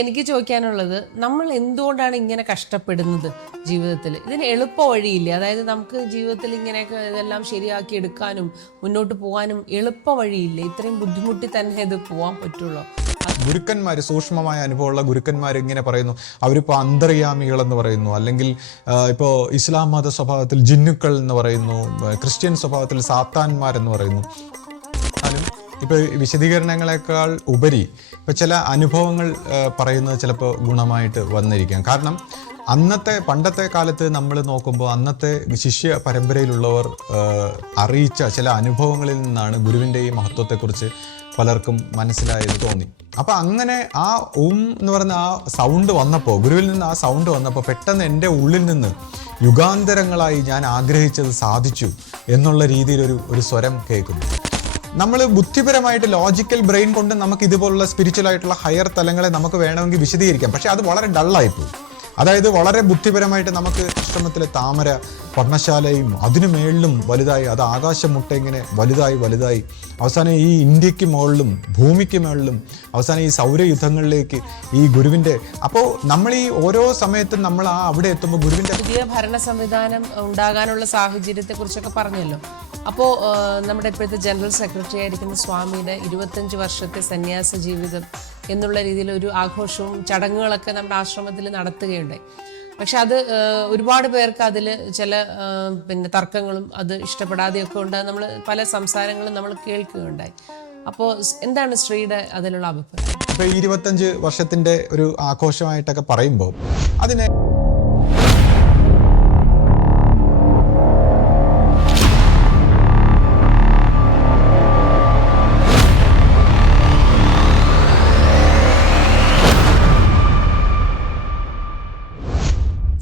എനിക്ക് ചോദിക്കാനുള്ളത്, നമ്മൾ എന്തുകൊണ്ടാണ് ഇങ്ങനെ കഷ്ടപ്പെടുന്നത് ജീവിതത്തിൽ? ഇതിന് എളുപ്പ വഴിയില്ല. അതായത് നമുക്ക് ജീവിതത്തിൽ ഇങ്ങനെയൊക്കെ ഇതെല്ലാം ശരിയാക്കി എടുക്കാനും മുന്നോട്ട് പോകാനും എളുപ്പ വഴിയില്ല. ഇത്രയും ബുദ്ധിമുട്ടി തന്നെ ഇത് പോകാൻ പറ്റുള്ളൂ. ഗുരുക്കന്മാർ, സൂക്ഷ്മമായ അനുഭവമുള്ള ഗുരുക്കന്മാർ ഇങ്ങനെ പറയുന്നു, അവരിപ്പോൾ അന്തർയാമികൾ എന്ന് പറയുന്നു, അല്ലെങ്കിൽ ഇപ്പോൾ ഇസ്ലാം മത സ്വഭാവത്തിൽ ജിന്നുക്കൾ എന്ന് പറയുന്നു, ക്രിസ്ത്യൻ സ്വഭാവത്തിൽ സാത്താന്മാരെന്ന് പറയുന്നു. ഇപ്പോൾ വിശദീകരണങ്ങളെക്കാൾ ഉപരി ഇപ്പോൾ ചില അനുഭവങ്ങൾ പറയുന്നത് ചിലപ്പോൾ ഗുണമായിട്ട് വന്നിരിക്കാം. കാരണം പണ്ടത്തെ കാലത്ത് നമ്മൾ നോക്കുമ്പോൾ അന്നത്തെ ശിഷ്യ പരമ്പരയിലുള്ളവർ അറിയിച്ച ചില അനുഭവങ്ങളിൽ നിന്നാണ് ഗുരുവിൻ്റെ ഈ മഹത്വത്തെക്കുറിച്ച് പലർക്കും മനസ്സിലായത് തോന്നി. അപ്പം അങ്ങനെ ആ എന്ന് പറയുന്ന ആ സൗണ്ട് വന്നപ്പോൾ, ഗുരുവിൽ നിന്ന് ആ സൗണ്ട് വന്നപ്പോൾ പെട്ടെന്ന് എൻ്റെ ഉള്ളിൽ നിന്ന് യുഗാന്തരങ്ങളായി ഞാൻ ആഗ്രഹിച്ചത് സാധിച്ചു എന്നുള്ള രീതിയിൽ ഒരു സ്വരം കേൾക്കുന്നു. നമ്മൾ ബുദ്ധിപരമായിട്ട് ലോജിക്കൽ ബ്രെയിൻ കൊണ്ട് നമുക്ക് ഇതുപോലുള്ള സ്പിരിച്വൽ ആയിട്ടുള്ള ഹയർ തലങ്ങളെ നമുക്ക് വേണമെങ്കിൽ വിശദീകരിക്കാം. പക്ഷെ അത് വളരെ ഡള്ളായിപ്പോയി. അതായത് വളരെ ബുദ്ധിപരമായിട്ട് നമുക്ക് ആശ്രമത്തിലെ താമര പർണശാലയും അതിനു മേളിലും വലുതായി, അത് ആകാശമുട്ട ഇങ്ങനെ വലുതായി അവസാനം ഈ ഇന്ത്യക്ക് മുകളിലും ഭൂമിക്ക് മുകളിലും അവസാനം ഈ സൗരയുദ്ധങ്ങളിലേക്ക് ഈ ഗുരുവിൻ്റെ. അപ്പോൾ നമ്മൾ ഈ ഓരോ സമയത്തും നമ്മൾ അവിടെ എത്തുമ്പോൾ ഗുരുവിൻ്റെ പുതിയ ഭരണ സംവിധാനം ഉണ്ടാകാനുള്ള സാഹചര്യത്തെ കുറിച്ചൊക്കെ പറഞ്ഞല്ലോ. അപ്പോൾ നമ്മുടെ ഇപ്പോഴത്തെ ജനറൽ സെക്രട്ടറി ആയിരിക്കുന്ന സ്വാമിയുടെ 25 വർഷത്തെ സന്യാസ ജീവിതം എന്നുള്ള രീതിയിൽ ഒരു ആഘോഷവും ചടങ്ങുകളൊക്കെ നമ്മുടെ ആശ്രമത്തിൽ നടത്തുകയുണ്ടായി. പക്ഷെ അത് ഒരുപാട് പേർക്ക് അതിൽ ചില തർക്കങ്ങളും അത് ഇഷ്ടപ്പെടാതെയൊക്കെ ഉണ്ട്. നമ്മൾ പല സംസാരങ്ങളും നമ്മൾ കേൾക്കുകയുണ്ടായി. അപ്പോൾ എന്താണ് ശ്രീയുടെ അതിലുള്ള അഭിപ്രായം? ഇപ്പോൾ 25 വർഷത്തിൻ്റെ ഒരു ആഘോഷമായിട്ടൊക്കെ പറയുമ്പോൾ അതിനെ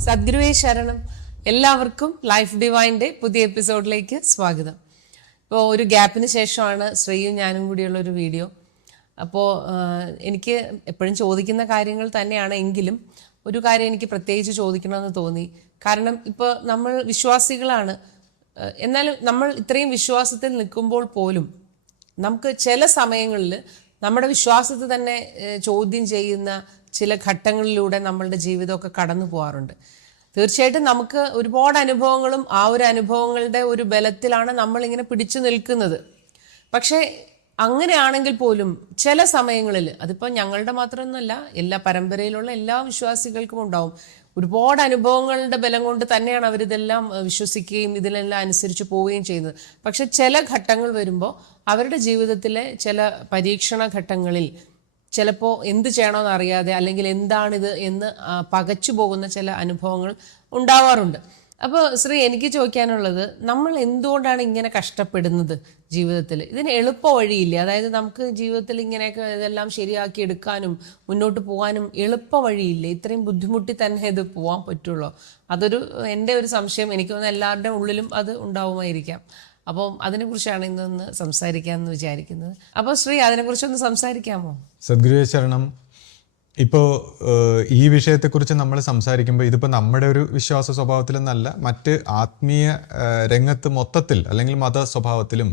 സദ്ഗുരുവേ ശരണം. എല്ലാവർക്കും ലൈഫ് ഡിവൈൻ്റെ പുതിയ എപ്പിസോഡിലേക്ക് സ്വാഗതം. ഇപ്പോൾ ഒരു ഗ്യാപ്പിന് ശേഷമാണ് ശ്രീയും ഞാനും കൂടിയുള്ള ഒരു വീഡിയോ. അപ്പോൾ എനിക്ക് എപ്പോഴും ചോദിക്കുന്ന കാര്യങ്ങൾ തന്നെയാണ്, എങ്കിലും ഒരു കാര്യം എനിക്ക് പ്രത്യേകിച്ച് ചോദിക്കണമെന്ന് തോന്നി. കാരണം ഇപ്പോൾ നമ്മൾ വിശ്വാസികളാണ്, എന്നാലും നമ്മൾ ഇത്രയും വിശ്വാസത്തിൽ നിൽക്കുമ്പോൾ പോലും നമുക്ക് ചില സമയങ്ങളിൽ നമ്മുടെ വിശ്വാസത്തെ തന്നെ ചോദ്യം ചെയ്യുന്ന ചില ഘട്ടങ്ങളിലൂടെ നമ്മളുടെ ജീവിതമൊക്കെ കടന്നു പോകാറുണ്ട്. തീർച്ചയായിട്ടും നമുക്ക് ഒരുപാട് അനുഭവങ്ങളും ആ ഒരു അനുഭവങ്ങളുടെ ഒരു ബലത്തിലാണ് നമ്മളിങ്ങനെ പിടിച്ചു നിൽക്കുന്നത്. പക്ഷേ അങ്ങനെയാണെങ്കിൽ പോലും ചില സമയങ്ങളിൽ, അതിപ്പോൾ ഞങ്ങളുടെ മാത്രമൊന്നുമല്ല, എല്ലാ പരമ്പരയിലുള്ള എല്ലാ വിശ്വാസികൾക്കും ഉണ്ടാവും. ഒരുപാട് അനുഭവങ്ങളുടെ ബലം കൊണ്ട് തന്നെയാണ് അവരിതെല്ലാം വിശ്വസിക്കുകയും ഇതിനെല്ലാം അനുസരിച്ച് പോവുകയും ചെയ്യുന്നത്. പക്ഷെ ചില ഘട്ടങ്ങൾ വരുമ്പോൾ അവരുടെ ജീവിതത്തിലെ ചില പരീക്ഷണ ഘട്ടങ്ങളിൽ ചിലപ്പോൾ എന്ത് ചെയ്യണമെന്ന് അറിയാതെ, അല്ലെങ്കിൽ എന്താണിത് എന്ന് പകച്ചു പോകുന്ന ചില അനുഭവങ്ങൾ ഉണ്ടാവാറുണ്ട്. അപ്പോൾ ശ്രീ, എനിക്ക് ചോദിക്കാനുള്ളത്, നമ്മൾ എന്തുകൊണ്ടാണ് ഇങ്ങനെ കഷ്ടപ്പെടുന്നത് ജീവിതത്തിൽ? ഇതിന് എളുപ്പ വഴിയില്ല. അതായത് നമുക്ക് ജീവിതത്തിൽ ഇങ്ങനെയൊക്കെ ഇതെല്ലാം ശരിയാക്കി എടുക്കാനും മുന്നോട്ട് പോകാനും എളുപ്പ വഴിയില്ല. ഇത്രയും ബുദ്ധിമുട്ടി തന്നെ ഇത് പോകാൻ പറ്റുള്ളൂ. എൻ്റെ ഒരു സംശയം. എനിക്ക് തോന്നുന്നു എല്ലാവരുടെയും ഉള്ളിലും അത് ഉണ്ടാവുമായിരിക്കാം. അപ്പം അതിനെക്കുറിച്ചാണ് ഇന്നൊന്ന് സംസാരിക്കാമെന്ന് വിചാരിക്കുന്നത്. അപ്പോൾ ശ്രീ, അതിനെക്കുറിച്ചൊന്ന് സംസാരിക്കാമോ? സദ്ഗുരുവേ ശരണം. ഇപ്പോൾ ഈ വിഷയത്തെക്കുറിച്ച് നമ്മൾ സംസാരിക്കുമ്പോൾ ഇതിപ്പോൾ നമ്മുടെ ഒരു വിശ്വാസ സ്വഭാവത്തിലെന്നല്ല, മറ്റ് ആത്മീയ രംഗത്ത് മൊത്തത്തിൽ അല്ലെങ്കിൽ മത സ്വഭാവത്തിലും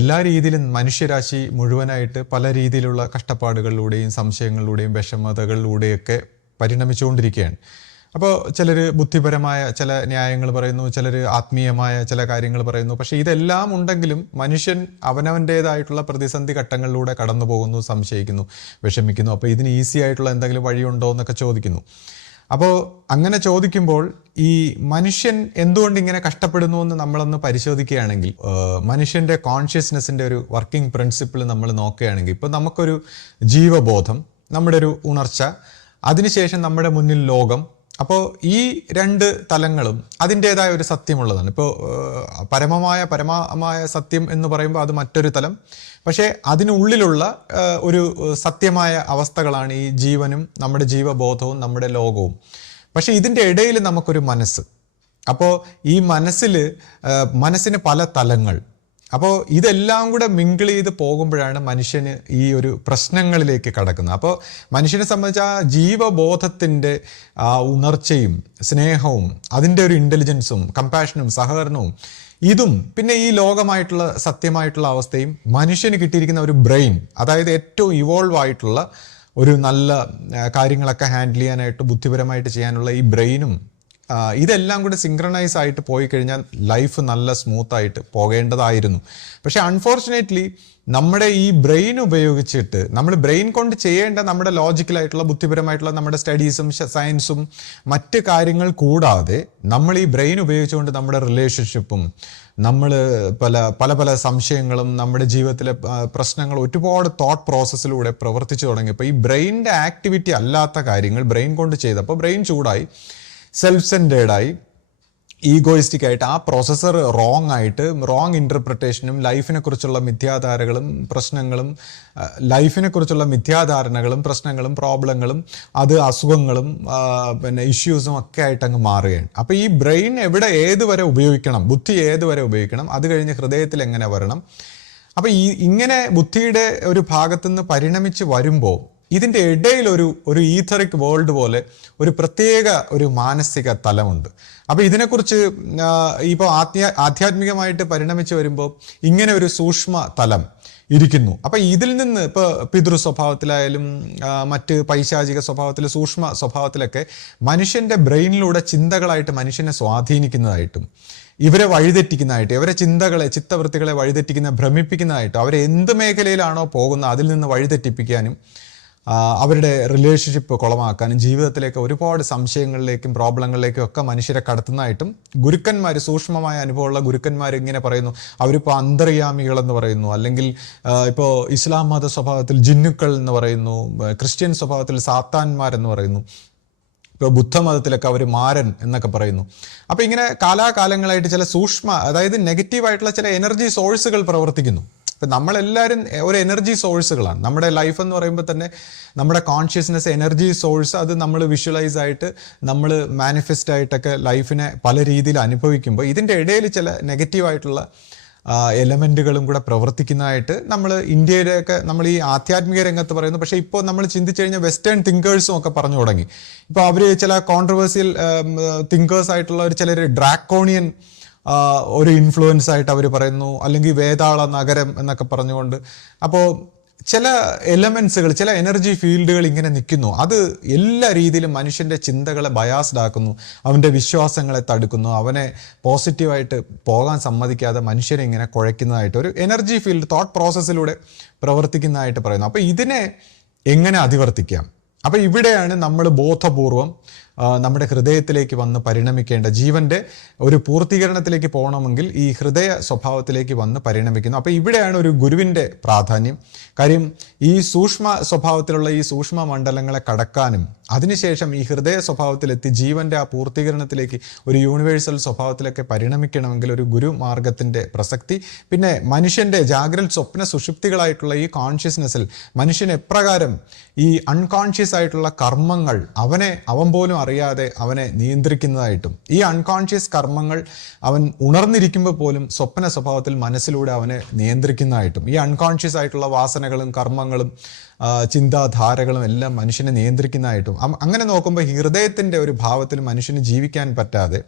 എല്ലാ രീതിയിലും മനുഷ്യരാശി മുഴുവനായിട്ട് പല രീതിയിലുള്ള കഷ്ടപ്പാടുകളിലൂടെയും സംശയങ്ങളിലൂടെയും വിഷമതകളിലൂടെയൊക്കെ പരിണമിച്ചുകൊണ്ടിരിക്കുകയാണ്. അപ്പോൾ ചിലർ ബുദ്ധിപരമായ ചില ന്യായങ്ങൾ പറയുന്നു, ചിലർ ആത്മീയമായ ചില കാര്യങ്ങൾ പറയുന്നു. പക്ഷേ ഇതെല്ലാം ഉണ്ടെങ്കിലും മനുഷ്യൻ അവനവൻ്റേതായിട്ടുള്ള പ്രതിസന്ധി ഘട്ടങ്ങളിലൂടെ കടന്നു പോകുന്നു, സംശയിക്കുന്നു, വിഷമിക്കുന്നു. അപ്പോൾ ഇതിന് ഈസി ആയിട്ടുള്ള എന്തെങ്കിലും വഴിയുണ്ടോ എന്നൊക്കെ ചോദിക്കുന്നു. അപ്പോൾ അങ്ങനെ ചോദിക്കുമ്പോൾ ഈ മനുഷ്യൻ എന്തുകൊണ്ട് ഇങ്ങനെ കഷ്ടപ്പെടുന്നു എന്ന് നമ്മളൊന്ന് പരിശോധിക്കുകയാണെങ്കിൽ, മനുഷ്യൻ്റെ കോൺഷ്യസ്നെസ്സിൻ്റെ ഒരു വർക്കിംഗ് പ്രിൻസിപ്പിൾ നമ്മൾ നോക്കുകയാണെങ്കിൽ, ഇപ്പോൾ നമുക്കൊരു ജീവബോധം, നമ്മുടെ ഒരു ഉണർച്ച, അതിനുശേഷം നമ്മുടെ മുന്നിൽ ലോകം. അപ്പോൾ ഈ രണ്ട് തലങ്ങളും അതിൻ്റേതായ ഒരു സത്യമുള്ളതാണ്. ഇപ്പോൾ പരമമായ സത്യം എന്ന് പറയുമ്പോൾ അത് മറ്റൊരു തലം. പക്ഷേ അതിനുള്ളിലുള്ള ഒരു സത്യമായ അവസ്ഥകളാണ് ഈ ജീവനും നമ്മുടെ ജീവബോധവും നമ്മുടെ ലോകവും. പക്ഷേ ഇതിൻ്റെ ഇടയിൽ നമുക്കൊരു മനസ്സ്. അപ്പോൾ ഈ മനസ്സിന് പല തലങ്ങൾ. അപ്പോൾ ഇതെല്ലാം കൂടെ മിങ്കിൾ ചെയ്ത് പോകുമ്പോഴാണ് മനുഷ്യന് ഈ ഒരു പ്രശ്നങ്ങളിലേക്ക് കടക്കുന്നത്. അപ്പോൾ മനുഷ്യനെ സംബന്ധിച്ച് ആ ജീവബോധത്തിൻ്റെ ആ ഉണർച്ചയും സ്നേഹവും അതിൻ്റെ ഒരു ഇൻ്റലിജൻസും കമ്പാഷനും സഹകരണവും ഇതും പിന്നെ ഈ ലോകമായിട്ടുള്ള സത്യമായിട്ടുള്ള അവസ്ഥയും മനുഷ്യന് കിട്ടിയിരിക്കുന്ന ഒരു ബ്രെയിൻ, അതായത് ഏറ്റവും ഇവോൾവ് ആയിട്ടുള്ള ഒരു നല്ല കാര്യങ്ങളൊക്കെ ഹാൻഡിൽ ചെയ്യാനായിട്ട് ബുദ്ധിപരമായിട്ട് ചെയ്യാനുള്ള ഈ ബ്രെയിനും ഇതെല്ലാം കൂടെ സിങ്ക്രണൈസ് ആയിട്ട് പോയി കഴിഞ്ഞാൽ ലൈഫ് നല്ല സ്മൂത്തായിട്ട് പോകേണ്ടതായിരുന്നു. പക്ഷെ അൺഫോർച്ചുനേറ്റ്ലി നമ്മുടെ ഈ ബ്രെയിൻ ഉപയോഗിച്ചിട്ട് നമ്മൾ ബ്രെയിൻ കൊണ്ട് ചെയ്യേണ്ട നമ്മുടെ ലോജിക്കലായിട്ടുള്ള ബുദ്ധിപരമായിട്ടുള്ള നമ്മുടെ സ്റ്റഡീസും സയൻസും മറ്റ് കാര്യങ്ങൾ കൂടാതെ നമ്മൾ ഈ ബ്രെയിൻ ഉപയോഗിച്ചുകൊണ്ട് നമ്മുടെ റിലേഷൻഷിപ്പും നമ്മൾ പല പല സംശയങ്ങളും നമ്മുടെ ജീവിതത്തിലെ പ്രശ്നങ്ങൾ ഒരുപാട് തോട്ട് പ്രോസസ്സിലൂടെ പ്രവർത്തിച്ചു തുടങ്ങിയപ്പോൾ ഈ ബ്രെയിനിൻ്റെ ആക്ടിവിറ്റി അല്ലാത്ത കാര്യങ്ങൾ ബ്രെയിൻ കൊണ്ട് ചെയ്തപ്പോൾ ബ്രെയിൻ ചൂടായി, സെൽഫ് സെൻറ്റേർഡായി, ഈഗോയിസ്റ്റിക് ആയിട്ട് ആ പ്രോസസ്സർ റോങ് ഇൻ്റർപ്രിട്ടേഷനും ലൈഫിനെ കുറിച്ചുള്ള മിഥ്യാധാരകളും പ്രശ്നങ്ങളും പ്രശ്നങ്ങളും പ്രോബ്ലങ്ങളും അത് അസുഖങ്ങളും പിന്നെ ഇഷ്യൂസും ഒക്കെ ആയിട്ട് അങ്ങ് മാറുകയാണ്. അപ്പോൾ ഈ ബ്രെയിൻ ഏതുവരെ ഉപയോഗിക്കണം, ബുദ്ധി ഏതുവരെ ഉപയോഗിക്കണം, അത് കഴിഞ്ഞ് ഹൃദയത്തിൽ എങ്ങനെ വരണം. അപ്പോൾ ഇങ്ങനെ ബുദ്ധിയുടെ ഒരു ഭാഗത്തുനിന്ന് പരിണമിച്ച് വരുമ്പോൾ ഇതിൻ്റെ ഇടയിൽ ഒരു ഈഥറിക് വേൾഡ് പോലെ ഒരു പ്രത്യേക ഒരു മാനസിക തലമുണ്ട്. അപ്പോൾ ഇതിനെക്കുറിച്ച് ഇപ്പോൾ ആധ്യാത്മികമായിട്ട് പരിണമിച്ച് വരുമ്പോൾ ഇങ്ങനെ ഒരു സൂക്ഷ്മ തലം ഇരിക്കുന്നു. അപ്പം ഇതിൽ നിന്ന് ഇപ്പോൾ പിതൃ സ്വഭാവത്തിലായാലും മറ്റ് പൈശാചിക സ്വഭാവത്തിൽ സൂക്ഷ്മ സ്വഭാവത്തിലൊക്കെ മനുഷ്യൻ്റെ ബ്രെയിനിലൂടെ ചിന്തകളായിട്ട് മനുഷ്യനെ സ്വാധീനിക്കുന്നതായിട്ടും ഇവരെ വഴിതെറ്റിക്കുന്നതായിട്ട്, ഇവരെ ചിത്തവൃത്തികളെ ഭ്രമിപ്പിക്കുന്നതായിട്ടും അവരെ എന്ത് മേഖലയിലാണോ പോകുന്നത് അതിൽ നിന്ന് വഴിതെറ്റിപ്പിക്കാനും അവരുടെ റിലേഷൻഷിപ്പ് കുളമാക്കാനും ജീവിതത്തിലേക്ക് ഒരുപാട് സംശയങ്ങളിലേക്കും പ്രോബ്ലങ്ങളിലേക്കും ഒക്കെ മനുഷ്യരെ കടത്തുന്നതായിട്ടും ഗുരുക്കന്മാർ, സൂക്ഷ്മമായ അനുഭവമുള്ള ഗുരുക്കന്മാർ ഇങ്ങനെ പറയുന്നു. അവരിപ്പോൾ അന്തർയാമികളെന്ന് പറയുന്നു, അല്ലെങ്കിൽ ഇപ്പോൾ ഇസ്ലാം മത സ്വഭാവത്തിൽ ജിന്നുക്കൾ എന്ന് പറയുന്നു, ക്രിസ്ത്യൻ സ്വഭാവത്തിൽ സാത്താന്മാരെന്ന് പറയുന്നു, ഇപ്പോൾ ബുദ്ധമതത്തിലൊക്കെ അവർ മാരൻ എന്നൊക്കെ പറയുന്നു. അപ്പോൾ ഇങ്ങനെ കാലാകാലങ്ങളായിട്ട് ചില അതായത് നെഗറ്റീവായിട്ടുള്ള ചില എനർജി സോഴ്സുകൾ പ്രവർത്തിക്കുന്നു. ഇപ്പം നമ്മളെല്ലാവരും ഒരു എനർജി സോഴ്സുകളാണ്. നമ്മുടെ ലൈഫ് എന്ന് പറയുമ്പോൾ തന്നെ നമ്മുടെ കോൺഷ്യസ്നെസ് എനർജി സോഴ്സ്, അത് നമ്മൾ വിഷ്വലൈസ് ആയിട്ട് നമ്മൾ മാനിഫെസ്റ്റ് ആയിട്ടൊക്കെ ലൈഫിനെ പല രീതിയിൽ അനുഭവിക്കുമ്പോൾ ഇതിൻ്റെ ഇടയിൽ ചില നെഗറ്റീവായിട്ടുള്ള എലമെൻറ്റുകളും കൂടെ പ്രവർത്തിക്കുന്നതായിട്ട് നമ്മൾ ഇന്ത്യയിലൊക്കെ നമ്മൾ ഈ ആധ്യാത്മിക രംഗത്ത് പറയുന്നു. പക്ഷേ ഇപ്പോൾ നമ്മൾ ചിന്തിച്ചു കഴിഞ്ഞാൽ വെസ്റ്റേൺ തിങ്കേഴ്സും ഒക്കെ പറഞ്ഞു തുടങ്ങി. ഇപ്പോൾ അവർ ചില കോൺട്രവേഴ്സിയൽ തിങ്കേഴ്സ് ആയിട്ടുള്ള ചിലർ ഡ്രാക്കോണിയൻ ഒരു ഇൻഫ്ലുവൻസ് ആയിട്ട് അവർ പറയുന്നു, അല്ലെങ്കിൽ വേതാള നഗരം എന്നൊക്കെ പറഞ്ഞുകൊണ്ട്. അപ്പോൾ ചില എലമെൻസുകൾ, ചില എനർജി ഫീൽഡുകൾ ഇങ്ങനെ നിൽക്കുന്നു. അത് എല്ലാ രീതിയിലും മനുഷ്യൻ്റെ ചിന്തകളെ ബയാസ്ഡ് ആക്കുന്നു, അവൻ്റെ വിശ്വാസങ്ങളെ തടുക്കുന്നു, അവനെ പോസിറ്റീവായിട്ട് പോകാൻ സമ്മതിക്കാതെ മനുഷ്യനെ ഇങ്ങനെ കുഴയ്ക്കുന്നതായിട്ട് ഒരു എനർജി ഫീൽഡ് തോട്ട് പ്രോസസ്സിലൂടെ പ്രവർത്തിക്കുന്നതായിട്ട് പറയുന്നു. അപ്പോൾ ഇതിനെ എങ്ങനെ അതിവർത്തിക്കാം? അപ്പോൾ ഇവിടെയാണ് നമ്മൾ ബോധപൂർവം നമ്മുടെ ഹൃദയത്തിലേക്ക് വന്ന് പരിണമിക്കേണ്ട, ജീവൻ്റെ ഒരു പൂർത്തീകരണത്തിലേക്ക് പോകണമെങ്കിൽ ഈ ഹൃദയ സ്വഭാവത്തിലേക്ക് വന്ന് പരിണമിക്കുന്നു. അപ്പോൾ ഇവിടെയാണ് ഒരു ഗുരുവിൻ്റെ പ്രാധാന്യം. കാര്യം ഈ സൂക്ഷ്മ സ്വഭാവത്തിലുള്ള ഈ സൂക്ഷ്മ മണ്ഡലങ്ങളെ കടക്കാനും അതിനുശേഷം ഈ ഹൃദയ സ്വഭാവത്തിലെത്തി ജീവൻ്റെ ആ പൂർത്തീകരണത്തിലേക്ക് ഒരു യൂണിവേഴ്സൽ സ്വഭാവത്തിലൊക്കെ പരിണമിക്കണമെങ്കിൽ ഒരു ഗുരുമാർഗത്തിൻ്റെ പ്രസക്തി. പിന്നെ മനുഷ്യൻ്റെ ജാഗ്രത സ്വപ്ന സുഷുപ്തികളായിട്ടുള്ള ഈ കോൺഷ്യസ്നെസ്സിൽ മനുഷ്യൻ എപ്രകാരം ഈ അൺകോൺഷ്യസ് ആയിട്ടുള്ള കർമ്മങ്ങൾ അവൻ പോലും അറിയാതെ അവനെ നിയന്ത്രിക്കുന്നതായിട്ടും, ഈ അൺകോൺഷ്യസ് കർമ്മങ്ങൾ അവൻ ഉണർന്നിരിക്കുമ്പോൾ പോലും സ്വപ്ന സ്വഭാവത്തിൽ മനസ്സിലൂടെ അവനെ നിയന്ത്രിക്കുന്നതായിട്ടും, ഈ അൺകോൺഷ്യസ് ആയിട്ടുള്ള വാസനകളും കർമ്മങ്ങളും ചിന്താധാരകളും എല്ലാം മനുഷ്യനെ നിയന്ത്രിക്കുന്നതായിട്ടും, അങ്ങനെ നോക്കുമ്പോൾ ഹൃദയത്തിൻ്റെ ഒരു ഭാവത്തിൽ മനുഷ്യന് ജീവിക്കാൻ പറ്റാതെ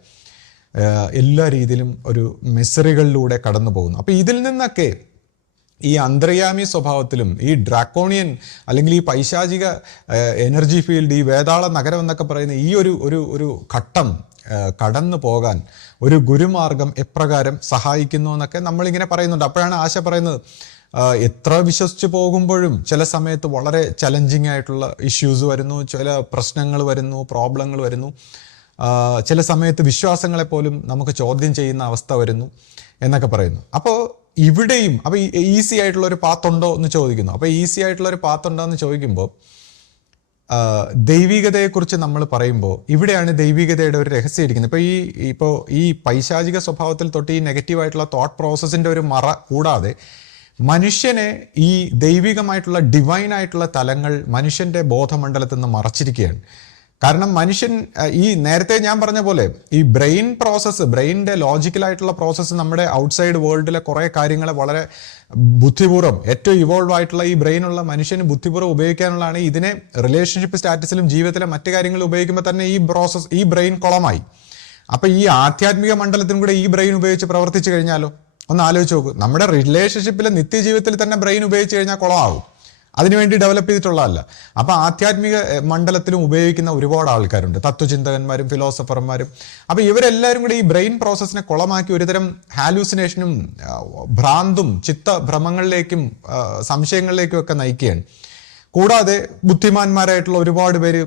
എല്ലാ രീതിയിലും ഒരു മെസ്സറികളിലൂടെ കടന്നു പോകുന്നു. അപ്പോൾ ഇതിൽ നിന്നൊക്കെ ഈ അന്തർയാമി സ്വഭാവത്തിലും ഈ ഡ്രാക്കോണിയൻ അല്ലെങ്കിൽ ഈ പൈശാചിക എനർജി ഫീൽഡ്, ഈ വേതാള നഗരം എന്നൊക്കെ പറയുന്ന ഈ ഒരു ഘട്ടം കടന്നു പോകാൻ ഒരു ഗുരുമാർഗം എപ്രകാരം സഹായിക്കുന്നു എന്നൊക്കെ നമ്മളിങ്ങനെ പറയുന്നുണ്ട്. അപ്പോഴാണ് ആശ പറയുന്നത്, എത്ര വിശ്വസിച്ച് പോകുമ്പോഴും ചില സമയത്ത് വളരെ ചലഞ്ചിങ് ആയിട്ടുള്ള ഇഷ്യൂസ് വരുന്നു, ചില പ്രശ്നങ്ങൾ വരുന്നു, പ്രോബ്ലങ്ങൾ വരുന്നു, ചില സമയത്ത് വിശ്വാസങ്ങളെപ്പോലും നമുക്ക് ചോദ്യം ചെയ്യുന്ന അവസ്ഥ വരുന്നു എന്നൊക്കെ പറയുന്നു. അപ്പോൾ ഇവിടെയും അപ്പോൾ ഈസി ആയിട്ടുള്ള ഒരു പാത്തുണ്ടോ എന്ന് ചോദിക്കുന്നു. അപ്പോൾ ഈസി ആയിട്ടുള്ള ഒരു പാത്തുണ്ടോ എന്ന് ചോദിക്കുമ്പോൾ ദൈവികതയെക്കുറിച്ച് നമ്മൾ പറയുമ്പോൾ ഇവിടെയാണ് ദൈവികതയുടെ ഒരു രഹസ്യം ഇരിക്കുന്നത്. ഇപ്പോൾ ഈ പൈശാചിക സ്വഭാവത്തിൽ തൊട്ട് ഈ നെഗറ്റീവായിട്ടുള്ള തോട്ട് പ്രോസസ്സിൻ്റെ ഒരു മറ കൂടാതെ മനുഷ്യനെ ഈ ദൈവികമായിട്ടുള്ള ഡിവൈൻ ആയിട്ടുള്ള തലങ്ങൾ മനുഷ്യൻ്റെ ബോധമണ്ഡലത്തിൽ നിന്ന് മറച്ചിരിക്കുകയാണ്. കാരണം മനുഷ്യൻ ഈ നേരത്തെ ഞാൻ പറഞ്ഞ പോലെ ഈ ബ്രെയിനിൻ്റെ ലോജിക്കലായിട്ടുള്ള പ്രോസസ്സ് നമ്മുടെ ഔട്ട്സൈഡ് വേൾഡിലെ കുറേ കാര്യങ്ങളെ വളരെ ബുദ്ധിപൂർവ്വം, ഏറ്റവും ഇവോൾവ് ആയിട്ടുള്ള ഈ ബ്രെയിനുള്ള മനുഷ്യന് ബുദ്ധിപൂർവ്വം ഉപയോഗിക്കാനുള്ളതാണ്. ഇതിനെ റിലേഷൻഷിപ്പ് സ്റ്റാറ്റസിലും ജീവിതത്തിലെ മറ്റു കാര്യങ്ങളിൽ ഉപയോഗിക്കുമ്പോൾ തന്നെ ഈ ബ്രെയിൻ കുളമായി. അപ്പോൾ ഈ ആധ്യാത്മിക മണ്ഡലത്തിനും കൂടെ ഈ ബ്രെയിൻ ഉപയോഗിച്ച് പ്രവർത്തിച്ചു കഴിഞ്ഞാലോ ഒന്ന് ആലോചിച്ച് നോക്കൂ. നമ്മുടെ റിലേഷൻഷിപ്പിലെ നിത്യജീവിതത്തിൽ തന്നെ ബ്രെയിൻ ഉപയോഗിച്ച് കഴിഞ്ഞാൽ കുളമാകും. അതിനുവേണ്ടി ഡെവലപ്പ് ചെയ്തിട്ടുള്ളതല്ല. അപ്പോൾ ആധ്യാത്മിക മണ്ഡലത്തിലും ഉപയോഗിക്കുന്ന ഒരുപാട് ആൾക്കാരുണ്ട്, തത്വചിന്തകന്മാരും ഫിലോസഫർമാരും. അപ്പോൾ ഇവരെല്ലാവരും കൂടി ഈ ബ്രെയിൻ പ്രോസസ്സിനെ കുളമാക്കി ഒരുതരം ഹാലൂസിനേഷനും ഭ്രാന്തും ചിത്തഭ്രമങ്ങളിലേക്കും സംശയങ്ങളിലേക്കും ഒക്കെ നയിക്കുകയാണ്. കൂടാതെ ബുദ്ധിമാന്മാരായിട്ടുള്ള ഒരുപാട് പേര്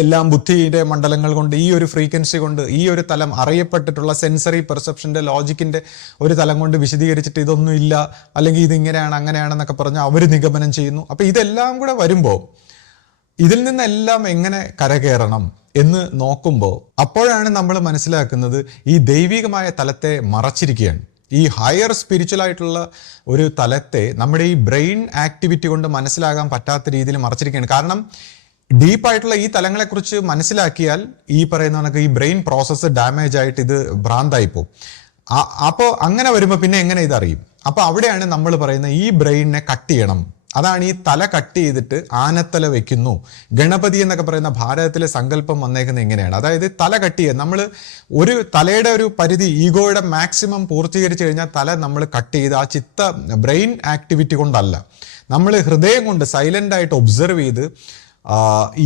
എല്ലാം ബുദ്ധിയുടെ മണ്ഡലങ്ങൾ കൊണ്ട്, ഈ ഒരു ഫ്രീക്വൻസി കൊണ്ട്, ഈ ഒരു തലം അറിയപ്പെട്ടിട്ടുള്ള സെൻസറി പെർസെപ്ഷൻ്റെ ലോജിക്കിൻ്റെ ഒരു തലം കൊണ്ട് വിശദീകരിച്ചിട്ട് ഇതൊന്നും ഇല്ല, അല്ലെങ്കിൽ ഇതിങ്ങനെയാണ് അങ്ങനെയാണെന്നൊക്കെ പറഞ്ഞ് അവർ നിഗമനം ചെയ്യുന്നു. അപ്പോൾ ഇതെല്ലാം കൂടെ വരുമ്പോൾ ഇതിൽ നിന്നെല്ലാം എങ്ങനെ കരകയറണം എന്ന് നോക്കുമ്പോൾ അപ്പോഴാണ് നമ്മൾ മനസ്സിലാക്കുന്നത് ഈ ദൈവികമായ തലത്തെ മറച്ചിരിക്കുകയാണ്. ഈ ഹയർ സ്പിരിച്വൽ ആയിട്ടുള്ള ഒരു തലത്തെ നമ്മുടെ ഈ ബ്രെയിൻ ആക്ടിവിറ്റി കൊണ്ട് മനസ്സിലാകാൻ പറ്റാത്ത രീതിയിൽ മറച്ചിരിക്കുകയാണ്. കാരണം ഡീപ്പായിട്ടുള്ള ഈ തലങ്ങളെക്കുറിച്ച് മനസ്സിലാക്കിയാൽ ഈ പറയുന്ന കണക്ക് ഈ ബ്രെയിൻ പ്രോസസ്സ് ഡാമേജ് ആയിട്ട് ഇത് ഭ്രാന്തായിപ്പോവും. അപ്പോൾ അങ്ങനെ വരുമ്പോൾ പിന്നെ എങ്ങനെ ഇതറിയും? അപ്പോൾ അവിടെയാണ് നമ്മൾ പറയുന്നത് ഈ ബ്രെയിനിനെ കട്ട് ചെയ്യണം. അതാണ് ഈ തല കട്ട് ചെയ്തിട്ട് ആനത്തല വെക്കുന്നു. ഗണപതി എന്നൊക്കെ പറയുന്ന ഭാരതത്തിലെ സങ്കല്പം വന്നേക്കുന്നത് എങ്ങനെയാണ്? അതായത് തല കട്ട് ചെയ്യുക. നമ്മൾ ഒരു തലയുടെ ഒരു പരിധി, ഈഗോയുടെ മാക്സിമം പൂർത്തീകരിച്ചു കഴിഞ്ഞാൽ തല നമ്മൾ കട്ട് ചെയ്ത് ആ ബ്രെയിൻ ആക്ടിവിറ്റി കൊണ്ടല്ല, നമ്മൾ ഹൃദയം കൊണ്ട് സൈലൻ്റ് ആയിട്ട് ഒബ്സർവ് ചെയ്ത്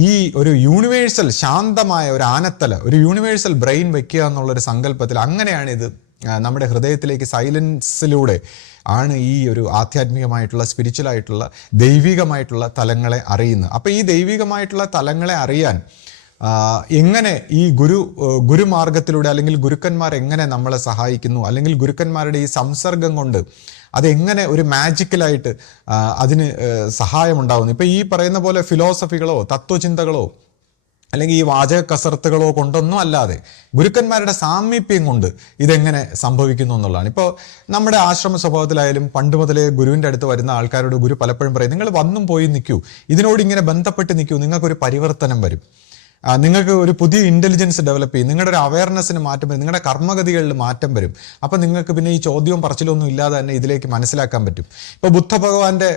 ഈ ഒരു യൂണിവേഴ്സൽ ശാന്തമായ ഒരു ആനത്തല, ഒരു യൂണിവേഴ്സൽ ബ്രെയിൻ വെക്കുക എന്നുള്ളൊരു സങ്കല്പത്തിൽ, അങ്ങനെയാണ് ഇത് നമ്മുടെ ഹൃദയത്തിലേക്ക് സൈലൻസിലൂടെ ആണ് ഈ ഒരു ആധ്യാത്മികമായിട്ടുള്ള സ്പിരിച്വൽ ആയിട്ടുള്ള ദൈവികമായിട്ടുള്ള തലങ്ങളെ അറിയുന്നത്. അപ്പോൾ ഈ ദൈവികമായിട്ടുള്ള തലങ്ങളെ അറിയാൻ എങ്ങനെ ഈ ഗുരുമാർഗത്തിലൂടെ അല്ലെങ്കിൽ ഗുരുക്കന്മാർ എങ്ങനെ നമ്മളെ സഹായിക്കുന്നു, അല്ലെങ്കിൽ ഗുരുക്കന്മാരുടെ ഈ സംസർഗം കൊണ്ട് അതെങ്ങനെ ഒരു മാജിക്കലായിട്ട് അതിന് സഹായമുണ്ടാകുന്നു. ഇപ്പം ഈ പറയുന്ന പോലെ ഫിലോസഫികളോ തത്വചിന്തകളോ അല്ലെങ്കിൽ ഈ വാചക കസർത്തുകളോ കൊണ്ടൊന്നും അല്ലാതെ ഗുരുക്കന്മാരുടെ സാമീപ്യം കൊണ്ട് ഇതെങ്ങനെ സംഭവിക്കുന്നു എന്നുള്ളതാണ്. ഇപ്പോൾ നമ്മുടെ ആശ്രമ സ്വഭാവത്തിലായാലും പണ്ട് മുതലേ ഗുരുവിൻ്റെ അടുത്ത് വരുന്ന ആൾക്കാരോട് ഗുരു പലപ്പോഴും പറയും, നിങ്ങൾ വന്നും പോയി നിൽക്കൂ, ഇതിനോട് ഇങ്ങനെ ബന്ധപ്പെട്ട് നിൽക്കൂ, നിങ്ങൾക്കൊരു പരിവർത്തനം വരും, നിങ്ങൾക്ക് ഒരു പുതിയ ഇൻ്റലിജൻസ് ഡെവലപ്പ് ചെയ്യും, നിങ്ങളുടെ ഒരു അവയർനെസ്സിന് മാറ്റം വരും, നിങ്ങളുടെ കർമ്മഗതികളിൽ മാറ്റം വരും. അപ്പം നിങ്ങൾക്ക് പിന്നെ ഈ ചോദ്യവും പറച്ചിലൊന്നും ഇല്ലാതെ തന്നെ ഇതിലേക്ക് മനസ്സിലാക്കാൻ പറ്റും. ഇപ്പോൾ ബുദ്ധഭഗവാന്റെ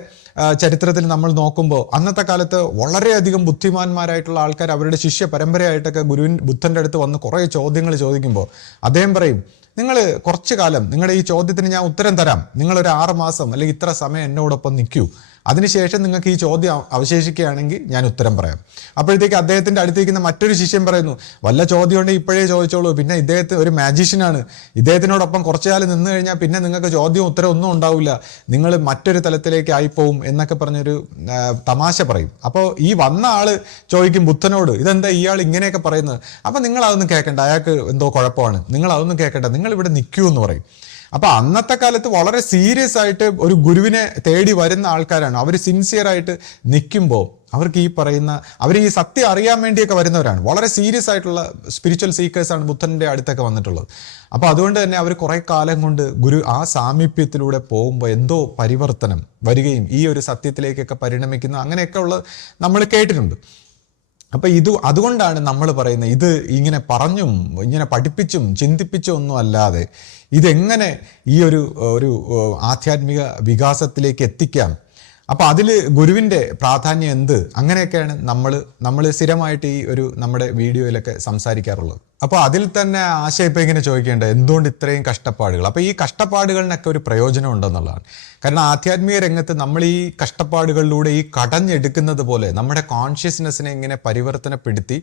ചരിത്രത്തിൽ നമ്മൾ നോക്കുമ്പോൾ അന്നത്തെ കാലത്ത് വളരെയധികം ബുദ്ധിമാന്മാരായിട്ടുള്ള ആൾക്കാർ അവരുടെ ശിഷ്യ പരമ്പരയായിട്ടൊക്കെ ബുദ്ധൻ്റെ അടുത്ത് വന്ന് കുറേ ചോദ്യങ്ങൾ ചോദിക്കുമ്പോൾ അദ്ദേഹം പറയും, നിങ്ങൾ കുറച്ച് കാലം നിങ്ങളുടെ ഈ ചോദ്യത്തിന് ഞാൻ ഉത്തരം തരാം, നിങ്ങളൊരു 6 മാസം അല്ലെങ്കിൽ ഇത്ര സമയം എന്നോടൊപ്പം നിൽക്കൂ, അതിനുശേഷം നിങ്ങൾക്ക് ഈ ചോദ്യം അവശേഷിക്കുകയാണെങ്കിൽ ഞാൻ ഉത്തരം പറയാം. അപ്പോഴത്തേക്ക് അദ്ദേഹത്തിൻ്റെ അടുത്തേക്കുന്ന മറ്റൊരു ശിഷ്യൻ പറയുന്നു, വല്ല ചോദ്യം ഉണ്ടെങ്കിൽ ഇപ്പോഴേ ചോദിച്ചോളൂ, പിന്നെ ഇദ്ദേഹത്തിന് ഒരു മാജീഷ്യനാണ്, ഇദ്ദേഹത്തിനോടൊപ്പം കുറച്ചു കാലം നിന്ന് കഴിഞ്ഞാൽ പിന്നെ നിങ്ങൾക്ക് ചോദ്യം ഉത്തരം ഒന്നും ഉണ്ടാവില്ല, നിങ്ങൾ മറ്റൊരു തലത്തിലേക്ക് ആയിപ്പോവും എന്നൊക്കെ പറഞ്ഞൊരു തമാശ പറയും. അപ്പോൾ ഈ വന്ന ആൾ ചോദിക്കും ബുദ്ധനോട്, ഇതെന്താ ഇയാൾ ഇങ്ങനെയൊക്കെ പറയുന്നത്? അപ്പം നിങ്ങൾ അതൊന്നും കേൾക്കണ്ട, അയാൾക്ക് എന്തോ കുഴപ്പമാണ്, നിങ്ങൾ അതൊന്നും കേൾക്കണ്ട, നിങ്ങൾ ഇവിടെ നിൽക്കൂ എന്ന് പറയും. അപ്പൊ അന്നത്തെ കാലത്ത് വളരെ സീരിയസ് ആയിട്ട് ഒരു ഗുരുവിനെ തേടി വരുന്ന ആൾക്കാരാണ്. അവർ സിൻസിയർ ആയിട്ട് നിൽക്കുമ്പോൾ അവർക്ക് ഈ പറയുന്ന, അവർ ഈ സത്യം അറിയാൻ വേണ്ടിയൊക്കെ വരുന്നവരാണ്. വളരെ സീരിയസ് ആയിട്ടുള്ള സ്പിരിച്വൽ സീക്കേഴ്സാണ് ബുദ്ധൻ്റെ അടുത്തൊക്കെ വന്നിട്ടുള്ളത്. അപ്പോൾ അതുകൊണ്ട് തന്നെ അവർ കുറേ കാലം കൊണ്ട് ആ സാമീപ്യത്തിലൂടെ പോകുമ്പോൾ എന്തോ പരിവർത്തനം വരികയും ഈ ഒരു സത്യത്തിലേക്കൊക്കെ പരിണമിക്കുന്ന അങ്ങനെയൊക്കെ ഉള്ളത് നമ്മൾ കേട്ടിട്ടുണ്ട്. അപ്പം അതുകൊണ്ടാണ് നമ്മൾ പറയുന്നത്, ഇത് ഇങ്ങനെ പറഞ്ഞും ഇങ്ങനെ പഠിപ്പിച്ചും ചിന്തിപ്പിച്ചും ഒന്നും അല്ലാതെ ഇതെങ്ങനെ ഈ ഒരു ആധ്യാത്മിക വികാസത്തിലേക്ക് എത്തിക്കാം, അപ്പോൾ അതിൽ ഗുരുവിൻ്റെ പ്രാധാന്യം എന്ത്, അങ്ങനെയൊക്കെയാണ് നമ്മൾ സ്ഥിരമായിട്ട് ഈ നമ്മുടെ വീഡിയോയിലൊക്കെ സംസാരിക്കാറുള്ളത്. അപ്പോൾ അതിൽ തന്നെ ആശയം ഇപ്പം ഇങ്ങനെ ചോദിക്കേണ്ടത്, എന്തുകൊണ്ട് ഇത്രയും കഷ്ടപ്പാടുകൾ? അപ്പോൾ ഈ കഷ്ടപ്പാടുകളിനൊക്കെ ഒരു പ്രയോജനം ഉണ്ടെന്നുള്ളതാണ്. കാരണം ആധ്യാത്മിക രംഗത്ത് നമ്മൾ ഈ കഷ്ടപ്പാടുകളിലൂടെ ഈ കടഞ്ഞെടുക്കുന്നത് പോലെ നമ്മുടെ കോൺഷ്യസ്നെസ്സിനെ ഇങ്ങനെ പരിവർത്തനപ്പെടുത്തി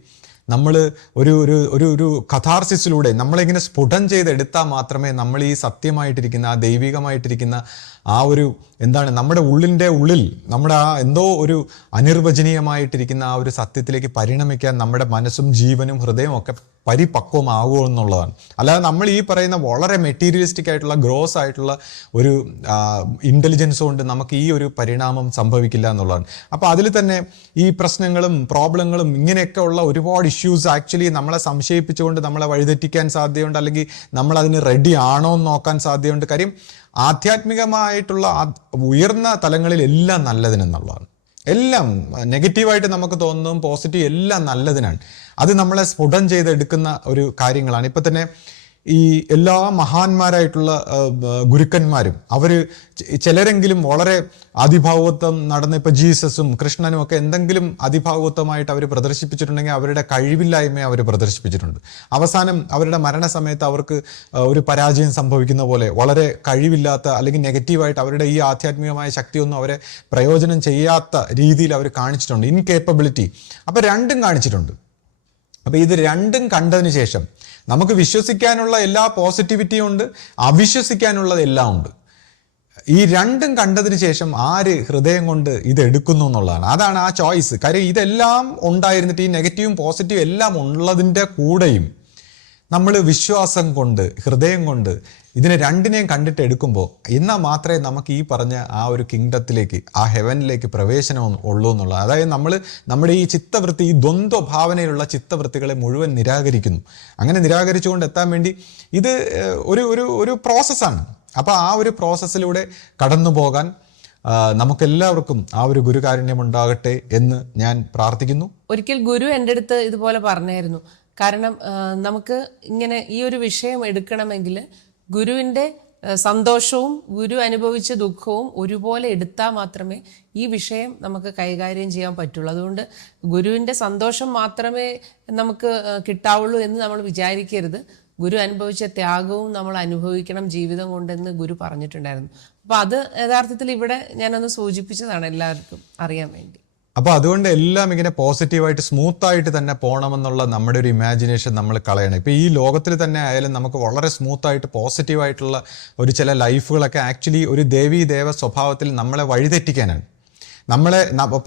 നമ്മൾ ഒരു കഥാർസിസിലൂടെ നമ്മളിങ്ങനെ സ്ഫുടം ചെയ്തെടുത്താൽ മാത്രമേ നമ്മൾ ഈ സത്യമായിട്ടിരിക്കുന്ന ആ ദൈവികമായിട്ടിരിക്കുന്ന ആ ഒരു നമ്മുടെ ഉള്ളിൻ്റെ ഉള്ളിൽ നമ്മുടെ ആ എന്തോ ഒരു അനിർവചനീയമായിട്ടിരിക്കുന്ന ആ ഒരു സത്യത്തിലേക്ക് പരിണമിക്കാൻ നമ്മുടെ മനസ്സും ജീവനും ഹൃദയവും ഒക്കെ പരിപക്വമാകുമോ എന്നുള്ളതാണ്. അല്ലാതെ നമ്മൾ ഈ പറയുന്ന വളരെ മെറ്റീരിയലിസ്റ്റിക് ആയിട്ടുള്ള ഗ്രോസ് ആയിട്ടുള്ള ഒരു ഇൻ്റലിജൻസ് കൊണ്ട് നമുക്ക് ഈ ഒരു പരിണാമം സംഭവിക്കില്ല എന്നുള്ളതാണ്. അപ്പോൾ അതിൽ തന്നെ ഈ പ്രശ്നങ്ങളും പ്രോബ്ലങ്ങളും ഇങ്ങനെയൊക്കെ ഉള്ള ഒരുപാട് ഇഷ്യൂസ് ആക്ച്വലി നമ്മളെ സംശയിപ്പിച്ചുകൊണ്ട് നമ്മളെ വഴിതെറ്റിക്കാൻ സാധ്യതയുണ്ട്, അല്ലെങ്കിൽ നമ്മളതിന് റെഡി ആണോ എന്ന് നോക്കാൻ സാധ്യതയുണ്ട്. കാര്യം ആധ്യാത്മികമായിട്ടുള്ള ഉയർന്ന തലങ്ങളിൽ എല്ലാം നല്ലതിനെന്നുള്ളതാണ്. എല്ലാം നെഗറ്റീവായിട്ട് നമുക്ക് തോന്നുന്നതും പോസിറ്റീവ് എല്ലാം നല്ലതിനാണ്. അത് നമ്മളെ സ്ഫുടം ചെയ്തെടുക്കുന്ന ഒരു കാര്യങ്ങളാണ്. ഇപ്പം തന്നെ ഈ എല്ലാ മഹാന്മാരായിട്ടുള്ള ഗുരുക്കന്മാരും അവർ ചിലരെങ്കിലും വളരെ അതിഭാവത്വം നടന്ന ഇപ്പോൾ ജീസസും കൃഷ്ണനും ഒക്കെ എന്തെങ്കിലും അതിഭാവത്വമായിട്ട് അവർ പ്രദർശിപ്പിച്ചിട്ടുണ്ടെങ്കിൽ അവരുടെ കഴിവില്ലായ്മയെ അവർ പ്രദർശിപ്പിച്ചിട്ടുണ്ട്. അവസാനം അവരുടെ മരണസമയത്ത് അവർക്ക് ഒരു പരാജയം സംഭവിക്കുന്ന പോലെ വളരെ കഴിവില്ലാത്ത അല്ലെങ്കിൽ നെഗറ്റീവായിട്ട് അവരുടെ ഈ ആധ്യാത്മികമായ ശക്തിയൊന്നും അവരെ പ്രയോജനം ചെയ്യാത്ത രീതിയിൽ അവർ കാണിച്ചിട്ടുണ്ട്, ഇൻകേപ്പബിലിറ്റി. അപ്പോൾ രണ്ടും കാണിച്ചിട്ടുണ്ട്. അപ്പോൾ ഇത് രണ്ടും കണ്ടതിന് ശേഷം നമുക്ക് വിശ്വസിക്കാനുള്ള എല്ലാ പോസിറ്റിവിറ്റിയും ഉണ്ട്, അവിശ്വസിക്കാനുള്ളത് എല്ലാം ഉണ്ട്. ഈ രണ്ടും കണ്ടതിന് ശേഷം ആര് ഹൃദയം കൊണ്ട് ഇത് എടുക്കുന്നു എന്നുള്ളതാണ്. അതാണ് ആ ചോയ്സ്. കാര്യം ഇതെല്ലാം ഉണ്ടായിരുന്നിട്ട് ഈ നെഗറ്റീവും പോസിറ്റീവും എല്ലാം ഉള്ളതിൻ്റെ കൂടെയും നമ്മൾ വിശ്വാസം കൊണ്ട് ഹൃദയം കൊണ്ട് ഇതിനെ രണ്ടിനെയും കണ്ടിട്ട് എടുക്കുമ്പോൾ എന്നാൽ മാത്രമേ നമുക്ക് ഈ പറഞ്ഞ ആ ഒരു കിങ്ഡത്തിലേക്ക്, ആ ഹെവനിലേക്ക് പ്രവേശനം ഉള്ളൂ എന്നുള്ളത്. അതായത് നമ്മുടെ ഈ ചിത്തവൃത്തി, ഈ ദ്വന്ദ്വ ഭാവനയിലുള്ള ചിത്തവൃത്തികളെ മുഴുവൻ നിരാകരിക്കുന്നു. അങ്ങനെ നിരാകരിച്ചുകൊണ്ട് എത്താൻ വേണ്ടി ഇത് ഒരു പ്രോസസ്സാണ്. അപ്പോൾ ആ ഒരു പ്രോസസ്സിലൂടെ കടന്നു പോകാൻ നമുക്കെല്ലാവർക്കും ആ ഒരു ഗുരുകാരുണ്യം ഉണ്ടാകട്ടെ എന്ന് ഞാൻ പ്രാർത്ഥിക്കുന്നു. ഒരിക്കൽ ഗുരു എൻ്റെ അടുത്ത് ഇതുപോലെ പറഞ്ഞായിരുന്നു. കാരണം നമുക്ക് ഇങ്ങനെ ഈ ഒരു വിഷയം എടുക്കണമെങ്കിൽ ഗുരുവിൻ്റെ സന്തോഷവും ഗുരു അനുഭവിച്ച ദുഃഖവും ഒരുപോലെ എടുത്താൽ മാത്രമേ ഈ വിഷയം നമുക്ക് കൈകാര്യം ചെയ്യാൻ പറ്റുള്ളൂ. അതുകൊണ്ട് ഗുരുവിൻ്റെ സന്തോഷം മാത്രമേ നമുക്ക് കിട്ടാവുള്ളൂ എന്ന് നമ്മൾ വിചാരിക്കരുത്. ഗുരു അനുഭവിച്ച ത്യാഗവും നമ്മൾ അനുഭവിക്കണം ജീവിതം കൊണ്ടെന്ന് ഗുരു പറഞ്ഞിട്ടുണ്ടായിരുന്നു. അപ്പോൾ അത് യഥാർത്ഥത്തിൽ ഇവിടെ ഞാനൊന്ന് സൂചിപ്പിച്ചതാണ് എല്ലാവർക്കും അറിയാൻ വേണ്ടി. അപ്പോൾ അതുകൊണ്ട് എല്ലാം ഇങ്ങനെ പോസിറ്റീവായിട്ട് സ്മൂത്തായിട്ട് തന്നെ പോകണമെന്നുള്ള നമ്മുടെ ഒരു ഇമാജിനേഷൻ നമ്മൾ കളയണം. ഇപ്പോൾ ഈ ലോകത്തിൽ തന്നെ ആയാലും നമുക്ക് വളരെ സ്മൂത്തായിട്ട് പോസിറ്റീവായിട്ടുള്ള ഒരു ചില ലൈഫുകളൊക്കെ ആക്ച്വലി ഒരു ദേവീ-ദേവ സ്വഭാവത്തിൽ നമ്മളെ വഴിതെറ്റിക്കാനാണ്.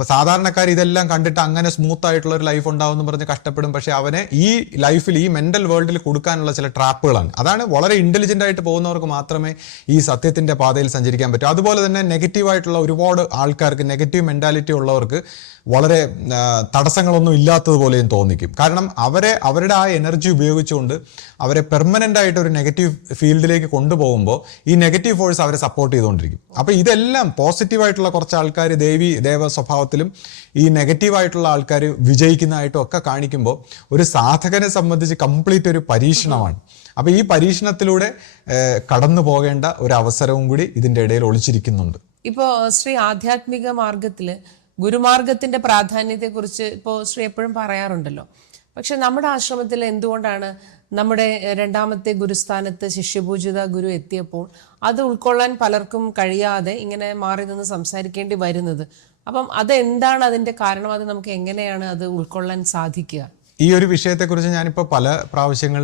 സാധാരണക്കാർ ഇതെല്ലാം കണ്ടിട്ട് അങ്ങനെ സ്മൂത്ത് ആയിട്ടുള്ള ഒരു ലൈഫ് ഉണ്ടാവും എന്ന് പറഞ്ഞ് കഷ്ടപ്പെടും. പക്ഷെ അവനെ ഈ ലൈഫിൽ, ഈ മെന്റൽ വേൾഡിൽ കൊടുക്കാനുള്ള ചില ട്രാപ്പുകളാണ്. അതാണ് വളരെ ഇന്റലിജന്റ് ആയിട്ട് പോകുന്നവർക്ക് മാത്രമേ ഈ സത്യത്തിന്റെ പാതയിൽ സഞ്ചരിക്കാൻ പറ്റൂ. അതുപോലെ തന്നെ നെഗറ്റീവായിട്ടുള്ള ഒരുപാട് ആൾക്കാർക്ക്, നെഗറ്റീവ് മെന്റാലിറ്റി ഉള്ളവർക്ക് വളരെ തടസ്സങ്ങളൊന്നും ഇല്ലാത്തതുപോലെയും തോന്നിക്കും. കാരണം അവരുടെ ആ എനർജി ഉപയോഗിച്ചുകൊണ്ട് അവരെ പെർമനൻ്റ് ആയിട്ട് ഒരു നെഗറ്റീവ് ഫീൽഡിലേക്ക് കൊണ്ടുപോകുമ്പോൾ ഈ നെഗറ്റീവ് ഫോഴ്സ് അവരെ സപ്പോർട്ട് ചെയ്തുകൊണ്ടിരിക്കും. അപ്പോൾ ഇതെല്ലാം പോസിറ്റീവായിട്ടുള്ള കുറച്ച് ആൾക്കാർ ദേവ സ്വഭാവത്തിലും ഈ നെഗറ്റീവായിട്ടുള്ള ആൾക്കാർ വിജയിക്കുന്നതായിട്ടും ഒക്കെ കാണിക്കുമ്പോൾ ഒരു സാധകനെ സംബന്ധിച്ച് കംപ്ലീറ്റ് ഒരു പരീക്ഷണമാണ്. അപ്പോൾ ഈ പരീക്ഷണത്തിലൂടെ കടന്നു പോകേണ്ട ഒരു അവസരവും കൂടി ഇതിൻ്റെ ഇടയിൽ ഒളിച്ചിരിക്കുന്നുണ്ട്. ഇപ്പോൾ ശ്രീ ആധ്യാത്മിക മാർഗത്തിൽ ഗുരുമാർഗത്തിന്റെ പ്രാധാന്യത്തെക്കുറിച്ച് ഇപ്പോൾ ശ്രീ എപ്പോഴും പറയാറുണ്ടല്ലോ. പക്ഷെ നമ്മുടെ ആശ്രമത്തിൽ എന്തുകൊണ്ടാണ് നമ്മുടെ രണ്ടാമത്തെ ഗുരുസ്ഥാനത്ത് ശിഷ്യപൂജിത ഗുരു എത്തിയപ്പോൾ അത് ഉൾക്കൊള്ളാൻ പലർക്കും കഴിയാതെ ഇങ്ങനെ മാറി നിന്ന് സംസാരിക്കേണ്ടി വരുന്നത്? അപ്പം അതെന്താണ് അതിൻ്റെ കാരണം? അത് നമുക്ക് എങ്ങനെയാണ് അത് ഉൾക്കൊള്ളാൻ സാധിക്കുക? ഈ ഒരു വിഷയത്തെക്കുറിച്ച് ഞാനിപ്പോൾ പല പ്രാവശ്യങ്ങൾ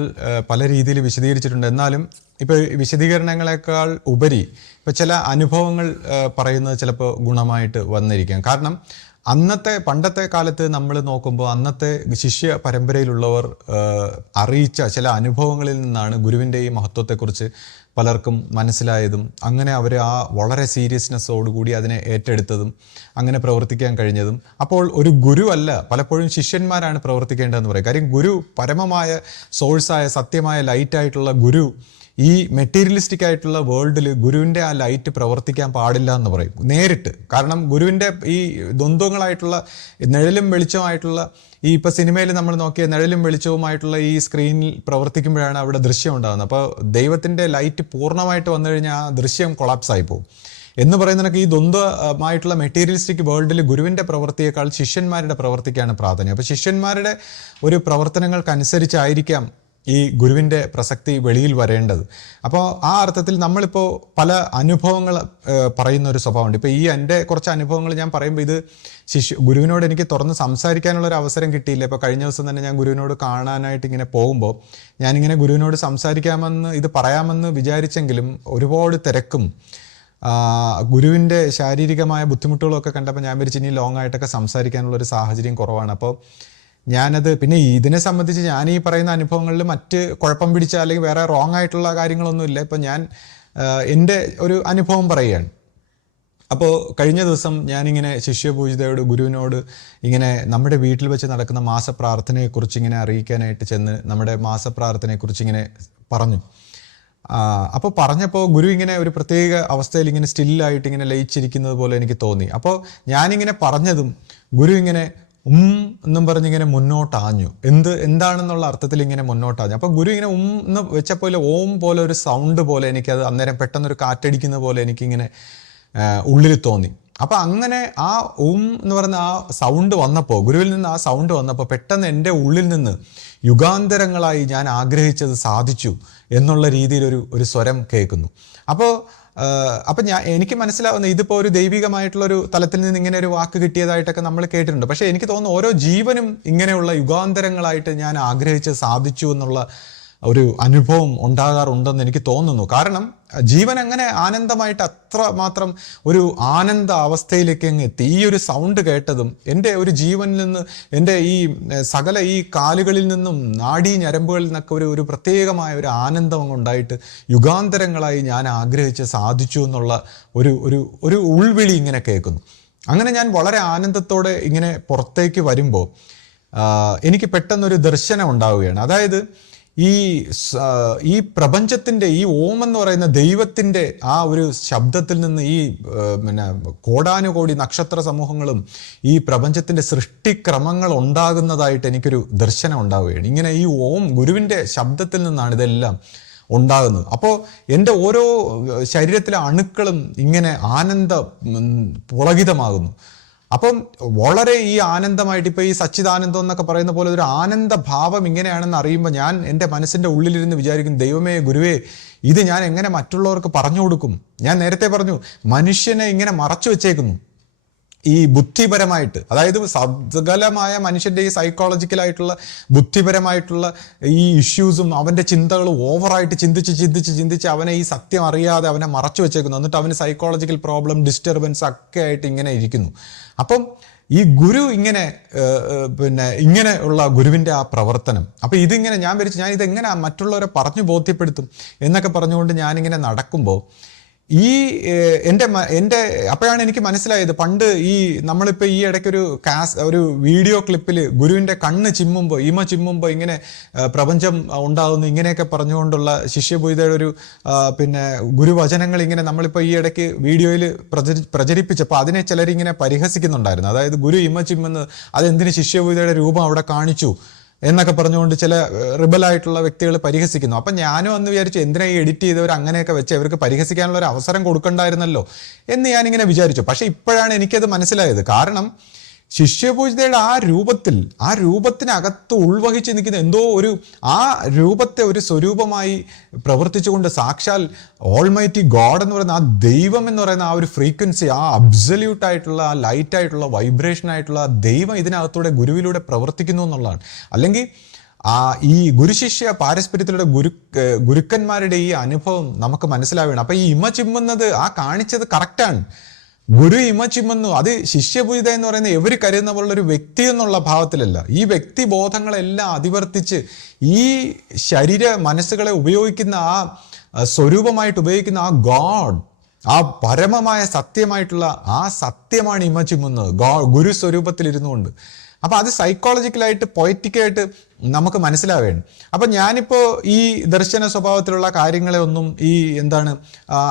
പല രീതിയിൽ വിശദീകരിച്ചിട്ടുണ്ട്. എന്നാലും ഇപ്പോൾ വിശദീകരണങ്ങളെക്കാൾ ഉപരി ഇപ്പോൾ ചില അനുഭവങ്ങൾ പറയുന്നത് ചിലപ്പോൾ ഗുണമായിട്ട് വന്നിരിക്കാം. കാരണം പണ്ടത്തെ കാലത്ത് നമ്മൾ നോക്കുമ്പോൾ അന്നത്തെ ശിഷ്യ പരമ്പരയിലുള്ളവർ അറിയിച്ച ചില അനുഭവങ്ങളിൽ നിന്നാണ് ഗുരുവിൻ്റെ ഈ മഹത്വത്തെക്കുറിച്ച് പലർക്കും മനസ്സിലായതും അങ്ങനെ അവർ ആ വളരെ സീരിയസ്നെസ്സോടുകൂടി അതിനെ ഏറ്റെടുത്തതും അങ്ങനെ പ്രവർത്തിക്കാൻ കഴിഞ്ഞതും. അപ്പോൾ ഒരു ഗുരുവല്ല, പലപ്പോഴും ശിഷ്യന്മാരാണ് പ്രവർത്തിക്കേണ്ടതെന്ന് പറയും. കാര്യം ഗുരു പരമമായ സോഴ്സായ സത്യമായ ലൈറ്റായിട്ടുള്ള ഗുരു ഈ മെറ്റീരിയലിസ്റ്റിക് ആയിട്ടുള്ള വേൾഡിൽ ഗുരുവിൻ്റെ ആ ലൈറ്റ് പ്രവർത്തിക്കാൻ പാടില്ല എന്ന് പറയും നേരിട്ട്. കാരണം ഗുരുവിൻ്റെ ഈ ദ്വന്ദ്വങ്ങളായിട്ടുള്ള നിഴലും വെളിച്ചമായിട്ടുള്ള ഈ ഇപ്പോൾ സിനിമയിൽ നമ്മൾ നോക്കിയ നിഴലും വെളിച്ചവുമായിട്ടുള്ള ഈ സ്ക്രീനിൽ പ്രവർത്തിക്കുമ്പോഴാണ് അവിടെ ദൃശ്യം ഉണ്ടാകുന്നത്. അപ്പോൾ ദൈവത്തിൻ്റെ ലൈറ്റ് പൂർണ്ണമായിട്ട് വന്നു കഴിഞ്ഞാൽ ആ ദൃശ്യം കൊളാപ്സായി പോകും എന്ന് പറയുന്നതൊക്കെ ഈ ദ്വന്ദ്വമായിട്ടുള്ള മെറ്റീരിയലിസ്റ്റിക് വേൾഡിൽ ഗുരുവിൻ്റെ പ്രവൃത്തിയേക്കാൾ ശിഷ്യന്മാരുടെ പ്രവൃത്തിക്കാണ് പ്രാധാന്യം. അപ്പോൾ ശിഷ്യന്മാരുടെ ഒരു പ്രവർത്തനങ്ങൾക്കനുസരിച്ചായിരിക്കാം ഈ ഗുരുവിൻ്റെ പ്രസക്തി വെളിയിൽ വരേണ്ടത്. അപ്പോൾ ആ അർത്ഥത്തിൽ നമ്മളിപ്പോൾ പല അനുഭവങ്ങൾ പറയുന്ന ഒരു സ്വഭാവമുണ്ട്. ഇപ്പോൾ ഈ എൻ്റെ കുറച്ച് അനുഭവങ്ങൾ ഞാൻ പറയുമ്പോൾ ഇത് ഗുരുവിനോട് എനിക്ക് തുറന്ന് സംസാരിക്കാനുള്ളൊരു അവസരം കിട്ടിയില്ല. ഇപ്പോൾ കഴിഞ്ഞ ദിവസം തന്നെ ഞാൻ ഗുരുവിനോട് കാണാനായിട്ട് ഇങ്ങനെ പോകുമ്പോൾ ഞാനിങ്ങനെ ഗുരുവിനോട് സംസാരിക്കാമെന്ന് ഇത് പറയാമെന്ന് വിചാരിച്ചെങ്കിലും ഒരുപാട് തിരക്കും ഗുരുവിൻ്റെ ശാരീരികമായ ബുദ്ധിമുട്ടുകളൊക്കെ കണ്ടപ്പോൾ ഞാൻ വിചാരിച്ചു ഇനി ലോങ് ആയിട്ടൊക്കെ സംസാരിക്കാനുള്ളൊരു സാഹചര്യം കുറവാണ്. അപ്പോൾ ഞാനത് പിന്നെ ഇതിനെ സംബന്ധിച്ച് ഞാൻ ഈ പറയുന്ന അനുഭവങ്ങളിൽ മറ്റ് കുഴപ്പം പിടിച്ച അല്ലെങ്കിൽ വേറെ റോങ് ആയിട്ടുള്ള കാര്യങ്ങളൊന്നുമില്ല. ഇപ്പം ഞാൻ എൻ്റെ ഒരു അനുഭവം പറയുകയാണ്. അപ്പോൾ കഴിഞ്ഞ ദിവസം ഞാനിങ്ങനെ ശിഷ്യപൂജിതയോട് ഗുരുവിനോട് ഇങ്ങനെ നമ്മുടെ വീട്ടിൽ വെച്ച് നടക്കുന്ന മാസപ്രാർത്ഥനയെക്കുറിച്ച് ഇങ്ങനെ അറിയിക്കാനായിട്ട് ചെന്ന് നമ്മുടെ മാസപ്രാർത്ഥനയെക്കുറിച്ച് ഇങ്ങനെ പറഞ്ഞു. അപ്പോൾ പറഞ്ഞപ്പോൾ ഗുരു ഇങ്ങനെ ഒരു പ്രത്യേക അവസ്ഥയിൽ ഇങ്ങനെ സ്റ്റില്ലായിട്ട് ഇങ്ങനെ ലയിച്ചിരിക്കുന്നത് പോലെ എനിക്ക് തോന്നി. അപ്പോൾ ഞാനിങ്ങനെ പറഞ്ഞതും ഗുരു ഇങ്ങനെ എന്നും പറഞ്ഞിങ്ങനെ മുന്നോട്ടാഞ്ഞു. എന്താണെന്നുള്ള അർത്ഥത്തിൽ ഇങ്ങനെ മുന്നോട്ടാഞ്ഞു. അപ്പോൾ ഗുരു ഇങ്ങനെ എന്ന് വെച്ചപ്പോൾ ഓം പോലെ ഒരു സൗണ്ട് പോലെ എനിക്കത് അന്നേരം പെട്ടെന്നൊരു കാറ്റടിക്കുന്ന പോലെ എനിക്കിങ്ങനെ ഉള്ളിൽ തോന്നി. അപ്പം അങ്ങനെ ആ എന്ന് പറയുന്ന ആ സൗണ്ട് വന്നപ്പോൾ, ഗുരുവിൽ നിന്ന് ആ സൗണ്ട് വന്നപ്പോൾ പെട്ടെന്ന് എൻ്റെ ഉള്ളിൽ നിന്ന് യുഗാന്തരങ്ങളായി ഞാൻ ആഗ്രഹിച്ചത് സാധിച്ചു എന്നുള്ള രീതിയിൽ ഒരു സ്വരം കേൾക്കുന്നു. അപ്പം എനിക്ക് മനസ്സിലാവുന്ന ഇതിപ്പോൾ ഒരു ദൈവികമായിട്ടുള്ളൊരു തലത്തിൽ നിന്ന് ഇങ്ങനെ ഒരു വാക്ക് കിട്ടിയതായിട്ടൊക്കെ നമ്മൾ കേട്ടിട്ടുണ്ട്. പക്ഷേ എനിക്ക് തോന്നുന്നു ഓരോ ജീവനും ഇങ്ങനെയുള്ള യുഗാന്തരങ്ങളായിട്ട് ഞാൻ ആഗ്രഹിച്ച് സാധിച്ചു എന്നുള്ള ഒരു അനുഭവം ഉണ്ടാകാറുണ്ടെന്ന് എനിക്ക് തോന്നുന്നു. കാരണം ജീവൻ അങ്ങനെ ആനന്ദമായിട്ട് അത്രമാത്രം ഒരു ആനന്ദ അവസ്ഥയിലേക്ക് അങ്ങ് എത്തി. ഈ ഒരു സൗണ്ട് കേട്ടതും എൻ്റെ ഒരു ജീവനിൽ നിന്ന്, എൻ്റെ ഈ സകല ഈ കാലുകളിൽ നിന്നും നാഡീ ഞരമ്പുകളിൽ നിന്നൊക്കെ ഒരു പ്രത്യേകമായ ഒരു ആനന്ദം അങ്ങ് ഉണ്ടായിട്ട് യുഗാന്തരങ്ങളായി ഞാൻ ആഗ്രഹിച്ച് സാധിച്ചു എന്നുള്ള ഒരു ഉൾവിളി ഇങ്ങനെ കേൾക്കുന്നു. അങ്ങനെ ഞാൻ വളരെ ആനന്ദത്തോടെ ഇങ്ങനെ പുറത്തേക്ക് വരുമ്പോൾ എനിക്ക് പെട്ടെന്നൊരു ദർശനം ഉണ്ടാവുകയാണ്. അതായത് ഈ പ്രപഞ്ചത്തിൻ്റെ ഈ ഓം എന്ന് പറയുന്ന ദൈവത്തിൻ്റെ ആ ഒരു ശബ്ദത്തിൽ നിന്ന് ഈ കോടാനുകോടി നക്ഷത്ര സമൂഹങ്ങളും ഈ പ്രപഞ്ചത്തിൻ്റെ സൃഷ്ടിക്രമങ്ങൾ ഉണ്ടാകുന്നതായിട്ട് എനിക്കൊരു ദർശനം ഉണ്ടാവുകയാണ്. ഇങ്ങനെ ഈ ഓം ഗുരുവിൻ്റെ ശബ്ദത്തിൽ നിന്നാണ് ഇതെല്ലാം ഉണ്ടാകുന്നത്. അപ്പോൾ എൻ്റെ ഓരോ ശരീരത്തിലെ അണുക്കളും ഇങ്ങനെ പുളകിതമാകുന്നു. അപ്പം വളരെ ഈ ആനന്ദമായിട്ട് ഇപ്പോൾ ഈ സച്ചിദാനന്ദം എന്നൊക്കെ പറയുന്ന പോലെ ഒരു ആനന്ദ ഭാവം ഇങ്ങനെയാണെന്ന് അറിയുമ്പോൾ ഞാൻ എൻ്റെ മനസ്സിൻ്റെ ഉള്ളിലിരുന്ന് വിചാരിക്കും, ദൈവമേ ഗുരുവേ, ഇത് ഞാൻ എങ്ങനെ മറ്റുള്ളവർക്ക് പറഞ്ഞു കൊടുക്കും? ഞാൻ നേരത്തെ പറഞ്ഞു, മനുഷ്യനെ ഇങ്ങനെ മറച്ചു വെച്ചേക്കുന്നു ഈ ബുദ്ധിപരമായിട്ട്. അതായത് സകലമായ മനുഷ്യൻ്റെ ഈ സൈക്കോളജിക്കലായിട്ടുള്ള ബുദ്ധിപരമായിട്ടുള്ള ഈ ഇഷ്യൂസും അവൻ്റെ ചിന്തകളും ഓവറായിട്ട് ചിന്തിച്ച് അവനെ ഈ സത്യം അറിയാതെ അവനെ മറച്ചു വെച്ചേക്കുന്നു. എന്നിട്ട് അവന് സൈക്കോളജിക്കൽ പ്രോബ്ലം, ഡിസ്റ്റർബൻസ് ഒക്കെ ആയിട്ട് ഇങ്ങനെ ഇരിക്കുന്നു. അപ്പം ഈ ഗുരു ഇങ്ങനെ ഉള്ള ഗുരുവിൻ്റെ ആ പ്രവർത്തനം, അപ്പം ഇതിങ്ങനെ ഞാൻ ഇതെങ്ങനെ മറ്റുള്ളവരെ പറഞ്ഞു ബോധ്യപ്പെടുത്തും എന്നൊക്കെ പറഞ്ഞുകൊണ്ട് ഞാനിങ്ങനെ നടക്കുമ്പോൾ എൻ്റെ അപ്പോഴാണ് എനിക്ക് മനസ്സിലായത്, പണ്ട് നമ്മളിപ്പോൾ ഈ ഇടയ്ക്കൊരു ഒരു വീഡിയോ ക്ലിപ്പിൽ ഗുരുവിൻ്റെ കണ്ണ് ചിമ്മുമ്പോൾ ഇങ്ങനെ പ്രപഞ്ചം ഉണ്ടാകുന്നു ഇങ്ങനെയൊക്കെ പറഞ്ഞുകൊണ്ടുള്ള ശിഷ്യഭൂതയുടെ ഒരു ഗുരുവചനങ്ങൾ ഇങ്ങനെ നമ്മളിപ്പോൾ ഈ ഇടയ്ക്ക് വീഡിയോയിൽ പ്രചരിപ്പിച്ചപ്പോൾ അതിനെ ചിലരിങ്ങനെ പരിഹസിക്കുന്നുണ്ടായിരുന്നു. അതായത് ഗുരു ചിമ്മുന്നത് അതെന്തിന് ശിഷ്യഭൂതയുടെ രൂപം അവിടെ കാണിച്ചു എന്നൊക്കെ പറഞ്ഞുകൊണ്ട് ചില റിബലായിട്ടുള്ള വ്യക്തികൾ പരിഹസിക്കുന്നു. അപ്പം ഞാനും അന്ന് വിചാരിച്ചു, എന്തിനാ ഈ എഡിറ്റ് ചെയ്തവർ അങ്ങനെയൊക്കെ വെച്ച് അവർക്ക് പരിഹസിക്കാനുള്ള ഒരു അവസരം കൊടുക്കണ്ടായിരുന്നല്ലോ എന്ന് ഞാനിങ്ങനെ വിചാരിച്ചു. പക്ഷെ ഇപ്പോഴാണ് എനിക്കത് മനസ്സിലായത്. കാരണം ശിഷ്യപൂജിതയുടെ ആ രൂപത്തിനകത്ത് ഉൾവഹിച്ച് നിൽക്കുന്ന എന്തോ ആ രൂപത്തെ ഒരു സ്വരൂപമായി പ്രവർത്തിച്ചുകൊണ്ട് സാക്ഷാൽ ഓൾമൈറ്റി ഗോഡ് എന്ന് പറയുന്ന ആ ദൈവം എന്ന് പറയുന്ന ആ ഒരു ഫ്രീക്വൻസി, ആ അബ്സല്യൂട്ട് ആയിട്ടുള്ള ആ ലൈറ്റ് ആയിട്ടുള്ള വൈബ്രേഷൻ ആയിട്ടുള്ള ആ ദൈവം ഇതിനകത്തൂടെ ഗുരുവിലൂടെ പ്രവർത്തിക്കുന്നു എന്നുള്ളതാണ്. അല്ലെങ്കിൽ ഈ ഗുരുശിഷ്യ പാരസ്പര്യത്തിലൂടെ ഗുരുക്കന്മാരുടെ ഈ അനുഭവം നമുക്ക് മനസ്സിലാവുകയാണ്. അപ്പൊ ഈ ചിമ്മുന്നത് ആ കാണിച്ചത് കറക്റ്റാണ്. ഗുരു ചിമ്മുന്നു. അത് ശിഷ്യപൂജിത എന്ന് പറയുന്ന എവര് കരുതുന്ന പോലുള്ള ഒരു വ്യക്തി എന്നുള്ള ഭാവത്തിലല്ല. ഈ വ്യക്തിബോധങ്ങളെല്ലാം അതിവർത്തിച്ച് ഈ ശരീര മനസ്സുകളെ ഉപയോഗിക്കുന്ന ആ സ്വരൂപമായിട്ട് ഉപയോഗിക്കുന്ന ആ ഗോഡ്, ആ പരമമായ സത്യമായിട്ടുള്ള ആ സത്യമാണ് ചിമ്മുന്നത് ഗുരു സ്വരൂപത്തിൽ ഇരുന്നുകൊണ്ട്. അപ്പം അത് സൈക്കോളജിക്കലായിട്ട് പൊയറ്റിക്കായിട്ട് നമുക്ക് മനസ്സിലാവുകയാണ്. അപ്പം ഞാനിപ്പോൾ ഈ ദർശന സ്വഭാവത്തിലുള്ള കാര്യങ്ങളെ ഒന്നും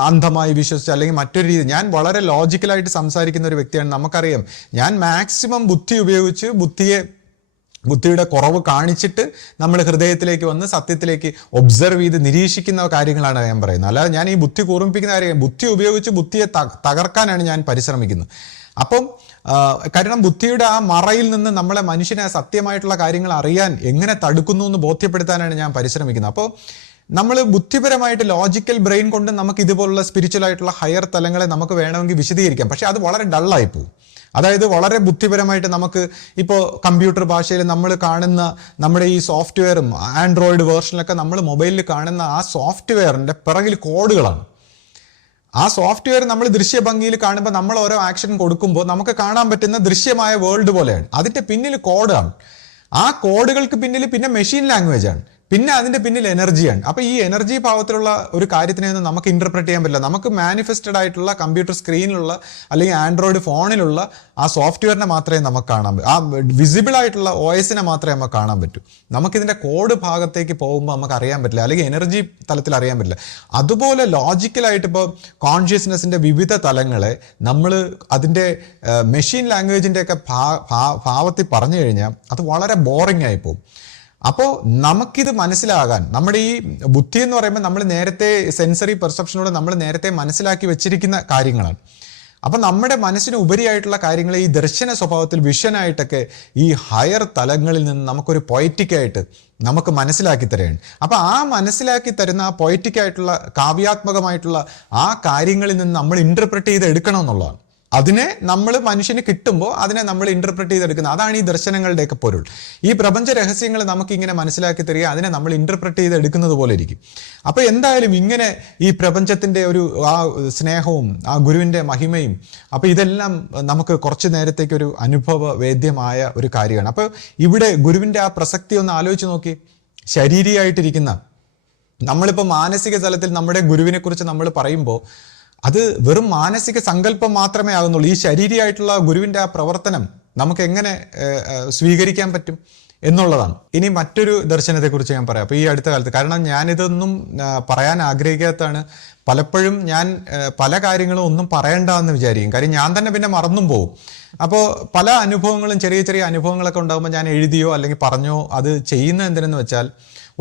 അന്ധമായി വിശ്വസിച്ച് അല്ലെങ്കിൽ മറ്റൊരു രീതി, ഞാൻ വളരെ ലോജിക്കലായിട്ട് സംസാരിക്കുന്ന ഒരു വ്യക്തിയാണ്. നമുക്കറിയാം, ഞാൻ മാക്സിമം ബുദ്ധി ഉപയോഗിച്ച് ബുദ്ധിയുടെ കുറവ് കാണിച്ചിട്ട് നമ്മൾ ഹൃദയത്തിലേക്ക് വന്ന് സത്യത്തിലേക്ക് ഒബ്സർവ് ചെയ്ത് നിരീക്ഷിക്കുന്ന കാര്യങ്ങളാണ് ഞാൻ പറയുന്നത്. അല്ലാതെ ഞാൻ ഈ ബുദ്ധി കൂർമ്മിപ്പിക്കുന്ന കാര്യം, ബുദ്ധി ഉപയോഗിച്ച് ബുദ്ധിയെ തകർക്കാനാണ് ഞാൻ പരിശ്രമിക്കുന്നത്. അപ്പം കാരണം ബുദ്ധിയുടെ ആ മറയിൽ നിന്ന് നമ്മളെ മനുഷ്യനെ സത്യമായിട്ടുള്ള കാര്യങ്ങൾ അറിയാൻ എങ്ങനെ തടുക്കുന്നു എന്ന് ബോധ്യപ്പെടുത്താനാണ് ഞാൻ പരിശ്രമിക്കുന്നത്. അപ്പോൾ നമ്മൾ ബുദ്ധിപരമായിട്ട് ലോജിക്കൽ ബ്രെയിൻ കൊണ്ട് നമുക്ക് ഇതുപോലുള്ള സ്പിരിച്വൽ ആയിട്ടുള്ള ഹയർ തലങ്ങളെ നമുക്ക് വേണമെങ്കിൽ വിശദീകരിക്കാം. പക്ഷെ അത് വളരെ ഡള്ളായി പോകും. അതായത് വളരെ ബുദ്ധിപരമായിട്ട് നമുക്ക് ഇപ്പോൾ കമ്പ്യൂട്ടർ ഭാഷയിൽ നമ്മൾ കാണുന്ന നമ്മുടെ ഈ സോഫ്റ്റ്വെയറും ആൻഡ്രോയിഡ് വേർഷനിലൊക്കെ നമ്മൾ മൊബൈലിൽ കാണുന്ന ആ സോഫ്റ്റ്വെയറിൻ്റെ പിറകിൽ കോഡുകളാണ്. ആ സോഫ്റ്റ്വെയർ നമ്മൾ ദൃശ്യഭംഗിയിൽ കാണുമ്പോൾ നമ്മൾ ഓരോ ആക്ഷൻ കൊടുക്കുമ്പോൾ നമുക്ക് കാണാൻ പറ്റുന്ന ദൃശ്യമായ വേൾഡ് പോലെയാണ്. അതിൻ്റെ പിന്നിൽ കോഡാണ്. ആ കോഡുകൾക്ക് പിന്നിൽ പിന്നെ മെഷീൻ ലാംഗ്വേജ് ആണ്. പിന്നെ അതിന്റെ പിന്നിൽ എനർജിയാണ്. അപ്പൊ ഈ എനർജി ഭാവത്തിലുള്ള ഒരു കാര്യത്തിനെയൊന്നും നമുക്ക് ഇന്റർപ്രറ്റ് ചെയ്യാൻ പറ്റില്ല. നമുക്ക് മാനിഫെസ്റ്റഡ് ആയിട്ടുള്ള കമ്പ്യൂട്ടർ സ്ക്രീനിലുള്ള അല്ലെങ്കിൽ ആൻഡ്രോയിഡ് ഫോണിലുള്ള ആ സോഫ്റ്റ്വെയറിനെ മാത്രമേ നമുക്ക് കാണാൻ പറ്റൂ, ആ വിസിബിൾ ആയിട്ടുള്ള OSനെ മാത്രമേ നമുക്ക് കാണാൻ പറ്റൂ. നമുക്കിതിന്റെ കോഡ് ഭാഗത്തേക്ക് പോകുമ്പോൾ നമുക്ക് അറിയാൻ പറ്റില്ല, അല്ലെങ്കിൽ എനർജി തലത്തിൽ അറിയാൻ പറ്റില്ല. അതുപോലെ ലോജിക്കലായിട്ട് ഇപ്പോൾ കോൺഷ്യസ്നെസ്സിന്റെ വിവിധ തലങ്ങളെ നമ്മൾ അതിന്റെ മെഷീൻ ലാംഗ്വേജിന്റെ ഒക്കെ ഭാവത്തിൽ പറഞ്ഞു കഴിഞ്ഞാൽ അത് വളരെ ബോറിംഗ് ആയി പോകും. അപ്പോൾ നമുക്കിത് മനസ്സിലാകാൻ, നമ്മുടെ ഈ ബുദ്ധി എന്ന് പറയുമ്പോൾ നമ്മൾ നേരത്തെ സെൻസറി പെർസെപ്ഷനോട് നമ്മൾ നേരത്തെ മനസ്സിലാക്കി വെച്ചിരിക്കുന്ന കാര്യങ്ങളാണ്. അപ്പം നമ്മുടെ മനസ്സിന് ഉപരിയായിട്ടുള്ള കാര്യങ്ങൾ ഈ ദർശന സ്വഭാവത്തിൽ വിഷനായിട്ടൊക്കെ ഈ ഹയർ തലങ്ങളിൽ നിന്ന് നമുക്കൊരു പൊയറ്റിക്കായിട്ട് നമുക്ക് മനസ്സിലാക്കി തരുകയാണ്. അപ്പം ആ മനസ്സിലാക്കി തരുന്ന ആ പൊയറ്റിക്കായിട്ടുള്ള കാവ്യാത്മകമായിട്ടുള്ള ആ കാര്യങ്ങളിൽ നിന്ന് നമ്മൾ ഇന്റർപ്രറ്റ് ചെയ്ത് എടുക്കണം എന്നുള്ളതാണ്. അതിനെ നമ്മൾ മനുഷ്യന് കിട്ടുമ്പോൾ അതിനെ നമ്മൾ ഇന്റർപ്രറ്റ് ചെയ്തെടുക്കുന്നത്, അതാണ് ഈ ദർശനങ്ങളുടെയൊക്കെ പൊരുൾ. ഈ പ്രപഞ്ച രഹസ്യങ്ങൾ നമുക്ക് ഇങ്ങനെ മനസ്സിലാക്കി തരിക, അതിനെ നമ്മൾ ഇന്റർപ്രറ്റ് ചെയ്തെടുക്കുന്നത് പോലെ ഇരിക്കും. അപ്പൊ എന്തായാലും ഇങ്ങനെ ഈ പ്രപഞ്ചത്തിന്റെ ഒരു ആ സ്നേഹവും ആ ഗുരുവിന്റെ മഹിമയും, അപ്പൊ ഇതെല്ലാം നമുക്ക് കുറച്ചു നേരത്തേക്ക് ഒരു അനുഭവ വേദ്യമായ ഒരു കാര്യമാണ്. അപ്പൊ ഇവിടെ ഗുരുവിന്റെ ആ പ്രസക്തി ഒന്ന് ആലോചിച്ച് നോക്കി. ശരീരിയായിട്ടിരിക്കുന്ന നമ്മളിപ്പോൾ മാനസിക തലത്തിൽ നമ്മുടെ ഗുരുവിനെ കുറിച്ച് നമ്മൾ പറയുമ്പോൾ അത് വെറും മാനസിക സങ്കല്പം മാത്രമേ ആകുന്നുള്ളൂ. ഈ ശരീരമായിട്ടുള്ള ഗുരുവിന്റെ ആ പ്രവർത്തനം നമുക്ക് എങ്ങനെ സ്വീകരിക്കാൻ പറ്റും എന്നുള്ളതാണ്. ഇനി മറ്റൊരു ദർശനത്തെക്കുറിച്ച് ഞാൻ പറയാം. അപ്പോൾ ഈ അടുത്ത കാലത്ത്, കാരണം ഞാനിതൊന്നും പറയാൻ ആഗ്രഹിക്കാത്തതാണ്. പലപ്പോഴും ഞാൻ പല കാര്യങ്ങളും ഒന്നും പറയണ്ട എന്ന് വിചാരിക്കും, കാര്യം ഞാൻ തന്നെ പിന്നെ മറന്നും പോകും. അപ്പോൾ പല അനുഭവങ്ങളും, ചെറിയ ചെറിയ അനുഭവങ്ങളൊക്കെ ഉണ്ടാകുമ്പോൾ ഞാൻ എഴുതിയോ അല്ലെങ്കിൽ പറഞ്ഞോ അത് ചെയ്യുന്നത് എന്തിനെന്ന് വെച്ചാൽ,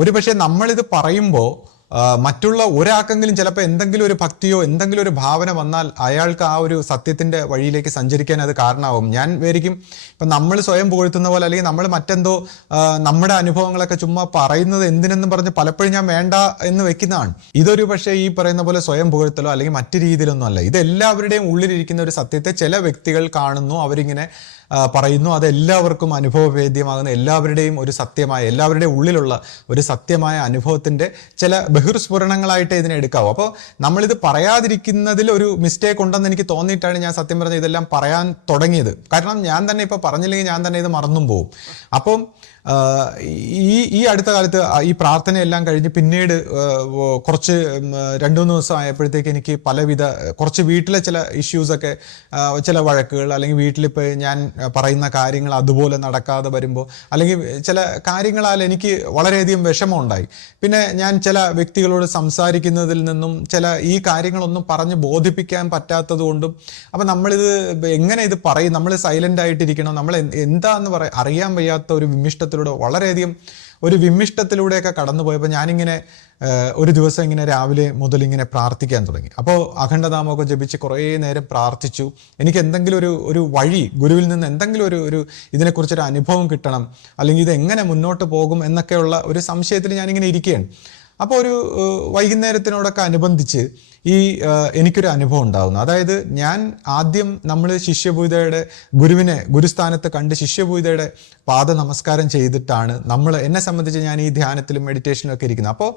ഒരുപക്ഷെ നമ്മളിത് പറയുമ്പോൾ മറ്റുള്ള ഒരാൾക്കെങ്കിലും ചിലപ്പോൾ എന്തെങ്കിലും ഒരു ഭക്തിയോ എന്തെങ്കിലും ഒരു ഭാവന വന്നാൽ അയാൾക്ക് ആ ഒരു സത്യത്തിന്റെ വഴിയിലേക്ക് സഞ്ചരിക്കാൻ അത് കാരണമാവും. ഞാൻ വിചാരിക്കും ഇപ്പം നമ്മൾ സ്വയം പുകഴ്ത്തുന്ന പോലെ, അല്ലെങ്കിൽ നമ്മൾ മറ്റെന്തോ നമ്മുടെ അനുഭവങ്ങളൊക്കെ ചുമ്മാ പറയുന്നത് എന്തിനെന്നും പറഞ്ഞ് പലപ്പോഴും ഞാൻ വേണ്ട എന്ന് വെക്കുന്നതാണ്. ഇതൊരു പക്ഷേ ഈ പറയുന്ന പോലെ സ്വയം പുകഴ്ത്തലോ അല്ലെങ്കിൽ മറ്റു രീതിയിലൊന്നും അല്ല. ഇത് എല്ലാവരുടെയും ഉള്ളിലിരിക്കുന്ന ഒരു സത്യത്തെ ചില വ്യക്തികൾ കാണുന്നു, അവരിങ്ങനെ പറയുന്നു, അത് എല്ലാവർക്കും അനുഭവവേദ്യമാകുന്ന, എല്ലാവരുടെയും ഒരു സത്യമായ, എല്ലാവരുടെയും ഉള്ളിലുള്ള ഒരു സത്യമായ അനുഭവത്തിന്റെ ചില ബഹിർസ്ഫുരണങ്ങളായിട്ട് ഇതിനെ എടുക്കാവൂ. അപ്പോൾ നമ്മളിത് പറയാതിരിക്കുന്നതിൽ ഒരു മിസ്റ്റേക്ക് ഉണ്ടെന്ന് എനിക്ക് തോന്നിയിട്ടാണ് ഞാൻ സത്യം പറഞ്ഞ ഇതെല്ലാം പറയാൻ തുടങ്ങിയത്. കാരണം ഞാൻ തന്നെ ഇപ്പൊ പറഞ്ഞില്ലെങ്കിൽ ഞാൻ തന്നെ ഇത് മറന്നും പോകും. അപ്പം ഈ അടുത്ത കാലത്ത് ഈ പ്രാർത്ഥനയെല്ലാം കഴിഞ്ഞ് പിന്നീട് കുറച്ച് 2-3 ദിവസം ആയപ്പോഴത്തേക്ക് എനിക്ക് പലവിധ കുറച്ച് വീട്ടിലെ ചില ഇഷ്യൂസൊക്കെ, ചില വഴക്കുകൾ, അല്ലെങ്കിൽ വീട്ടിലിപ്പോൾ ഞാൻ പറയുന്ന കാര്യങ്ങൾ അതുപോലെ നടക്കാതെ വരുമ്പോൾ, അല്ലെങ്കിൽ ചില കാര്യങ്ങളാൽ എനിക്ക് വളരെയധികം വിഷമമുണ്ടായി. പിന്നെ ഞാൻ ചില വ്യക്തികളോട് സംസാരിക്കുന്നതിൽ നിന്നും ചില ഈ കാര്യങ്ങളൊന്നും പറഞ്ഞ് ബോധിപ്പിക്കാൻ പറ്റാത്തത് കൊണ്ടും, അപ്പം നമ്മളിത് എങ്ങനെ ഇത് പറയും, നമ്മൾ സൈലൻ്റ് ആയിട്ടിരിക്കണം, നമ്മൾ എന്താന്ന് അറിയാൻ വയ്യാത്ത ഒരു വളരെയധികം ഒരു വിമ്മിഷ്ടത്തിലൂടെയൊക്കെ കടന്നു പോയപ്പോൾ ഞാനിങ്ങനെ ഒരു ദിവസം ഇങ്ങനെ രാവിലെ മുതൽ ഇങ്ങനെ പ്രാർത്ഥിക്കാൻ തുടങ്ങി. അപ്പോൾ അഖണ്ഡനാമമൊക്കെ ജപിച്ച് കുറേ നേരം പ്രാർത്ഥിച്ചു. എനിക്ക് എന്തെങ്കിലും ഒരു വഴി, ഗുരുവിൽ നിന്ന് എന്തെങ്കിലും ഒരു ഇതിനെക്കുറിച്ചൊരു അനുഭവം കിട്ടണം, അല്ലെങ്കിൽ ഇത് എങ്ങനെ മുന്നോട്ട് പോകും എന്നൊക്കെയുള്ള ഒരു സംശയത്തിൽ ഞാനിങ്ങനെ ഇരിക്കുകയാണ്. അപ്പോൾ ഒരു വൈകുന്നേരത്തിനോടൊക്കെ അനുബന്ധിച്ച് എനിക്കൊരു അനുഭവം ഉണ്ടാകുന്നു. അതായത് ഞാൻ ആദ്യം നമ്മൾ ശിഷ്യപൂജയുടെ ഗുരുവിനെ ഗുരുസ്ഥാനത്ത് കണ്ട് ശിഷ്യപൂജയുടെ പാദ നമസ്കാരം ചെയ്തിട്ടാണ് എന്നെ സംബന്ധിച്ച് ഞാൻ ഈ ധ്യാനത്തിലും മെഡിറ്റേഷനിലും ഒക്കെ ഇരിക്കുന്നത്. അപ്പോൾ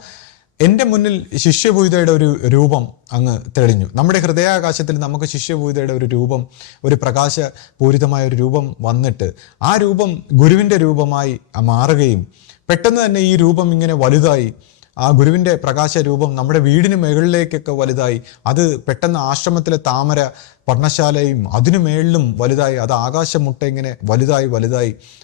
എൻ്റെ മുന്നിൽ ശിഷ്യപൂജയുടെ ഒരു രൂപം അങ്ങ് തെളിഞ്ഞു. നമ്മുടെ ഹൃദയാകാശത്തിൽ നമുക്ക് ശിഷ്യപൂജയുടെ ഒരു രൂപം, ഒരു പ്രകാശപൂരിതമായ ഒരു രൂപം വന്നിട്ട് ആ രൂപം ഗുരുവിൻ്റെ രൂപമായി മാറുകയും പെട്ടെന്ന് തന്നെ ഈ രൂപം ഇങ്ങനെ വലുതായി, ആ ഗുരുവിൻ്റെ പ്രകാശ രൂപം നമ്മുടെ വീടിന് മുകളിലേക്കൊക്കെ വലുതായി, അത് പെട്ടെന്ന് ആശ്രമത്തിലെ താമര പർണശാലയും അതിനു മേളിലും വലുതായി, അത് ആകാശമുട്ട ഇങ്ങനെ വലുതായി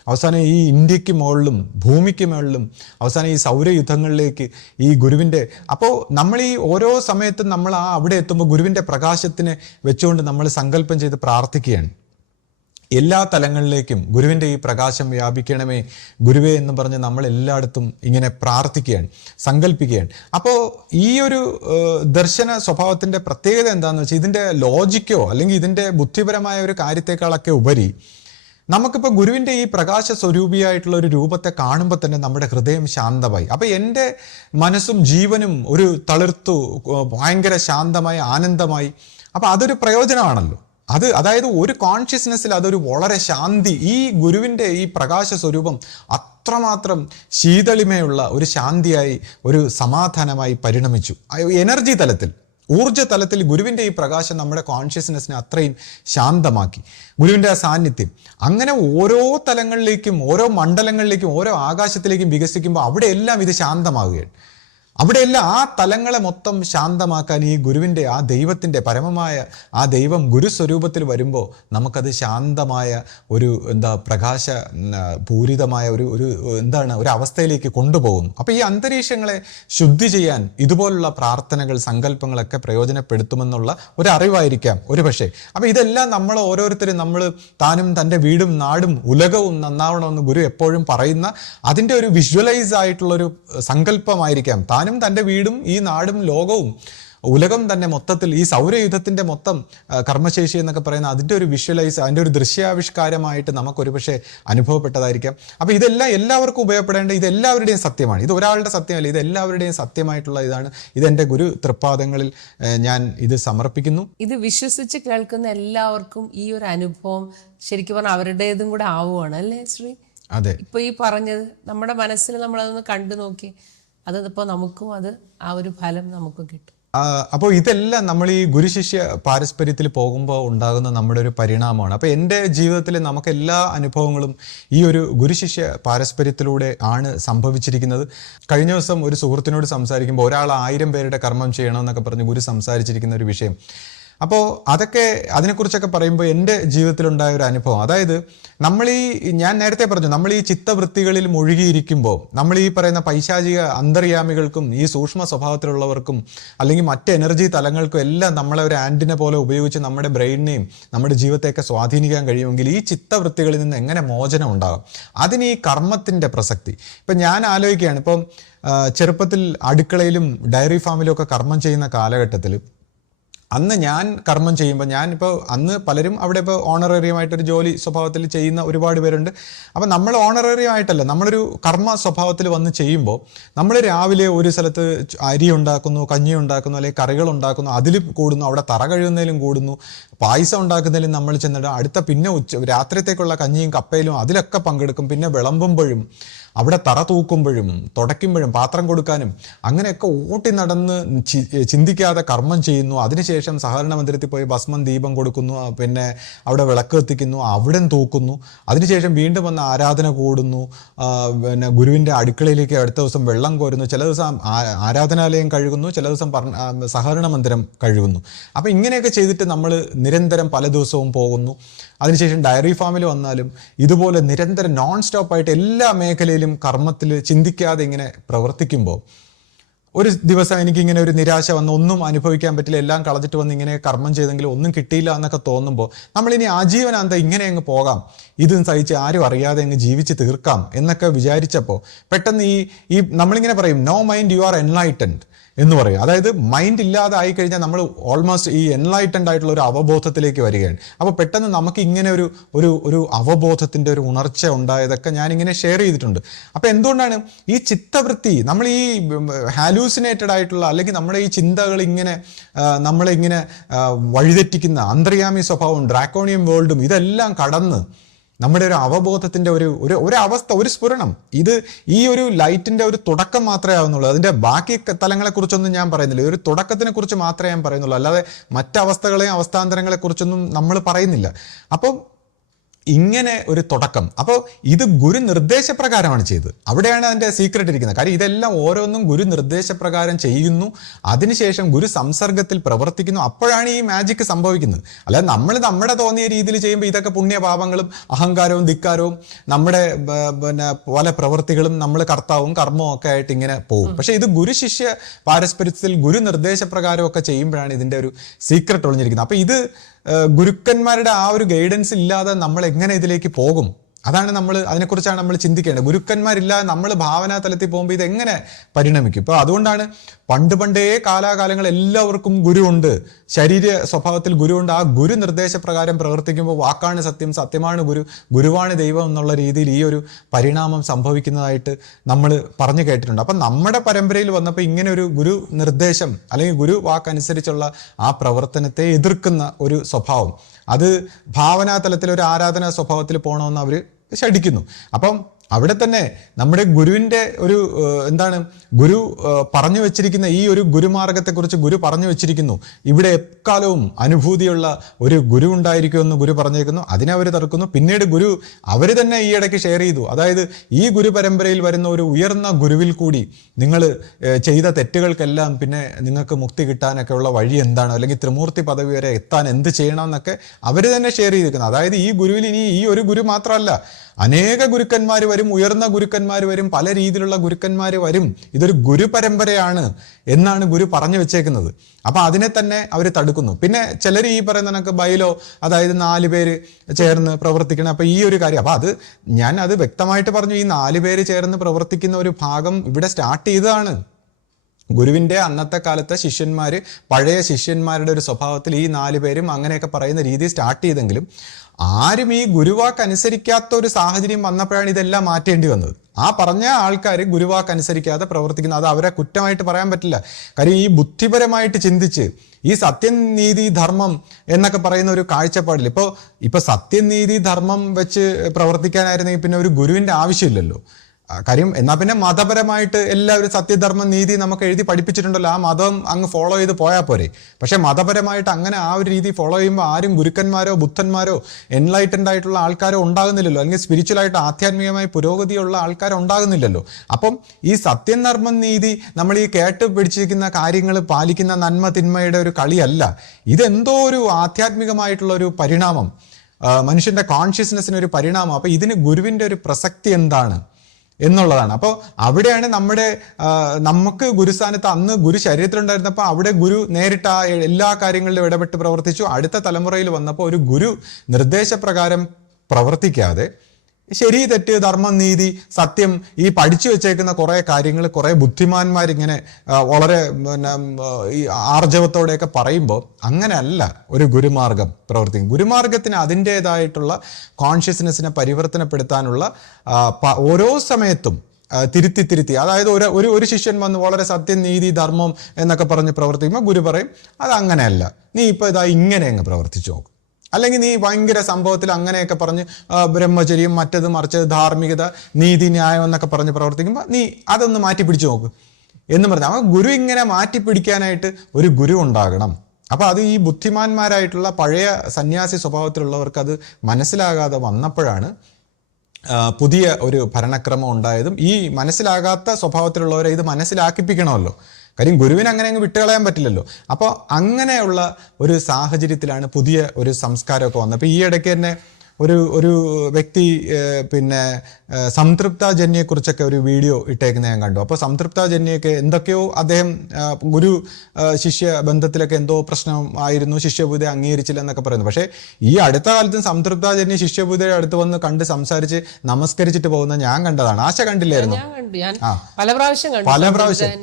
അവസാനം ഈ ഇന്ത്യക്ക് മുകളിലും ഭൂമിക്ക് മുകളിലും അവസാനം ഈ സൗരയുദ്ധങ്ങളിലേക്ക് ഈ ഗുരുവിൻ്റെ. അപ്പോൾ നമ്മൾ ഈ ഓരോ സമയത്തും നമ്മൾ അവിടെ എത്തുമ്പോൾ ഗുരുവിൻ്റെ പ്രകാശത്തിനെ വെച്ചുകൊണ്ട് നമ്മൾ സങ്കല്പം ചെയ്ത് പ്രാർത്ഥിക്കുകയാണ്. എല്ലാ തലങ്ങളിലേക്കും ഗുരുവിൻ്റെ ഈ പ്രകാശം വ്യാപിക്കണമേ ഗുരുവേ എന്ന് പറഞ്ഞ് നമ്മൾ എല്ലായിടത്തും ഇങ്ങനെ പ്രാർത്ഥിക്കുകയാണ്, സങ്കല്പിക്കുകയാണ്. അപ്പോൾ ഈ ഒരു ദർശന സ്വഭാവത്തിൻ്റെ പ്രത്യേകത എന്താണെന്ന് വെച്ചാൽ, ഇതിൻ്റെ ലോജിക്കോ അല്ലെങ്കിൽ ഇതിൻ്റെ ബുദ്ധിപരമായ ഒരു കാര്യത്തെക്കാളൊക്കെ ഉപരി നമുക്കിപ്പോൾ ഗുരുവിൻ്റെ ഈ പ്രകാശ സ്വരൂപിയായിട്ടുള്ള ഒരു രൂപത്തെ കാണുമ്പോൾ തന്നെ നമ്മുടെ ഹൃദയം ശാന്തമായി. അപ്പം എൻ്റെ മനസ്സും ജീവനും ഒരു തളിർത്തു, ഭയങ്കര ശാന്തമായി, ആനന്ദമായി. അപ്പം അതൊരു പ്രയോജനമാണല്ലോ. അതായത് ഒരു കോൺഷ്യസ്നെസ്സിൽ അതൊരു വളരെ ശാന്തി, ഈ ഗുരുവിൻ്റെ ഈ പ്രകാശ സ്വരൂപം അത്രമാത്രം ശീതളിമയുള്ള ഒരു ശാന്തിയായി, ഒരു സമാധാനമായി പരിണമിച്ചു. എനർജി തലത്തിൽ ഊർജ്ജ തലത്തിൽ ഗുരുവിൻ്റെ ഈ പ്രകാശം നമ്മുടെ കോൺഷ്യസ്നെസ്സിനെ അത്രയും ശാന്തമാക്കി. ഗുരുവിൻ്റെ ആ സാന്നിധ്യം അങ്ങനെ ഓരോ തലങ്ങളിലേക്കും ഓരോ മണ്ഡലങ്ങളിലേക്കും ഓരോ ആകാശത്തിലേക്കും വികസിക്കുമ്പോൾ അവിടെയെല്ലാം ഇത് ശാന്തമാവുകയാണ്. അവിടെയെല്ലാം ആ തലങ്ങളെ മൊത്തം ശാന്തമാക്കാൻ ഈ ഗുരുവിൻ്റെ ആ ദൈവത്തിൻ്റെ പരമമായ ആ ദൈവം ഗുരുസ്വരൂപത്തിൽ വരുമ്പോൾ നമുക്കത് ശാന്തമായ ഒരു പ്രകാശ പൂരിതമായ ഒരു അവസ്ഥയിലേക്ക് കൊണ്ടുപോകുന്നു. അപ്പോൾ ഈ അന്തരീക്ഷങ്ങളെ ശുദ്ധി ചെയ്യാൻ ഇതുപോലുള്ള പ്രാർത്ഥനകൾ സങ്കല്പങ്ങളൊക്കെ പ്രയോജനപ്പെടുത്തുമെന്നുള്ള ഒരു അറിവായിരിക്കാം ഒരു പക്ഷേ. അപ്പോൾ ഇതെല്ലാം നമ്മൾ ഓരോരുത്തരും താനും തൻ്റെ വീടും നാടും ഉലകവും നന്നാവണമെന്ന് ഗുരു എപ്പോഴും പറയുന്ന അതിൻ്റെ ഒരു വിഷ്വലൈസ് ആയിട്ടുള്ളൊരു സങ്കല്പമായിരിക്കാം. താനും തൻ്റെ വീടും ഈ നാടും ലോകവും ഉലകം തന്നെ മൊത്തത്തിൽ ഈ സൗരയുധത്തിൻ്റെ മൊത്തം കർമ്മശേഷി എന്നൊക്കെ പറയുന്ന അതിൻ്റെ ഒരു വിഷ്വലൈസ്, അതിൻ്റെ ഒരു ദൃശ്യാവിഷ്കാരമായിട്ട് നമുക്കൊരു പക്ഷേ അനുഭവപ്പെട്ടതായിരിക്കാം. അപ്പോൾ ഇതെല്ലാം എല്ലാവർക്കും ഉപയോഗപ്പെടേണ്ട, ഇതെല്ലാവരുടെയും സത്യമാണ്. ഇത് ഒരാളുടെ സത്യമല്ല, ഇത് എല്ലാവരുടെയും സത്യമായിട്ടുള്ള ഇതാണ്. ഇതെൻ്റെ ഗുരു തൃപ്പാദങ്ങളിൽ ഞാൻ ഇത് സമർപ്പിക്കുന്നു. ഇത് വിശ്വസിച്ച് കേൾക്കുന്ന എല്ലാവർക്കും ഈ ഒരു അനുഭവം ശരിക്കും പറഞ്ഞാൽ അവരുടേതും കൂടെ ആവുകയാണ് അല്ലേ ശ്രീ? അതെ. ഇപ്പൊ ഈ പറഞ്ഞത് നമ്മുടെ മനസ്സിൽ നമ്മളതൊന്ന് കണ്ടു നോക്കി, അതിപ്പോൾ നമുക്കും അത് ആ ഒരു ഫലം നമുക്കും കിട്ടും. അപ്പോൾ ഇതെല്ലാം നമ്മൾ ഈ ഗുരുശിഷ്യ പാരസ്പര്യത്തിൽ പോകുമ്പോൾ ഉണ്ടാകുന്ന നമ്മുടെ ഒരു പരിണാമമാണ്. അപ്പോൾ എൻ്റെ ജീവിതത്തിൽ നമുക്ക് എല്ലാ അനുഭവങ്ങളും ഈ ഒരു ഗുരുശിഷ്യ പാരസ്പര്യത്തിലൂടെ ആണ് സംഭവിച്ചിരിക്കുന്നത്. കഴിഞ്ഞ ദിവസം ഒരു സുഹൃത്തിനോട് സംസാരിക്കുമ്പോൾ ഒരാൾ 1000 പേരുടെ കർമ്മം ചെയ്യണമെന്നൊക്കെ പറഞ്ഞ് ഗുരു സംസാരിച്ചിരിക്കുന്ന ഒരു വിഷയം. അപ്പോൾ അതിനെക്കുറിച്ചൊക്കെ പറയുമ്പോൾ എൻ്റെ ജീവിതത്തിലുണ്ടായ ഒരു അനുഭവം, അതായത് ഞാൻ നേരത്തെ പറഞ്ഞു, നമ്മൾ ഈ ചിത്തവൃത്തികളിൽ മുഴുകിയിരിക്കുമ്പോൾ നമ്മൾ ഈ പറയുന്ന പൈശാചിക അന്തർയാമികൾക്കും ഈ സൂക്ഷ്മ സ്വഭാവത്തിലുള്ളവർക്കും അല്ലെങ്കിൽ മറ്റ് എനർജി തലങ്ങൾക്കും എല്ലാം നമ്മളെ ഒരു ആൻറ്റിനെ പോലെ ഉപയോഗിച്ച് നമ്മുടെ ബ്രെയിനിനെയും നമ്മുടെ ജീവിതത്തെയൊക്കെ സ്വാധീനിക്കാൻ കഴിയുമെങ്കിൽ ഈ ചിത്തവൃത്തികളിൽ നിന്ന് എങ്ങനെ മോചനം ഉണ്ടാകും? അതിന് ഈ കർമ്മത്തിൻ്റെ പ്രസക്തി. ഇപ്പം ഞാൻ ആലോചിക്കുകയാണ്, ഇപ്പം ചെറുപ്പത്തിൽ അടുക്കളയിലും ഡയറി ഫാമിലും ഒക്കെ കർമ്മം ചെയ്യുന്ന കാലഘട്ടത്തിൽ അന്ന് ഞാൻ കർമ്മം ചെയ്യുമ്പോൾ അന്ന് പലരും അവിടെ ഇപ്പോൾ ഓണറേറിയമായിട്ടൊരു ജോലി സ്വഭാവത്തിൽ ചെയ്യുന്ന ഒരുപാട് പേരുണ്ട്. അപ്പം നമ്മൾ ഓണറേറിയമായിട്ടല്ല, നമ്മളൊരു കർമ്മ സ്വഭാവത്തിൽ വന്ന് ചെയ്യുമ്പോൾ നമ്മൾ രാവിലെ ഒരു സ്ഥലത്ത് അരി ഉണ്ടാക്കുന്നു, കഞ്ഞി ഉണ്ടാക്കുന്നു, അല്ലെങ്കിൽ കറികൾ ഉണ്ടാക്കുന്നു, അതിലും കൂടുന്നു, അവിടെ തറ കഴുകുന്നതിലും കൂടുന്നു, പായസം ഉണ്ടാക്കുന്നതിലും നമ്മൾ ചെന്നിട്ട് പിന്നെ രാത്രിത്തേക്കുള്ള കഞ്ഞിയും കപ്പയിലും അതിലൊക്കെ പങ്കെടുക്കും. പിന്നെ വിളമ്പുമ്പോഴും അവിടെ തറ തൂക്കുമ്പോഴും തുടയ്ക്കുമ്പോഴും പാത്രം കൊടുക്കാനും അങ്ങനെയൊക്കെ ഓട്ടി നടന്ന് ചിന്തിക്കാതെ കർമ്മം ചെയ്യുന്നു. അതിനുശേഷം സഹകരണ മന്ദിരത്തിൽ പോയി ഭസ്മം ദീപം കൊടുക്കുന്നു, പിന്നെ അവിടെ വിളക്ക് കത്തിക്കുന്നു, അവിടെ തൂക്കുന്നു. അതിനുശേഷം വീണ്ടും വന്ന് ആരാധന കൂടുന്നു, പിന്നെ ഗുരുവിൻ്റെ അടുക്കളയിലേക്ക് അടുത്ത ദിവസം വെള്ളം കോരുന്നു, ചില ദിവസം ആരാധനാലയം കഴുകുന്നു, ചില ദിവസം സഹകരണ മന്ദിരം കഴുകുന്നു. അപ്പോൾ ഇങ്ങനെയൊക്കെ ചെയ്തിട്ട് നമ്മൾ നിരന്തരം പല ദിവസവും പോകുന്നു. അതിനുശേഷം ഡയറി ഫാമിൽ വന്നാലും ഇതുപോലെ നിരന്തരം നോൺ സ്റ്റോപ്പായിട്ട് എല്ലാ മേഖലയിലും കർമ്മത്തിൽ ചിന്തിക്കാതെ ഇങ്ങനെ പ്രവർത്തിക്കുമ്പോൾ ഒരു ദിവസം എനിക്കിങ്ങനെ ഒരു നിരാശ വന്ന് ഒന്നും അനുഭവിക്കാൻ പറ്റില്ല, എല്ലാം കളഞ്ഞിട്ട് വന്ന് ഇങ്ങനെ കർമ്മം ചെയ്തെങ്കിലും ഒന്നും കിട്ടിയില്ല എന്നൊക്കെ തോന്നുമ്പോൾ നമ്മളിനി ആജീവനാന്തം ഇങ്ങനെ അങ്ങ് പോകാം, ഇതും സഹിച്ച് ആരും അറിയാതെ അങ്ങ് ജീവിച്ച് തീർക്കാം എന്നൊക്കെ വിചാരിച്ചപ്പോൾ പെട്ടെന്ന് ഈ നമ്മളിങ്ങനെ പറയും no mind you are enlightened എന്ന് പറയും. അതായത് മൈൻഡ് ഇല്ലാതെ ആയിക്കഴിഞ്ഞാൽ നമ്മൾ ഓൾമോസ്റ്റ് ഈ എൻലൈറ്റൻഡ് ആയിട്ടുള്ള ഒരു അവബോധത്തിലേക്ക് വരികയാണ്. അപ്പോൾ പെട്ടെന്ന് നമുക്ക് ഇങ്ങനെ ഒരു അവബോധത്തിൻ്റെ ഒരു ഉണർച്ച ഉണ്ടായതൊക്കെ ഞാനിങ്ങനെ ഷെയർ ചെയ്തിട്ടുണ്ട്. അപ്പോൾ എന്തുകൊണ്ടാണ് ഈ ചിത്തവൃത്തി, നമ്മൾ ഈ ഹാലൂസിനേറ്റഡ് ആയിട്ടുള്ള അല്ലെങ്കിൽ നമ്മുടെ ഈ ചിന്തകൾ ഇങ്ങനെ നമ്മളിങ്ങനെ വഴിതെറ്റിക്കുന്ന അന്തർയാമി സ്വഭാവവും ഡ്രാക്കോണിയം വേൾഡും ഇതെല്ലാം കടന്ന് നമ്മുടെ ഒരു അവബോധത്തിൻ്റെ ഒരു അവസ്ഥ, ഒരു സ്ഫുരണം, ഇത് ഈ ഒരു ലൈറ്റിൻ്റെ ഒരു തുടക്കം മാത്രമേ ആവുന്നുള്ളൂ. അതിൻ്റെ ബാക്കി തലങ്ങളെക്കുറിച്ചൊന്നും ഞാൻ പറയുന്നില്ല, ഒരു തുടക്കത്തിനെ കുറിച്ച് മാത്രമേ ഞാൻ പറയുന്നുള്ളൂ, അല്ലാതെ മറ്റവസ്ഥകളെയും അവസ്ഥാന്തരങ്ങളെക്കുറിച്ചൊന്നും നമ്മൾ പറയുന്നില്ല. അപ്പം ഇങ്ങനെ ഒരു തുടക്കം, അപ്പോൾ ഇത് ഗുരു നിർദ്ദേശപ്രകാരമാണ് ചെയ്തത്. അവിടെയാണ് അതിൻ്റെ സീക്രട്ട് ഇരിക്കുന്നത്. കാര്യം ഇതെല്ലാം ഓരോന്നും ഗുരു നിർദ്ദേശപ്രകാരം ചെയ്യുന്നു, അതിനുശേഷം ഗുരു സംസർഗത്തിൽ പ്രവർത്തിക്കുന്നു. അപ്പോഴാണ് ഈ മാജിക്ക് സംഭവിക്കുന്നത്. അല്ലാതെ നമ്മുടെ തോന്നിയ രീതിയിൽ ചെയ്യുമ്പോൾ ഇതൊക്കെ പുണ്യപാപങ്ങളും അഹങ്കാരവും ധിക്കാരവും നമ്മുടെ പല പ്രവൃത്തികളും നമ്മൾ കർത്താവും കർമ്മവും ഒക്കെ ആയിട്ട് ഇങ്ങനെ പോകും. പക്ഷേ ഇത് ഗുരു ശിഷ്യ പാരസ്പര്യത്തിൽ ഗുരു നിർദ്ദേശപ്രകാരം ഒക്കെ ചെയ്യുമ്പോഴാണ് ഇതിൻ്റെ ഒരു സീക്രട്ട് ഒളിഞ്ഞിരിക്കുന്നത്. അപ്പോൾ ഇത് ഗുരുക്കന്മാരുടെ ആ ഒരു ഗൈഡൻസ് ഇല്ലാതെ നമ്മൾ എങ്ങനെ ഇതിലേക്ക് പോകും? അതിനെക്കുറിച്ചാണ് നമ്മൾ ചിന്തിക്കേണ്ടത്. ഗുരുക്കന്മാരില്ലാതെ നമ്മൾ ഭാവനാ തലത്തിൽ പോകുമ്പോൾ ഇതെങ്ങനെ പരിണമിക്കും? ഇപ്പോൾ അതുകൊണ്ടാണ് പണ്ടേ കാലാകാലങ്ങൾ എല്ലാവർക്കും ഗുരുവുണ്ട്, ശരീര സ്വഭാവത്തിൽ ഗുരുവുണ്ട്. ആ ഗുരു നിർദ്ദേശപ്രകാരം പ്രവർത്തിക്കുമ്പോൾ വാക്കാണ് സത്യം, സത്യമാണ് ഗുരുവാണ് ദൈവം എന്നുള്ള രീതിയിൽ ഈ ഒരു പരിണാമം സംഭവിക്കുന്നതായിട്ട് നമ്മൾ പറഞ്ഞു കേട്ടിട്ടുണ്ട്. അപ്പം നമ്മുടെ പരമ്പരയിൽ വന്നപ്പോൾ ഇങ്ങനെ ഒരു ഗുരു നിർദ്ദേശം അല്ലെങ്കിൽ ഗുരു വാക്കനുസരിച്ചുള്ള ആ പ്രവർത്തനത്തെ എതിർക്കുന്ന ഒരു സ്വഭാവം, അത് ഭാവനാതലത്തിൽ ഒരു ആരാധനാ സ്വഭാവത്തിൽ പോകണമെന്ന് അവർ ശഠിക്കുന്നു. അപ്പം അവിടെ തന്നെ നമ്മുടെ ഗുരുവിൻ്റെ ഒരു എന്താണ് ഗുരു പറഞ്ഞു വെച്ചിരിക്കുന്ന ഈ ഒരു ഗുരുമാർഗത്തെക്കുറിച്ച് ഗുരു പറഞ്ഞു വെച്ചിരിക്കുന്നു. ഇവിടെ എക്കാലവും അനുഭൂതിയുള്ള ഒരു ഗുരു ഉണ്ടായിരിക്കുമെന്ന് ഗുരു പറഞ്ഞേക്കുന്നു. അതിനെ അവർ തർക്കുന്നു. പിന്നീട് ഗുരു അവർ തന്നെ ഈ ഇടയ്ക്ക് ഷെയർ ചെയ്തു. അതായത് ഈ ഗുരു പരമ്പരയിൽ വരുന്ന ഒരു ഉയർന്ന ഗുരുവിൽ കൂടി നിങ്ങൾ ചെയ്ത തെറ്റുകൾക്കെല്ലാം പിന്നെ നിങ്ങൾക്ക് മുക്തി കിട്ടാനൊക്കെ ഉള്ള വഴി എന്താണ്, അല്ലെങ്കിൽ ത്രിമൂർത്തി പദവി വരെ എത്താൻ എന്ത് ചെയ്യണമെന്നൊക്കെ അവർ തന്നെ ഷെയർ ചെയ്തിരിക്കുന്നു. അതായത് ഈ ഗുരുവിൽ ഇനി ഈ ഒരു ഗുരു മാത്രമല്ല, അനേക ഗുരുക്കന്മാർ വരും, ഉയർന്ന ഗുരുക്കന്മാർ വരും, പല രീതിയിലുള്ള ഗുരുക്കന്മാർ വരും. ഇതൊരു ഗുരു പരമ്പരയാണ് എന്നാണ് ഗുരു പറഞ്ഞു വെച്ചേക്കുന്നത്. അപ്പൊ അതിനെ തന്നെ അവർ തടുക്കുന്നു. പിന്നെ ചിലർ ഈ പറയുന്ന കണക്ക് ബൈലോ, അതായത് 4 പേര് ചേർന്ന് പ്രവർത്തിക്കണം. അപ്പൊ ഈ ഒരു കാര്യം, അപ്പൊ ഞാൻ അത് വ്യക്തമായിട്ട് പറഞ്ഞു. ഈ 4 പേര് ചേർന്ന് പ്രവർത്തിക്കുന്ന ഒരു ഭാഗം ഇവിടെ സ്റ്റാർട്ട് ചെയ്തതാണ്. ഗുരുവിൻ്റെ അന്നത്തെ കാലത്തെ ശിഷ്യന്മാർ, പഴയ ശിഷ്യന്മാരുടെ ഒരു സ്വഭാവത്തിൽ ഈ 4 പേരും അങ്ങനെയൊക്കെ പറയുന്ന രീതി സ്റ്റാർട്ട് ചെയ്തെങ്കിലും ആരും ഈ ഗുരുവാക്ക് അനുസരിക്കാത്ത ഒരു സാഹചര്യം വന്നപ്പോഴാണ് ഇതെല്ലാം മാറ്റേണ്ടി വന്നത്. ആ പറഞ്ഞ ആൾക്കാർ ഗുരുവാക്ക് അനുസരിക്കാതെ പ്രവർത്തിക്കുന്നത്, അത് അവരെ കുറ്റമായിട്ട് പറയാൻ പറ്റില്ല. കാര്യം ഈ ബുദ്ധിപരമായിട്ട് ചിന്തിച്ച് ഈ സത്യം, നീതി, ധർമ്മം എന്നൊക്കെ പറയുന്ന ഒരു കാഴ്ചപ്പാടിൽ ഇപ്പൊ സത്യം, നീതി, ധർമ്മം വെച്ച് പ്രവർത്തിക്കാനായിരുന്നെങ്കിൽ പിന്നെ ഒരു ഗുരുവിൻ്റെ ആവശ്യമില്ലല്ലോ. കാര്യം എന്നാൽ പിന്നെ മതപരമായിട്ട് എല്ലാവരും സത്യധർമ്മം, നീതി നമുക്ക് എഴുതി പഠിപ്പിച്ചിട്ടുണ്ടല്ലോ, ആ മതം അങ്ങ് ഫോളോ ചെയ്ത് പോയാൽ പോരെ. പക്ഷെ മതപരമായിട്ട് അങ്ങനെ ആ ഒരു രീതി ഫോളോ ചെയ്യുമ്പോൾ ആരും ഗുരുക്കന്മാരോ ബുദ്ധന്മാരോ എൻലൈറ്റൻഡ് ആയിട്ടുള്ള ആൾക്കാരോ ഉണ്ടാകുന്നില്ലല്ലോ, അല്ലെങ്കിൽ സ്പിരിച്വലായിട്ട് ആധ്യാത്മികമായി പുരോഗതിയുള്ള ആൾക്കാരോ ഉണ്ടാകുന്നില്ലല്ലോ. അപ്പം ഈ സത്യം, ധർമ്മം, നീതി, നമ്മൾ ഈ കേട്ട് പിടിച്ചിരിക്കുന്ന കാര്യങ്ങൾ പാലിക്കുന്ന നന്മ തിന്മയുടെ ഒരു കളിയല്ല. ഇതെന്തോ ഒരു ആധ്യാത്മികമായിട്ടുള്ള ഒരു പരിണാമം, മനുഷ്യന്റെ കോൺഷ്യസ്നെസ്സിന് ഒരു പരിണാമം. അപ്പൊ ഇതിന് ഗുരുവിന്റെ ഒരു പ്രസക്തി എന്താണ് എന്നുള്ളതാണ്. അപ്പോൾ അവിടെയാണ് നമുക്ക് ഗുരുസ്ഥാനത്ത് അന്ന് ഗുരു ശരീരത്തിലുണ്ടായിരുന്നപ്പോൾ അവിടെ ഗുരു നേരിട്ട് ആ എല്ലാ കാര്യങ്ങളിലും ഇടപെട്ട് പ്രവർത്തിച്ചു. അടുത്ത തലമുറയിൽ വന്നപ്പോൾ ഒരു ഗുരു നിർദ്ദേശപ്രകാരം പ്രവർത്തിക്കാതെ ശരി, തെറ്റ്, ധർമ്മം, നീതി, സത്യം, ഈ പഠിച്ചു വെച്ചേക്കുന്ന കുറേ കാര്യങ്ങൾ കുറേ ബുദ്ധിമാന്മാരിങ്ങനെ വളരെ ഈ ആർജവത്തോടെയൊക്കെ പറയുമ്പോൾ അങ്ങനെയല്ല ഒരു ഗുരുമാർഗം പ്രവർത്തിക്കും. ഗുരുമാർഗത്തിന് അതിൻ്റേതായിട്ടുള്ള കോൺഷ്യസ്നെസ്സിനെ പരിവർത്തനപ്പെടുത്താനുള്ള ഓരോ സമയത്തും തിരുത്തി, അതായത് ഒരു ശിഷ്യൻ വന്ന് വളരെ സത്യം, നീതി, ധർമ്മം എന്നൊക്കെ പറഞ്ഞ് പ്രവർത്തിക്കുമ്പോൾ ഗുരു പറയും അത് അങ്ങനെയല്ല, നീ ഇപ്പോൾ ഇങ്ങനെ അങ്ങ് പ്രവർത്തിച്ചു നോക്കും. അല്ലെങ്കിൽ നീ ഭയങ്കര സംഭവത്തിൽ അങ്ങനെയൊക്കെ പറഞ്ഞ് ബ്രഹ്മചര്യം, മറ്റത് മറിച്ചത്, ധാർമ്മികത, നീതി, ന്യായം എന്നൊക്കെ പറഞ്ഞ് പ്രവർത്തിക്കുമ്പോൾ നീ അതൊന്ന് മാറ്റി പിടിച്ചു നോക്ക് എന്ന് പറഞ്ഞാൽ ഗുരു ഇങ്ങനെ മാറ്റി പിടിക്കാനായിട്ട് ഒരു ഗുരു ഉണ്ടാകണം. അപ്പോൾ അത് ഈ ബുദ്ധിമാന്മാരായിട്ടുള്ള പഴയ സന്യാസി സ്വഭാവത്തിലുള്ളവർക്ക് അത് മനസ്സിലാകാതെ വന്നപ്പോഴാണ് പുതിയ ഒരു ഭരണക്രമം ഉണ്ടായതും. ഈ മനസ്സിലാകാത്ത സ്വഭാവത്തിലുള്ളവരെ ഇത് മനസ്സിലാക്കിപ്പിക്കണമല്ലോ. കാര്യം ഗുരുവിന് അങ്ങനെ അങ്ങ് വിട്ടുകളയാൻ പറ്റില്ലല്ലോ. അപ്പോൾ അങ്ങനെയുള്ള ഒരു സാഹചര്യത്തിലാണ് പുതിയ ഒരു സംസ്കാരമൊക്കെ വന്നത്. അപ്പോൾ ഈ ഇടയ്ക്ക് തന്നെ ഒരു വ്യക്തി പിന്നെ സംതൃപ്താജന്യെക്കുറിച്ചൊക്കെ ഒരു വീഡിയോ ഇട്ടേക്കുന്ന ഞാൻ കണ്ടു. അപ്പോൾ സംതൃപ്താജന്യൊക്കെ എന്തൊക്കെയോ അദ്ദേഹം ഗുരു ശിഷ്യ ബന്ധത്തിലൊക്കെ എന്തോ പ്രശ്നമായിരുന്നു, ശിഷ്യപൂജ അംഗീകരിച്ചില്ല എന്നൊക്കെ പറയുന്നു. പക്ഷേ ഈ അടുത്ത കാലത്തും സംതൃപ്താജന്യ ശിഷ്യപൂജയുടെ അടുത്ത് വന്ന് കണ്ട് സംസാരിച്ച് നമസ്കരിച്ചിട്ട് പോകുന്ന ഞാൻ കണ്ടതാണ്. ആശ കണ്ടില്ലായിരുന്നു? പല പ്രാവശ്യം.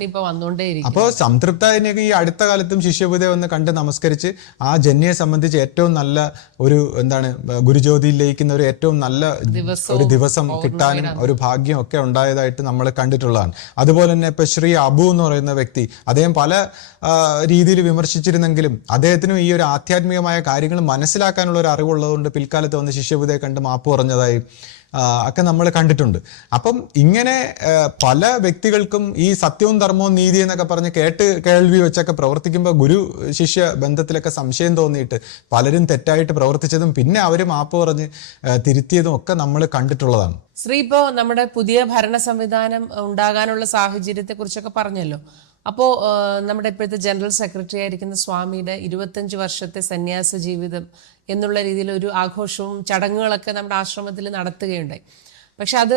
അപ്പോൾ സംതൃപ്താജന്യൊക്കെ ഈ അടുത്ത കാലത്തും ശിഷ്യപൂജ വന്ന് കണ്ട് നമസ്കരിച്ച് ആ ജന്യെ സംബന്ധിച്ച് ഏറ്റവും നല്ല ഒരു എന്താണ് ഗുരുജ്യോതി ലയിക്കുന്ന ഒരു ഏറ്റവും നല്ല ഒരു ദിവസം കിട്ടാനും ഒരു ഭാഗ്യം ഒക്കെ ഉണ്ടായതായിട്ട് നമ്മൾ കണ്ടിട്ടുള്ളതാണ്. അതുപോലെ തന്നെ ഇപ്പൊ ശ്രീ അബു എന്ന് പറയുന്ന വ്യക്തി, അദ്ദേഹം പല രീതിയിൽ വിമർശിച്ചിരുന്നെങ്കിലും അദ്ദേഹത്തിനും ഈ ഒരു ആധ്യാത്മികമായ കാര്യങ്ങൾ മനസ്സിലാക്കാനുള്ള ഒരു അറിവുള്ളതുകൊണ്ട് പിൽക്കാലത്ത് വന്ന് ശിഷ്യപൂജയെ കണ്ട് മാപ്പ് പറഞ്ഞതായി ഒക്കെ നമ്മൾ കണ്ടിട്ടുണ്ട്. അപ്പം ഇങ്ങനെ പല വ്യക്തികൾക്കും ഈ സത്യവും ധർമ്മവും നീതി എന്നൊക്കെ പറഞ്ഞ് കേൾവി വെച്ചൊക്കെ പ്രവർത്തിക്കുമ്പോൾ ഗുരു ശിഷ്യ ബന്ധത്തിലൊക്കെ സംശയം തോന്നിയിട്ട് പലരും തെറ്റായിട്ട് പ്രവർത്തിച്ചതും പിന്നെ അവർ മാപ്പ് പറഞ്ഞ് തിരുത്തിയതും ഒക്കെ നമ്മൾ കണ്ടിട്ടുള്ളതാണ്. ശ്രീ, ഇപ്പോൾ നമ്മുടെ പുതിയ ഭരണ സംവിധാനം ഉണ്ടാകാനുള്ള സാഹചര്യത്തെ കുറിച്ചൊക്കെ പറഞ്ഞല്ലോ. അപ്പോൾ നമ്മുടെ ഇപ്പോഴത്തെ ജനറൽ സെക്രട്ടറി ആയിരിക്കുന്ന സ്വാമിയുടെ 25 വർഷത്തെ സന്യാസ ജീവിതം എന്നുള്ള രീതിയിൽ ഒരു ആഘോഷവും ചടങ്ങുകളൊക്കെ നമ്മുടെ ആശ്രമത്തിൽ നടത്തുകയുണ്ടായി. പക്ഷെ അത്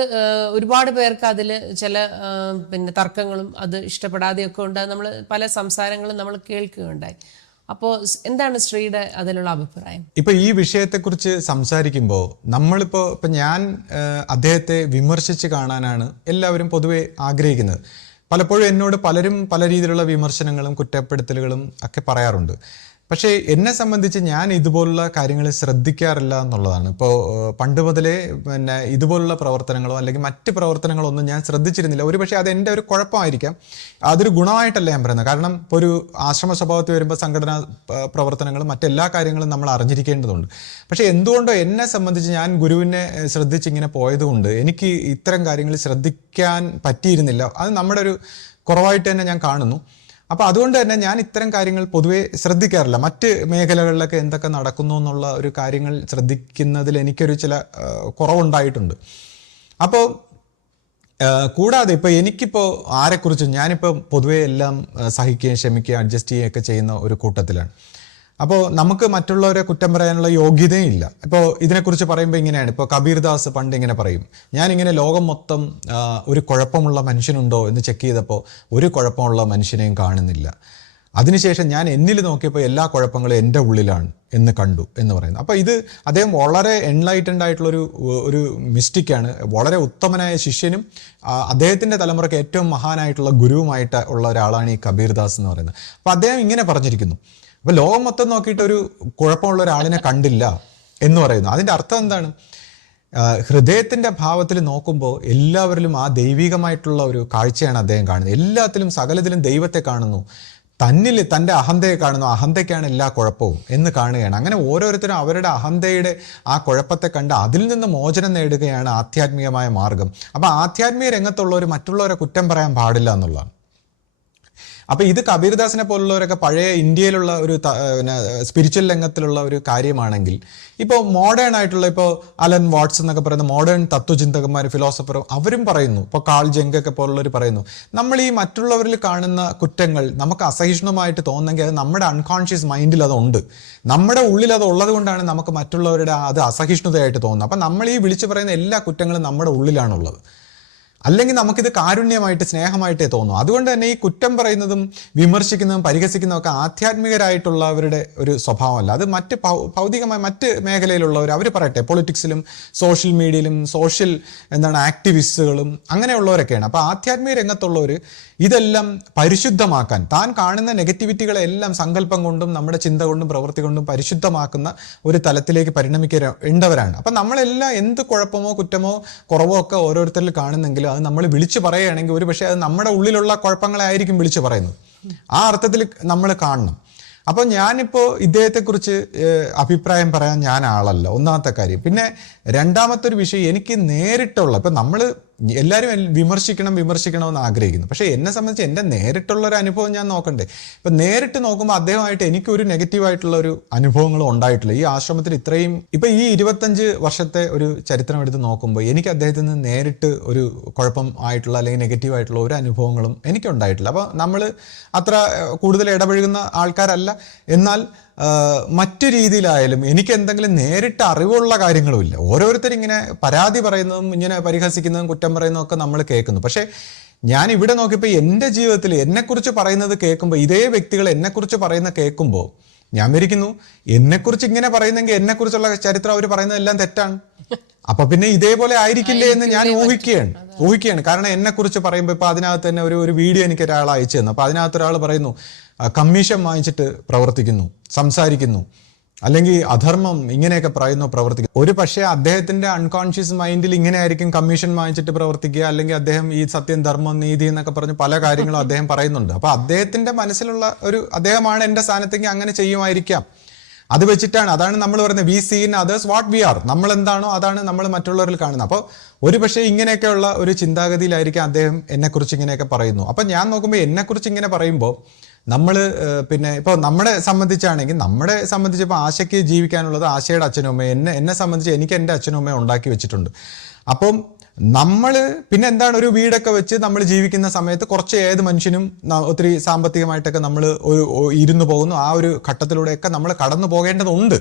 ഒരുപാട് പേർക്ക് അതിൽ ചില പിന്നെ തർക്കങ്ങളും അത് ഇഷ്ടപ്പെടാതെയൊക്കെ ഉണ്ട്. നമ്മൾ പല സംസാരങ്ങളും നമ്മൾ കേൾക്കുകയുണ്ടായി. അപ്പോൾ എന്താണ് ശ്രീയുടെ അതിലുള്ള അഭിപ്രായം? ഇപ്പൊ ഈ വിഷയത്തെക്കുറിച്ച് സംസാരിക്കുമ്പോൾ ഇപ്പൊ ഞാൻ അദ്ദേഹത്തെ വിമർശിച്ച് കാണാനാണ് എല്ലാവരും പൊതുവെ ആഗ്രഹിക്കുന്നത്. പലപ്പോഴും എന്നോട് പലരും പല രീതിയിലുള്ള വിമർശനങ്ങളും കുറ്റപ്പെടുത്തലുകളും ഒക്കെ പറയാറുണ്ട്. പക്ഷേ എന്നെ സംബന്ധിച്ച് ഞാൻ ഇതുപോലുള്ള കാര്യങ്ങൾ ശ്രദ്ധിക്കാറില്ല എന്നുള്ളതാണ്. ഇപ്പോൾ പണ്ട് മുതലേ പിന്നെ ഇതുപോലുള്ള പ്രവർത്തനങ്ങളോ അല്ലെങ്കിൽ മറ്റ് പ്രവർത്തനങ്ങളോ ഒന്നും ഞാൻ ശ്രദ്ധിച്ചിരുന്നില്ല. ഒരു പക്ഷേ അത് എൻ്റെ ഒരു കുഴപ്പമായിരിക്കാം, അതൊരു ഗുണമായിട്ടല്ല ഞാൻ പറയുന്നത്. കാരണം ഇപ്പോൾ ഒരു ആശ്രമ സ്വഭാവത്തിൽ വരുമ്പോൾ സംഘടനാ പ്രവർത്തനങ്ങളും മറ്റെല്ലാ കാര്യങ്ങളും നമ്മൾ അറിഞ്ഞിരിക്കേണ്ടതുണ്ട്. പക്ഷേ എന്തുകൊണ്ടോ എന്നെ സംബന്ധിച്ച് ഞാൻ ഗുരുവിനെ ശ്രദ്ധിച്ചിങ്ങനെ പോയതുകൊണ്ട് എനിക്ക് ഇത്തരം കാര്യങ്ങൾ ശ്രദ്ധിക്കാൻ പറ്റിയിരുന്നില്ല. അത് നമ്മുടെ ഒരു കുറവായിട്ട് തന്നെ ഞാൻ കാണുന്നു. അപ്പോൾ അതുകൊണ്ട് തന്നെ ഞാൻ ഇത്തരം കാര്യങ്ങൾ പൊതുവെ ശ്രദ്ധിക്കാറില്ല. മറ്റ് മേഖലകളിലൊക്കെ എന്തൊക്കെ നടക്കുന്നു എന്നുള്ള ഒരു കാര്യങ്ങൾ ശ്രദ്ധിക്കുന്നതിൽ എനിക്കൊരു ചില കുറവുണ്ടായിട്ടുണ്ട്. അപ്പോൾ കൂടാതെ ഇപ്പോൾ എനിക്കിപ്പോൾ ആരെക്കുറിച്ചും ഞാനിപ്പോൾ പൊതുവെ എല്ലാം സഹിക്കുകയും ക്ഷമിക്കുകയും അഡ്ജസ്റ്റ് ചെയ്യുകയൊക്കെ ചെയ്യുന്ന ഒരു കൂട്ടത്തിലാണ്. അപ്പോൾ നമുക്ക് മറ്റുള്ളവരെ കുറ്റം പറയാനുള്ള യോഗ്യതയും ഇല്ല. ഇപ്പോൾ ഇതിനെക്കുറിച്ച് പറയുമ്പോൾ ഇങ്ങനെയാണ്. ഇപ്പോൾ കബീർദാസ് പണ്ട് ഇങ്ങനെ പറയും, ഞാനിങ്ങനെ ലോകം മൊത്തം ഒരു കുഴപ്പമുള്ള മനുഷ്യനുണ്ടോ എന്ന് ചെക്ക് ചെയ്തപ്പോൾ ഒരു കുഴപ്പമുള്ള മനുഷ്യനെയും കാണുന്നില്ല. അതിനുശേഷം ഞാൻ എന്നിൽ നോക്കിയപ്പോൾ എല്ലാ കുഴപ്പങ്ങളും എൻ്റെ ഉള്ളിലാണ് എന്ന് കണ്ടു എന്ന് പറയുന്നത്. അപ്പോൾ ഇത് അദ്ദേഹം വളരെ എൻലൈറ്റൻഡ് ആയിട്ടുള്ളൊരു ഒരു മിസ്റ്റിക്കാണ്. വളരെ ഉത്തമനായ ശിഷ്യനും അദ്ദേഹത്തിൻ്റെ തലമുറയ്ക്ക് ഏറ്റവും മഹാനായിട്ടുള്ള ഗുരുവുമായിട്ട് ഉള്ള ഒരാളാണ് ഈ കബീർദാസ് എന്ന് പറയുന്നത്. അപ്പോൾ അദ്ദേഹം ഇങ്ങനെ പറഞ്ഞിരിക്കുന്നു, അപ്പോൾ ലോകം മൊത്തം നോക്കിയിട്ട് ഒരു കുഴപ്പമുള്ള ഒരാളിനെ കണ്ടില്ല എന്ന് പറയുന്നു. അതിൻ്റെ അർത്ഥം എന്താണ്? ഹൃദയത്തിൻ്റെ ഭാവത്തിൽ നോക്കുമ്പോൾ എല്ലാവരിലും ആ ദൈവികമായിട്ടുള്ള ഒരു കാഴ്ചയാണ് അദ്ദേഹം കാണുന്നത്. എല്ലാത്തിലും സകലത്തിലും ദൈവത്തെ കാണുന്നു, തന്നിൽ തൻ്റെ അഹന്തയെ കാണുന്നു, അഹന്തയ്ക്കാണ് എല്ലാ കുഴപ്പവും എന്ന് കാണുകയാണ്. അങ്ങനെ ഓരോരുത്തരും അവരുടെ അഹന്തയുടെ ആ കുഴപ്പത്തെ കണ്ട് അതിൽ നിന്ന് മോചനം നേടുകയാണ് ആധ്യാത്മികമായ മാർഗം. അപ്പോൾ ആധ്യാത്മിക രംഗത്തുള്ളവർ മറ്റുള്ളവരെ കുറ്റം പറയാൻ പാടില്ല എന്നുള്ളതാണ്. അപ്പോൾ ഇത് കബീർദാസിനെ പോലുള്ളവരൊക്കെ പഴയ ഇന്ത്യയിലുള്ള ഒരു സ്പിരിച്വൽ രംഗത്തിലുള്ള ഒരു കാര്യമാണെങ്കിൽ, ഇപ്പോൾ മോഡേൺ ആയിട്ടുള്ള ഇപ്പോൾ അലൻ വാട്സ് എന്നൊക്കെ പറയുന്ന മോഡേൺ തത്വചിന്തകന്മാർ, ഫിലോസഫറും അവരും പറയുന്നു, ഇപ്പോൾ കാൾ ജംഗൊക്കെ പോലുള്ളവർ പറയുന്നു, നമ്മൾ ഈ മറ്റുള്ളവരിൽ കാണുന്ന കുറ്റങ്ങൾ നമുക്ക് അസഹിഷ്ണുമായിട്ട് തോന്നുന്നെങ്കിൽ അത് നമ്മുടെ അൺകോൺഷ്യസ് മൈൻഡിൽ അതുണ്ട്, നമ്മുടെ ഉള്ളിൽ അത് ഉള്ളത് കൊണ്ടാണ് നമുക്ക് മറ്റുള്ളവരുടെ അത് അസഹിഷ്ണുതയായിട്ട് തോന്നുന്നത്. അപ്പം നമ്മൾ ഈ വിളിച്ചു പറയുന്ന എല്ലാ കുറ്റങ്ങളും നമ്മുടെ ഉള്ളിലാണുള്ളത്. അല്ലെങ്കിൽ നമുക്കിത് കാരുണ്യമായിട്ട് സ്നേഹമായിട്ടേ തോന്നും. അതുകൊണ്ട് തന്നെ ഈ കുറ്റം പറയുന്നതും വിമർശിക്കുന്നതും പരിഹസിക്കുന്നതും ഒക്കെ ആധ്യാത്മികരായിട്ടുള്ളവരുടെ ഒരു സ്വഭാവമല്ല. അത് മറ്റ് ഭൗതികമായ മറ്റ് മേഖലയിലുള്ളവർ അവർ പറയട്ടെ, പൊളിറ്റിക്സിലും സോഷ്യൽ മീഡിയയിലും സോഷ്യൽ ആക്ടിവിസ്റ്റുകളും അങ്ങനെയുള്ളവരൊക്കെയാണ്. അപ്പോൾ ആധ്യാത്മിക രംഗത്തുള്ളവർ ഇതെല്ലാം പരിശുദ്ധമാക്കാൻ, താൻ കാണുന്ന നെഗറ്റിവിറ്റികളെല്ലാം സങ്കല്പം കൊണ്ടും നമ്മുടെ ചിന്ത കൊണ്ടും പ്രവൃത്തി കൊണ്ടും പരിശുദ്ധമാക്കുന്ന ഒരു തലത്തിലേക്ക് പരിണമിക്കേണ്ടവരാണ്. അപ്പം നമ്മളെല്ലാം എന്ത് കുഴപ്പമോ കുറ്റമോ കുറവോ ഒക്കെ ഓരോരുത്തരിൽ കാണുന്നെങ്കിലും അത് നമ്മൾ വിളിച്ചു പറയുകയാണെങ്കിൽ ഒരു പക്ഷേ അത് നമ്മുടെ ഉള്ളിലുള്ള കുഴപ്പങ്ങളായിരിക്കും വിളിച്ചു പറയുന്നത്. ആ അർത്ഥത്തിൽ നമ്മൾ കാണണം. അപ്പോൾ ഞാനിപ്പോൾ ഇദ്ദേഹത്തെക്കുറിച്ച് അഭിപ്രായം പറയാൻ ഞാൻ ആളല്ല, ഒന്നാമത്തെ കാര്യം. പിന്നെ രണ്ടാമത്തെ ഒരു വിഷയം, എനിക്ക് നേരിട്ടുള്ള, ഇപ്പം നമ്മൾ എല്ലാവരും വിമർശിക്കണമെന്ന് ആഗ്രഹിക്കുന്നു. പക്ഷേ എന്നെ സംബന്ധിച്ച് എൻ്റെ നേരിട്ടുള്ളൊരു അനുഭവം ഞാൻ നോക്കണ്ടേ. ഇപ്പം നേരിട്ട് നോക്കുമ്പോൾ അദ്ദേഹമായിട്ട് എനിക്കൊരു നെഗറ്റീവായിട്ടുള്ള ഒരു അനുഭവങ്ങളും ഉണ്ടായിട്ടില്ല. ഈ ആശ്രമത്തിൽ ഇത്രയും ഇപ്പം ഈ 25 വർഷത്തെ ഒരു ചരിത്രം എടുത്ത് നോക്കുമ്പോൾ എനിക്ക് അദ്ദേഹത്തിൽ നിന്ന് നേരിട്ട് ഒരു കുഴപ്പം ആയിട്ടുള്ള അല്ലെങ്കിൽ നെഗറ്റീവായിട്ടുള്ള ഒരു അനുഭവങ്ങളും എനിക്കുണ്ടായിട്ടില്ല. അപ്പോൾ നമ്മൾ അത്ര കൂടുതൽ ഇടപഴകുന്ന ആൾക്കാരല്ല. എന്നാൽ മറ്റു രീതിയിലായാലും എനിക്ക് എന്തെങ്കിലും നേരിട്ട് അറിവുള്ള കാര്യങ്ങളുമില്ല. ഓരോരുത്തരും ഇങ്ങനെ പരാതി പറയുന്നതും ഇങ്ങനെ പരിഹസിക്കുന്നതും കുറ്റം പറയുന്നതും ഒക്കെ നമ്മൾ കേൾക്കുന്നു. പക്ഷേ ഞാൻ ഇവിടെ നോക്കിയപ്പോൾ എൻ്റെ ജീവിതത്തിൽ എന്നെക്കുറിച്ച് പറയുന്നത് കേൾക്കുമ്പോൾ, ഇതേ വ്യക്തികൾ എന്നെക്കുറിച്ച് പറയുന്ന കേൾക്കുമ്പോൾ ഞാൻ വിചാരിക്കുന്നു, എന്നെക്കുറിച്ച് ഇങ്ങനെ പറയുന്നെങ്കിൽ എന്നെക്കുറിച്ചുള്ള ചരിത്രം അവർ പറയുന്നതെല്ലാം തെറ്റാണ്. അപ്പൊ പിന്നെ ഇതേപോലെ ആയിരിക്കില്ലേ എന്ന് ഞാൻ ഊഹിക്കുകയാണ്. കാരണം എന്നെക്കുറിച്ച് പറയുമ്പോൾ ഇപ്പൊ അതിനകത്ത് തന്നെ ഒരു വീഡിയോ എനിക്ക് ഒരാൾ അയച്ചു തന്നു. അപ്പൊ അതിനകത്ത് ഒരാൾ പറയുന്നു, കമ്മീഷൻ വാങ്ങിച്ചിട്ട് പ്രവർത്തിക്കുന്നു, സംസാരിക്കുന്നു, അല്ലെങ്കിൽ അധർമ്മം ഇങ്ങനെയൊക്കെ പറയുന്നു, പ്രവർത്തിക്കുന്നു. ഒരു പക്ഷേ അദ്ദേഹത്തിന്റെ അൺകോൺഷ്യസ് മൈൻഡിൽ ഇങ്ങനെ ആയിരിക്കും കമ്മീഷൻ വാങ്ങിച്ചിട്ട് പ്രവർത്തിക്കുക, അല്ലെങ്കിൽ അദ്ദേഹം ഈ സത്യം, ധർമ്മം, നീതി എന്നൊക്കെ പറഞ്ഞ് പല കാര്യങ്ങളും അദ്ദേഹം പറയുന്നുണ്ട്. അപ്പൊ അദ്ദേഹത്തിന്റെ മനസ്സിലുള്ള അദ്ദേഹമാണ് എൻ്റെ സ്ഥാനത്തെങ്കിൽ അങ്ങനെ ചെയ്യുമായിരിക്കാം. അത് വെച്ചിട്ടാണ്, അതാണ് നമ്മൾ പറയുന്നത്, we see in others what we are. നമ്മൾ എന്താണോ അതാണ് നമ്മൾ മറ്റുള്ളവരിൽ കാണുന്നത്. അപ്പോൾ ഒരു പക്ഷേ ഇങ്ങനെയൊക്കെയുള്ള ഒരു ചിന്താഗതിയിലായിരിക്കും അദ്ദേഹം എന്നെക്കുറിച്ച് ഇങ്ങനെയൊക്കെ പറയുന്നു. അപ്പം ഞാൻ നോക്കുമ്പോൾ എന്നെക്കുറിച്ച് ഇങ്ങനെ പറയുമ്പോൾ നമ്മൾ പിന്നെ ഇപ്പോൾ നമ്മളെ സംബന്ധിച്ച് ഇപ്പോൾ ആശയ്ക്ക് ജീവിക്കാനുള്ളത് ആശയുടെ അച്ഛനും അമ്മയും, എന്നെ സംബന്ധിച്ച് എനിക്ക് എൻ്റെ അച്ഛനും അമ്മയും ഉണ്ടാക്കി വെച്ചിട്ടുണ്ട്. അപ്പം നമ്മൾ പിന്നെ എന്താണ്, ഒരു വീടൊക്കെ വെച്ച് നമ്മൾ ജീവിക്കുന്ന സമയത്ത് കുറച്ച് ഏത് മനുഷ്യനും ഒത്തിരി സാമ്പത്തികമായിട്ടൊക്കെ നമ്മൾ ഇരുന്നു പോകുന്നു. ആ ഒരു ഘട്ടത്തിലൂടെയൊക്കെ നമ്മൾ കടന്നു പോകേണ്ടതുണ്ട്.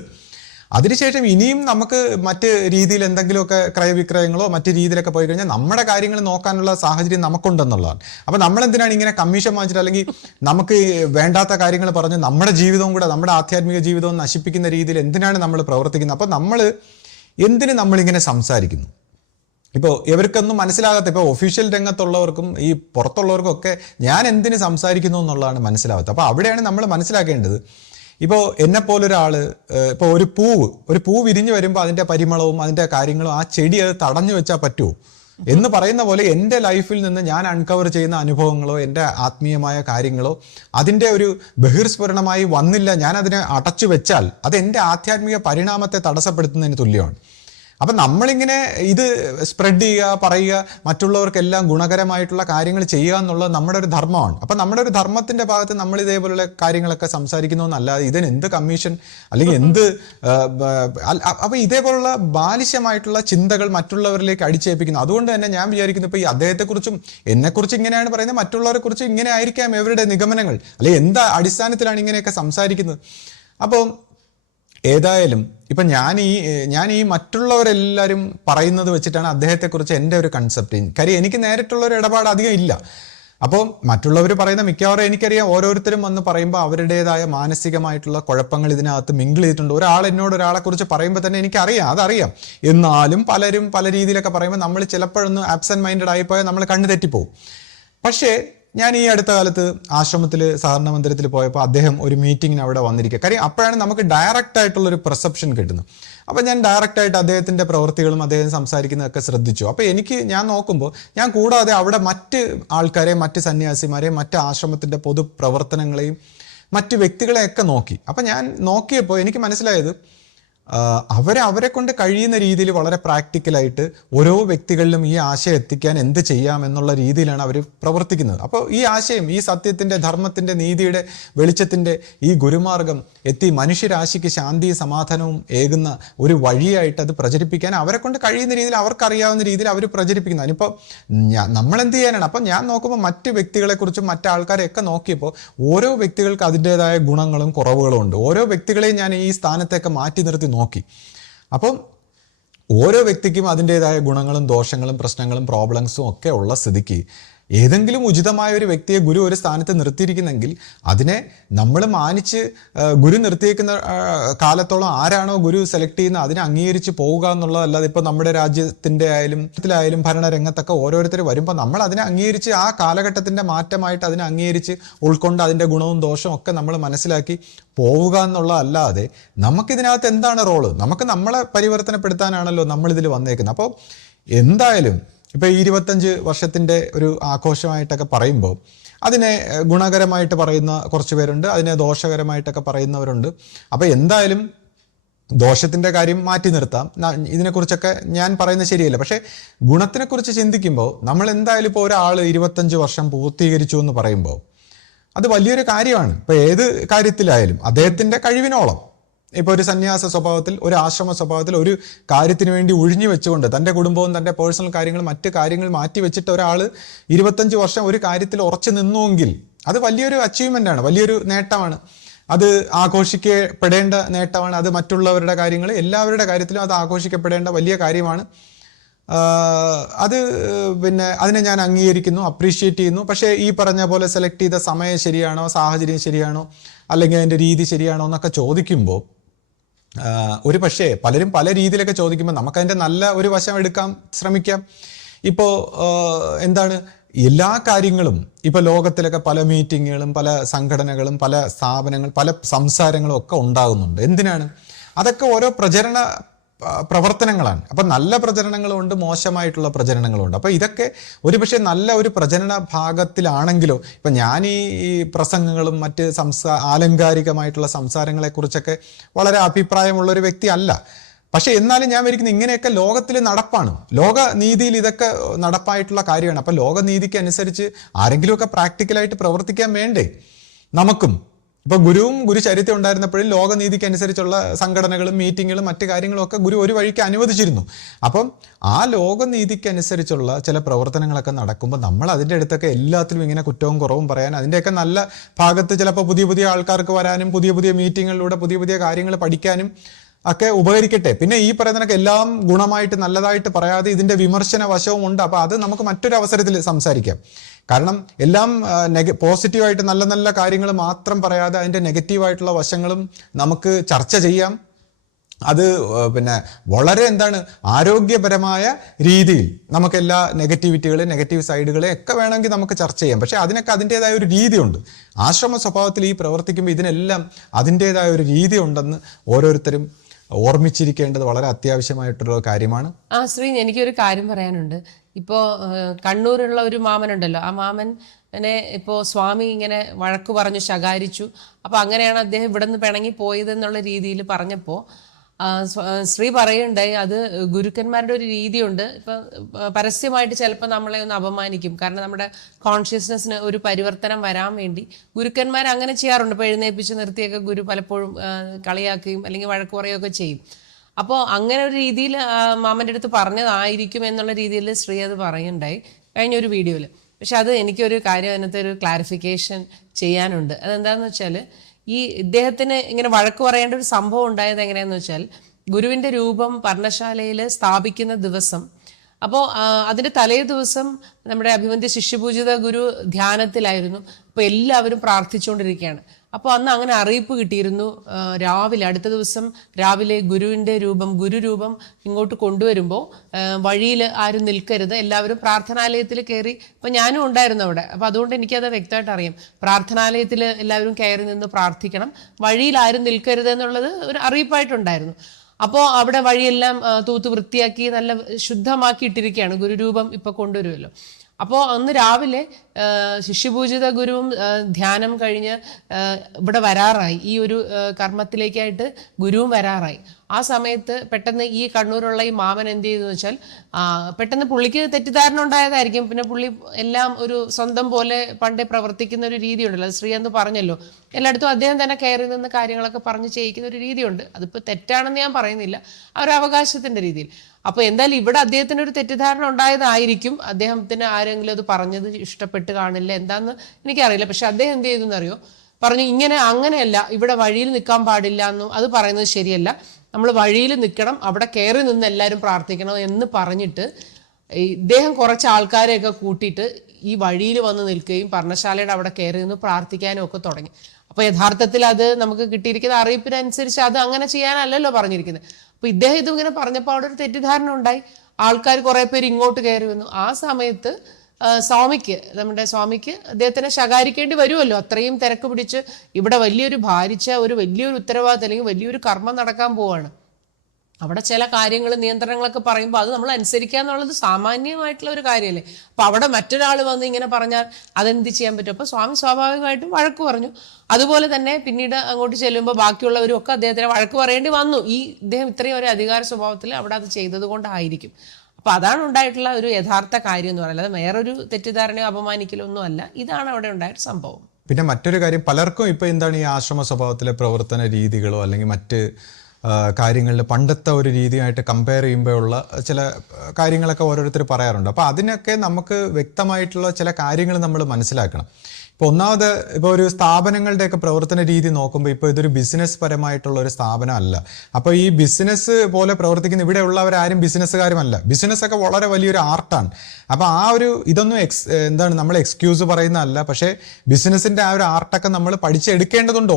അതിനുശേഷം ഇനിയും നമുക്ക് മറ്റ് രീതിയിൽ എന്തെങ്കിലുമൊക്കെ ക്രയവിക്രയങ്ങളോ മറ്റു രീതിയിലൊക്കെ പോയി കഴിഞ്ഞാൽ നമ്മുടെ കാര്യങ്ങൾ നോക്കാനുള്ള സാഹചര്യം നമുക്കുണ്ടെന്നുള്ളതാണ്. അപ്പോൾ നമ്മളെന്തിനാണ് ഇങ്ങനെ കമ്മീഷൻ വാങ്ങിച്ചിട്ട് അല്ലെങ്കിൽ നമുക്ക് വേണ്ടാത്ത കാര്യങ്ങൾ പറഞ്ഞ് നമ്മുടെ ജീവിതവും കൂടെ, നമ്മുടെ ആധ്യാത്മിക ജീവിതവും നശിപ്പിക്കുന്ന രീതിയിൽ എന്തിനാണ് നമ്മൾ പ്രവർത്തിക്കുന്നത്? അപ്പോൾ നമ്മളിങ്ങനെ സംസാരിക്കുന്നു. ഇപ്പോൾ ഇവർക്കൊന്നും മനസ്സിലാകാത്ത, ഇപ്പോൾ ഒഫീഷ്യൽ രംഗത്തുള്ളവർക്കും ഈ പുറത്തുള്ളവർക്കും ഒക്കെ ഞാൻ എന്തിന് സംസാരിക്കുന്നു എന്നുള്ളതാണ് മനസ്സിലാകാത്തത്. അപ്പോൾ അവിടെയാണ് നമ്മൾ മനസ്സിലാക്കേണ്ടത്, ഇപ്പോൾ എന്നെപ്പോലൊരാൾ ഇപ്പോൾ ഒരു പൂ വിരിഞ്ഞു വരുമ്പോൾ അതിൻ്റെ പരിമളവും അതിൻ്റെ കാര്യങ്ങളും ആ ചെടി അത് തടഞ്ഞു വെച്ചാൽ പറ്റുമോ എന്ന് പറയുന്ന പോലെ എൻ്റെ ലൈഫിൽ നിന്ന് ഞാൻ അൺകവർ ചെയ്യുന്ന അനുഭവങ്ങളോ എൻ്റെ ആത്മീയമായ കാര്യങ്ങളോ അതിൻ്റെ ഒരു ബഹിർസ്ഫുരണമായി വന്നില്ല, ഞാൻ അതിനെ അടച്ചു വെച്ചാൽ അത് എൻ്റെ ആധ്യാത്മിക പരിണാമത്തെ തടസ്സപ്പെടുത്തുന്നതിന് തുല്യമാണ്. അപ്പം നമ്മളിങ്ങനെ ഇത് സ്പ്രെഡ് ചെയ്യുക, പറയുക, മറ്റുള്ളവർക്കെല്ലാം ഗുണകരമായിട്ടുള്ള കാര്യങ്ങൾ ചെയ്യുക എന്നുള്ളത് നമ്മുടെ ഒരു ധർമ്മമാണ്. അപ്പം നമ്മുടെ ഒരു ധർമ്മത്തിൻ്റെ ഭാഗത്ത് നമ്മൾ ഇതേപോലുള്ള കാര്യങ്ങളൊക്കെ സംസാരിക്കുന്നു എന്നല്ലാതെ ഇതിന് എന്ത് കമ്മീഷൻ അല്ലെങ്കിൽ എന്ത് അപ്പം ഇതേപോലുള്ള ബാലിശമായിട്ടുള്ള ചിന്തകൾ മറ്റുള്ളവരിലേക്ക് അടിച്ചേൽപ്പിക്കുന്നു. അതുകൊണ്ട് തന്നെ ഞാൻ വിചാരിക്കുന്നു ഇപ്പോൾ ഈ അദ്ദേഹത്തെക്കുറിച്ചും എന്നെക്കുറിച്ച് ഇങ്ങനെയാണ് പറയുന്നത്, മറ്റുള്ളവരെ കുറിച്ചും ഇങ്ങനെ ആയിരിക്കാം ഇവരുടെ നിഗമനങ്ങൾ, അല്ലെങ്കിൽ എന്താ അടിസ്ഥാനത്തിലാണ് ഇങ്ങനെയൊക്കെ സംസാരിക്കുന്നത്. അപ്പോൾ ഏതായാലും ഇപ്പം ഞാൻ ഈ മറ്റുള്ളവരെല്ലാവരും പറയുന്നത് വെച്ചിട്ടാണ് അദ്ദേഹത്തെക്കുറിച്ച് എൻ്റെ ഒരു കൺസെപ്റ്റ്. കാര്യം എനിക്ക് നേരിട്ടുള്ളൊരു ഇടപാട് അധികം ഇല്ല. അപ്പോൾ മറ്റുള്ളവർ പറയുന്ന മിക്കവാറും എനിക്കറിയാം, ഓരോരുത്തരും വന്ന് പറയുമ്പോൾ അവരുടേതായ മാനസികമായിട്ടുള്ള കുഴപ്പങ്ങൾ ഇതിനകത്ത് മിങ്കിൾ ചെയ്തിട്ടുണ്ട്. എന്നോട് ഒരാളെക്കുറിച്ച് പറയുമ്പോൾ തന്നെ എനിക്കറിയാം, അതറിയാം. എന്നാലും പലരും പല രീതിയിലൊക്കെ പറയുമ്പോൾ നമ്മൾ ചിലപ്പോഴൊന്ന് ആബ്സെൻറ്റ് മൈൻഡഡ് ആയിപ്പോയാൽ നമ്മൾ കണ്ണു തെറ്റിപ്പോവും. പക്ഷേ ഞാൻ ഈ അടുത്ത കാലത്ത് ആശ്രമത്തിൽ സഹകരണ മന്ദിരത്തിൽ പോയപ്പോൾ അദ്ദേഹം ഒരു മീറ്റിങ്ങിന് അവിടെ വന്നിരിക്കുക. കാര്യം അപ്പോഴാണ് നമുക്ക് ഡയറക്റ്റ് ആയിട്ടുള്ളൊരു പെർസെപ്ഷൻ കിട്ടുന്നത്. അപ്പോൾ ഞാൻ ഡയറക്റ്റായിട്ട് അദ്ദേഹത്തിൻ്റെ പ്രവൃത്തികളും അദ്ദേഹം സംസാരിക്കുന്നതൊക്കെ ശ്രദ്ധിച്ചു. അപ്പോൾ ഞാൻ നോക്കുമ്പോൾ ഞാൻ കൂടാതെ അവിടെ മറ്റ് ആൾക്കാരെയും മറ്റ് സന്യാസിമാരെയും മറ്റ് ആശ്രമത്തിൻ്റെ പൊതു പ്രവർത്തനങ്ങളെയും മറ്റ് വ്യക്തികളെയൊക്കെ നോക്കി. അപ്പം ഞാൻ നോക്കിയപ്പോൾ എനിക്ക് മനസ്സിലായത് അവരെ കൊണ്ട് കഴിയുന്ന രീതിയിൽ വളരെ പ്രാക്ടിക്കലായിട്ട് ഓരോ വ്യക്തികളിലും ഈ ആശയം എത്തിക്കാൻ എന്ത് ചെയ്യാം എന്നുള്ള രീതിയിലാണ് അവർ പ്രവർത്തിക്കുന്നത്. അപ്പോൾ ഈ ആശയം, ഈ സത്യത്തിൻ്റെ, ധർമ്മത്തിൻ്റെ, നീതിയുടെ, വെളിച്ചത്തിൻ്റെ ഈ ഗുരുമാർഗം എത്തി മനുഷ്യരാശിക്ക് ശാന്തിയും സമാധാനവും ഏകുന്ന ഒരു വഴിയായിട്ട് അത് പ്രചരിപ്പിക്കാൻ അവരെ കൊണ്ട് കഴിയുന്ന രീതിയിൽ, അവർക്കറിയാവുന്ന രീതിയിൽ അവർ പ്രചരിപ്പിക്കുന്നു. അതിനിപ്പോൾ നമ്മളെന്ത് ചെയ്യാനാണ്? അപ്പം ഞാൻ നോക്കുമ്പോൾ മറ്റ് വ്യക്തികളെക്കുറിച്ചും മറ്റാൾക്കാരെയൊക്കെ നോക്കിയപ്പോൾ ഓരോ വ്യക്തികൾക്ക് അതിൻ്റേതായ ഗുണങ്ങളും കുറവുകളും ഉണ്ട്. ഓരോ വ്യക്തികളെയും ഞാൻ ഈ സ്ഥാനത്തേക്ക് മാറ്റി നിർത്തി നോക്കി. അപ്പം ഓരോ വ്യക്തിക്കും അതിൻ്റേതായ ഗുണങ്ങളും ദോഷങ്ങളും പ്രശ്നങ്ങളും പ്രോബ്ലംസും ഒക്കെ ഉള്ള സ്ഥിതിക്ക് ഏതെങ്കിലും ഉചിതമായ ഒരു വ്യക്തിയെ ഗുരു ഒരു സ്ഥാനത്ത് നിർത്തിയിരിക്കുന്നെങ്കിൽ അതിനെ നമ്മൾ മാനിച്ച് ഗുരു നിർത്തിയേക്കുന്ന കാലത്തോളം ആരാണോ ഗുരു സെലക്ട് ചെയ്യുന്നത് അതിനെ അംഗീകരിച്ച് പോവുക എന്നുള്ളതല്ലാതെ ഇപ്പോൾ നമ്മുടെ രാജ്യത്തിൻ്റെ ആയാലും ഭരണരംഗത്തൊക്കെ ഓരോരുത്തർ വരുമ്പോൾ നമ്മൾ അതിനെ അംഗീകരിച്ച് ആ കാലഘട്ടത്തിൻ്റെ മാറ്റമായിട്ട് അതിനെ അംഗീകരിച്ച് ഉൾക്കൊണ്ട് അതിൻ്റെ ഗുണവും ദോഷവും ഒക്കെ നമ്മൾ മനസ്സിലാക്കി പോവുക എന്നുള്ളതല്ലാതെ നമുക്കിതിനകത്ത് എന്താണ് റോള്? നമുക്ക് നമ്മളെ പരിവർത്തനപ്പെടുത്താനാണല്ലോ നമ്മളിതിൽ വന്നേക്കുന്നത്. അപ്പോൾ എന്തായാലും ഇപ്പോൾ ഈ 25 വർഷത്തിൻ്റെ ഒരു ആഘോഷമായിട്ടൊക്കെ പറയുമ്പോൾ അതിനെ ഗുണകരമായിട്ട് പറയുന്ന കുറച്ച് പേരുണ്ട്, അതിനെ ദോഷകരമായിട്ടൊക്കെ പറയുന്നവരുണ്ട്. അപ്പോൾ എന്തായാലും ദോഷത്തിൻ്റെ കാര്യം മാറ്റി നിർത്താം, ഇതിനെക്കുറിച്ചൊക്കെ ഞാൻ പറയുന്നത് ശരിയല്ല. പക്ഷേ ഗുണത്തിനെക്കുറിച്ച് ചിന്തിക്കുമ്പോൾ നമ്മൾ എന്തായാലും ഇപ്പോൾ ഒരാൾ 25 വർഷം പൂർത്തീകരിച്ചു എന്ന് പറയുമ്പോൾ അത് വലിയൊരു കാര്യമാണ്. ഇപ്പോൾ ഏത് കാര്യത്തിലായാലും അദ്ദേഹത്തിൻ്റെ കഴിവിനോളം, ഇപ്പോൾ ഒരു സന്യാസ സ്വഭാവത്തിൽ, ഒരു ആശ്രമ സ്വഭാവത്തിൽ ഒരു കാര്യത്തിന് വേണ്ടി ഒഴിഞ്ഞു വെച്ചുകൊണ്ട് തൻ്റെ കുടുംബവും തൻ്റെ പേഴ്സണൽ കാര്യങ്ങളും മറ്റ് കാര്യങ്ങൾ മാറ്റി വെച്ചിട്ട് ഒരാൾ 25 വർഷം ഒരു കാര്യത്തിൽ ഉറച്ചു നിന്നുവെങ്കിൽ അത് വലിയൊരു അച്ചീവ്മെൻ്റാണ്, വലിയൊരു നേട്ടമാണ്. അത് ആഘോഷിക്കപ്പെടേണ്ട നേട്ടമാണ്. അത് മറ്റുള്ളവരുടെ കാര്യങ്ങൾ, എല്ലാവരുടെ കാര്യത്തിലും അത് ആഘോഷിക്കപ്പെടേണ്ട വലിയ കാര്യമാണ്. അത് പിന്നെ അതിനെ ഞാൻ അംഗീകരിക്കുന്നു, അപ്രീഷിയേറ്റ് ചെയ്യുന്നു. പക്ഷേ ഈ പറഞ്ഞ പോലെ സെലക്ട് ചെയ്ത സമയം ശരിയാണോ, സാഹചര്യം ശരിയാണോ, അല്ലെങ്കിൽ അതിൻ്റെ രീതി ശരിയാണോ എന്നൊക്കെ ചോദിക്കുമ്പോൾ ഒരു പക്ഷേ പലരും പല രീതിയിലൊക്കെ ചോദിക്കുമ്പോൾ നമുക്കതിൻ്റെ നല്ല ഒരു വശം എടുക്കാൻ ശ്രമിക്കാം. ഇപ്പോൾ എന്താണ്, എല്ലാ കാര്യങ്ങളും ഇപ്പോൾ ലോകത്തിലൊക്കെ പല മീറ്റിങ്ങുകളും പല സംഘടനകളും പല സ്ഥാപനങ്ങൾ പല സംസാരങ്ങളും ഒക്കെ ഉണ്ടാകുന്നുണ്ട്. എന്തിനാണ്? അതൊക്കെ ഓരോ പ്രചരണ പ്രവർത്തനങ്ങളാണ്. അപ്പം നല്ല പ്രചരണങ്ങളുണ്ട്, മോശമായിട്ടുള്ള പ്രചരണങ്ങളുണ്ട്. അപ്പോൾ ഇതൊക്കെ ഒരുപക്ഷെ നല്ല ഒരു പ്രചരണ ഭാഗത്തിലാണെങ്കിലോ, ഇപ്പം ഞാൻ ഈ പ്രസംഗങ്ങളും മറ്റ് ആലങ്കാരികമായിട്ടുള്ള സംസാരങ്ങളെക്കുറിച്ചൊക്കെ വളരെ അഭിപ്രായമുള്ളൊരു വ്യക്തി അല്ല. പക്ഷെ എന്നാലും ഞാൻ വിചാരിക്കുന്നത് ഇങ്ങനെയൊക്കെ ലോകത്തിൽ നടപ്പാണ്, ലോകനീതിയിൽ ഇതൊക്കെ നടപ്പായിട്ടുള്ള കാര്യമാണ്. അപ്പം ലോകനീതിക്ക് അനുസരിച്ച് ആരെങ്കിലുമൊക്കെ പ്രാക്ടിക്കലായിട്ട് പ്രവർത്തിക്കാൻ വേണ്ടേ നമുക്കും? ഇപ്പോൾ ഗുരുവും ഗുരുചരിത്രം ഉണ്ടായിരുന്നപ്പോഴും ലോകനീതിക്ക് അനുസരിച്ചുള്ള സംഘടനകളും മീറ്റിങ്ങുകളും മറ്റു കാര്യങ്ങളും ഒക്കെ ഗുരു ഒരു വഴിക്ക് അനുവദിച്ചിരുന്നു. അപ്പം ആ ലോകനീതിക്ക് അനുസരിച്ചുള്ള ചില പ്രവർത്തനങ്ങളൊക്കെ നടക്കുമ്പോൾ നമ്മൾ അതിൻ്റെ അടുത്തൊക്കെ എല്ലാത്തിലും ഇങ്ങനെ കുറ്റവും കുറവും പറയാൻ, അതിൻ്റെയൊക്കെ നല്ല ഭാഗത്ത് ചിലപ്പോൾ പുതിയ പുതിയ ആൾക്കാർക്ക് വരാനും പുതിയ പുതിയ മീറ്റിങ്ങുകളിലൂടെ പുതിയ പുതിയ കാര്യങ്ങൾ പഠിക്കാനും ഒക്കെ ഉപകരിക്കട്ടെ. പിന്നെ ഈ പറയുന്നതൊക്കെ എല്ലാം ഗുണമായിട്ട് നല്ലതായിട്ട് പറയാതെ ഇതിൻ്റെ വിമർശന വശവും ഉണ്ട്. അപ്പോൾ അത് നമുക്ക് മറ്റൊരു അവസരത്തിൽ സംസാരിക്കാം. കാരണം എല്ലാം പോസിറ്റീവായിട്ട് നല്ല നല്ല കാര്യങ്ങൾ മാത്രം പറയാതെ അതിൻ്റെ നെഗറ്റീവായിട്ടുള്ള വശങ്ങളും നമുക്ക് ചർച്ച ചെയ്യാം. അത് പിന്നെ വളരെ ആരോഗ്യപരമായ രീതിയിൽ നമുക്ക് എല്ലാ നെഗറ്റീവിറ്റികളെ നെഗറ്റീവ് സൈഡുകളെ ഒക്കെ വേണമെങ്കിൽ നമുക്ക് ചർച്ച ചെയ്യാം. പക്ഷെ അതിനൊക്കെ അതിൻ്റെതായ ഒരു രീതിയുണ്ട്. ആശ്രമ സ്വഭാവത്തിൽ ഈ പ്രവർത്തിക്കുമ്പോൾ ഇതിനെല്ലാം അതിൻ്റെതായ ഒരു രീതി ഉണ്ടെന്ന് ഓരോരുത്തരും ഓർമ്മിച്ചിരിക്കേണ്ടത് വളരെ അത്യാവശ്യമായിട്ടുള്ള കാര്യമാണ്. ശ്രീ, എനിക്കൊരു കാര്യം പറയാനുണ്ട്. ഇപ്പോൾ കണ്ണൂരുള്ള ഒരു മാമനുണ്ടല്ലോ, ആ മാമനെ ഇപ്പോൾ സ്വാമി ഇങ്ങനെ വഴക്ക് പറഞ്ഞു ശകാരിച്ചു. അപ്പോൾ അങ്ങനെയാണ് അദ്ദേഹം ഇവിടെ നിന്ന് പിണങ്ങി പോയതെന്നുള്ള രീതിയിൽ പറഞ്ഞപ്പോൾ ശ്രീ പറയുണ്ടായി അത് ഗുരുക്കന്മാരുടെ ഒരു രീതിയുണ്ട്. ഇപ്പം പരസ്യമായിട്ട് ചിലപ്പോൾ നമ്മളെ ഒന്ന് അപമാനിക്കും. കാരണം നമ്മുടെ കോൺഷ്യസ്നെസ്സിന് ഒരു പരിവർത്തനം വരാൻ വേണ്ടി ഗുരുക്കന്മാർ അങ്ങനെ ചെയ്യാറുണ്ട്. ഇപ്പോൾ എഴുന്നേൽപ്പിച്ച് നിർത്തിയൊക്കെ ഗുരു പലപ്പോഴും കളിയാക്കുകയും അല്ലെങ്കിൽ വഴക്ക് പറയുകയൊക്കെ ചെയ്യും. അപ്പോൾ അങ്ങനെ ഒരു രീതിയിൽ മാമൻ്റെ അടുത്ത് പറഞ്ഞതായിരിക്കും എന്നുള്ള രീതിയിൽ ശ്രീ അത് പറയുണ്ടായി കഴിഞ്ഞൊരു വീഡിയോയിൽ. പക്ഷെ അത് എനിക്കൊരു കാര്യം അതിനകത്ത് ഒരു ക്ലാരിഫിക്കേഷൻ ചെയ്യാനുണ്ട്. അതെന്താണെന്ന് വെച്ചാൽ ഈ ഇദ്ദേഹത്തിന് ഇങ്ങനെ വഴക്ക് പറയേണ്ട ഒരു സംഭവം ഉണ്ടായത് എങ്ങനെയാണെന്ന് വെച്ചാൽ ഗുരുവിൻ്റെ രൂപം പർണശാലയിൽ സ്ഥാപിക്കുന്ന ദിവസം, അപ്പോൾ അതിൻ്റെ തലേ ദിവസം നമ്മുടെ അഭിവന്ദ്യ ശിഷ്യപൂജിത ഗുരു ധ്യാനത്തിലായിരുന്നു. അപ്പോൾ എല്ലാവരും പ്രാർത്ഥിച്ചുകൊണ്ടിരിക്കുകയാണ്. അപ്പോൾ അന്ന് അങ്ങനെ അറിയിപ്പ് കിട്ടിയിരുന്നു, രാവിലെ അടുത്ത ദിവസം രാവിലെ ഗുരുവിൻ്റെ രൂപം ഗുരുരൂപം ഇങ്ങോട്ട് കൊണ്ടുവരുമ്പോൾ വഴിയിൽ ആരും നിൽക്കരുത്, എല്ലാവരും പ്രാർത്ഥനാലയത്തിൽ കയറി. അപ്പം ഞാനും ഉണ്ടായിരുന്നു അവിടെ. അപ്പോൾ അതുകൊണ്ട് എനിക്കത് വ്യക്തമായിട്ട് അറിയാം. പ്രാർത്ഥനാലയത്തിൽ എല്ലാവരും കയറി നിന്ന് പ്രാർത്ഥിക്കണം, വഴിയിൽ ആരും നിൽക്കരുത് എന്നുള്ളത് ഒരു അറിയിപ്പായിട്ടുണ്ടായിരുന്നു. അപ്പോൾ അവിടെ വഴിയെല്ലാം തൂത്ത് വൃത്തിയാക്കി നല്ല ശുദ്ധമാക്കി ഇട്ടിരിക്കുകയാണ്. ഗുരുരൂപം ഇപ്പോൾ കൊണ്ടുവരുമല്ലോ. അപ്പോൾ അന്ന് രാവിലെ ശിഷ്യപൂജിത ഗുരുവും ധ്യാനം കഴിഞ്ഞ് ഇവിടെ വരാറായി, ഈ ഒരു കർമ്മത്തിലേക്കായിട്ട് ഗുരുവും വരാറായി. ആ സമയത്ത് പെട്ടെന്ന് ഈ കണ്ണൂരുള്ള ഈ മാമൻ എന്ത് ചെയ്തെന്ന് വെച്ചാൽ പെട്ടെന്ന് പുള്ളിക്ക് തെറ്റിദ്ധാരണ ഉണ്ടായതായിരിക്കും. പിന്നെ പുള്ളി എല്ലാം ഒരു സ്വന്തം പോലെ പണ്ടേ പ്രവർത്തിക്കുന്ന ഒരു രീതി ഉണ്ടല്ലോ, ശ്രീ എന്ന് പറഞ്ഞല്ലോ, എല്ലായിടത്തും അദ്ദേഹം തന്നെ കയറി നിന്ന് കാര്യങ്ങളൊക്കെ പറഞ്ഞ് ചെയ്യിക്കുന്ന ഒരു രീതിയുണ്ട്. അതിപ്പോൾ തെറ്റാണെന്ന് ഞാൻ പറയുന്നില്ല, ആ ഒരു അവകാശത്തിൻ്റെ രീതിയിൽ. അപ്പോൾ എന്തായാലും ഇവിടെ അദ്ദേഹത്തിന് ഒരു തെറ്റിദ്ധാരണ ഉണ്ടായതായിരിക്കും. അദ്ദേഹത്തിന് ആരെങ്കിലും അത് പറഞ്ഞത് ഇഷ്ടപ്പെട്ട് കാണില്ല, എന്താന്ന് എനിക്കറിയില്ല. പക്ഷെ അദ്ദേഹം എന്ത് ചെയ്തു എന്നറിയോ, പറഞ്ഞു ഇങ്ങനെ അങ്ങനെയല്ല, ഇവിടെ വഴിയിൽ നിൽക്കാൻ പാടില്ല എന്നും അത് പറയുന്നത് ശരിയല്ല, നമ്മൾ വഴിയിൽ നിൽക്കണം, അവിടെ കയറി നിന്ന് എല്ലാവരും പ്രാർത്ഥിക്കണം എന്ന് പറഞ്ഞിട്ട് ഇദ്ദേഹം കുറച്ച് ആൾക്കാരെയൊക്കെ കൂട്ടിയിട്ട് ഈ വഴിയിൽ വന്ന് നിൽക്കുകയും പർണശാലയുടെ അവിടെ കയറി നിന്ന് പ്രാർത്ഥിക്കാനും ഒക്കെ തുടങ്ങി. അപ്പോൾ യഥാർത്ഥത്തിൽ അത് നമുക്ക് കിട്ടിയിരിക്കുന്ന അറിയിപ്പിനനുസരിച്ച് അത് അങ്ങനെ ചെയ്യാനല്ലല്ലോ പറഞ്ഞിരിക്കുന്നത്. അപ്പോൾ ഇദ്ദേഹം ഇതിങ്ങനെ പറഞ്ഞപ്പോൾ അവിടെ ഒരു തെറ്റിദ്ധാരണ ഉണ്ടായി. ആൾക്കാർ കുറേ പേര് ഇങ്ങോട്ട് കയറി വന്നു. ആ സമയത്ത് നമ്മുടെ സ്വാമിക്ക് അദ്ദേഹത്തിനെ ശകാരിക്കേണ്ടി വരുമല്ലോ, അത്രയും തിരക്ക് പിടിച്ച് ഇവിടെ വലിയൊരു വലിയൊരു ഉത്തരവാദിത്തം അല്ലെങ്കിൽ വലിയൊരു കർമ്മം നടക്കാൻ പോവാണ്. അവിടെ ചില കാര്യങ്ങൾ നിയന്ത്രണങ്ങളൊക്കെ പറയുമ്പോൾ അത് നമ്മൾ അനുസരിക്കുക എന്നുള്ളത് സാമാന്യമായിട്ടുള്ള ഒരു കാര്യമല്ലേ. അപ്പോൾ അവിടെ മറ്റൊരാൾ വന്ന് ഇങ്ങനെ പറഞ്ഞാൽ അതെന്ത് ചെയ്യാൻ പറ്റും? അപ്പോൾ സ്വാമി സ്വാഭാവികമായിട്ടും വഴക്ക് പറഞ്ഞു. അതുപോലെ തന്നെ പിന്നീട് അങ്ങോട്ട് ചെല്ലുമ്പോൾ ബാക്കിയുള്ളവരും ഒക്കെ അദ്ദേഹത്തിന് വഴക്ക് പറയേണ്ടി വന്നു. ഇദ്ദേഹം ഇത്രയും ഒരു അധികാര സ്വഭാവത്തിൽ അവിടെ അത് ചെയ്തത് കൊണ്ടായിരിക്കും. അപ്പോൾ അതാണ് ഉണ്ടായിട്ടുള്ള ഒരു യഥാർത്ഥ കാര്യം എന്ന് പറയുന്നത്. വേറൊരു തെറ്റിദ്ധാരണയോ അപമാനിക്കലോ ഒന്നും അല്ല, ഇതാണ് അവിടെ ഉണ്ടായിട്ട് സംഭവം. പിന്നെ മറ്റൊരു കാര്യം, പലർക്കും ഇപ്പോൾ എന്താണ് ഈ ആശ്രമ സ്വഭാവത്തിലെ പ്രവർത്തന രീതികളോ അല്ലെങ്കിൽ മറ്റ് കാര്യങ്ങളിൽ പണ്ടത്തെ ഒരു രീതിയായിട്ട് കമ്പയർ ചെയ്യുമ്പോഴുള്ള ചില കാര്യങ്ങളൊക്കെ ഓരോരുത്തർ പറയാറുണ്ട്. അപ്പോൾ അതിനൊക്കെ നമുക്ക് വ്യക്തമായിട്ടുള്ള ചില കാര്യങ്ങൾ നമ്മൾ മനസ്സിലാക്കണം. ഇപ്പോൾ ഒന്നാമത് ഇപ്പോൾ ഒരു സ്ഥാപനങ്ങളുടെയൊക്കെ പ്രവർത്തന രീതി നോക്കുമ്പോൾ ഇപ്പോൾ ഇതൊരു ബിസിനസ് പരമായിട്ടുള്ള ഒരു സ്ഥാപനം അല്ല. അപ്പോൾ ഈ ബിസിനസ് പോലെ പ്രവർത്തിക്കുന്ന ഇവിടെ ഉള്ളവരാരും ബിസിനസ്സുകാരുമല്ല. ബിസിനസ്സൊക്കെ വളരെ വലിയൊരു ആർട്ടാണ്. അപ്പോൾ ആ ഒരു ഇതൊന്നും നമ്മൾ എക്സ്ക്യൂസ് പറയുന്നതല്ല. പക്ഷേ ബിസിനസ്സിൻ്റെ ആ ഒരു ആർട്ടൊക്കെ നമ്മൾ പഠിച്ചെടുക്കേണ്ടതുണ്ട്.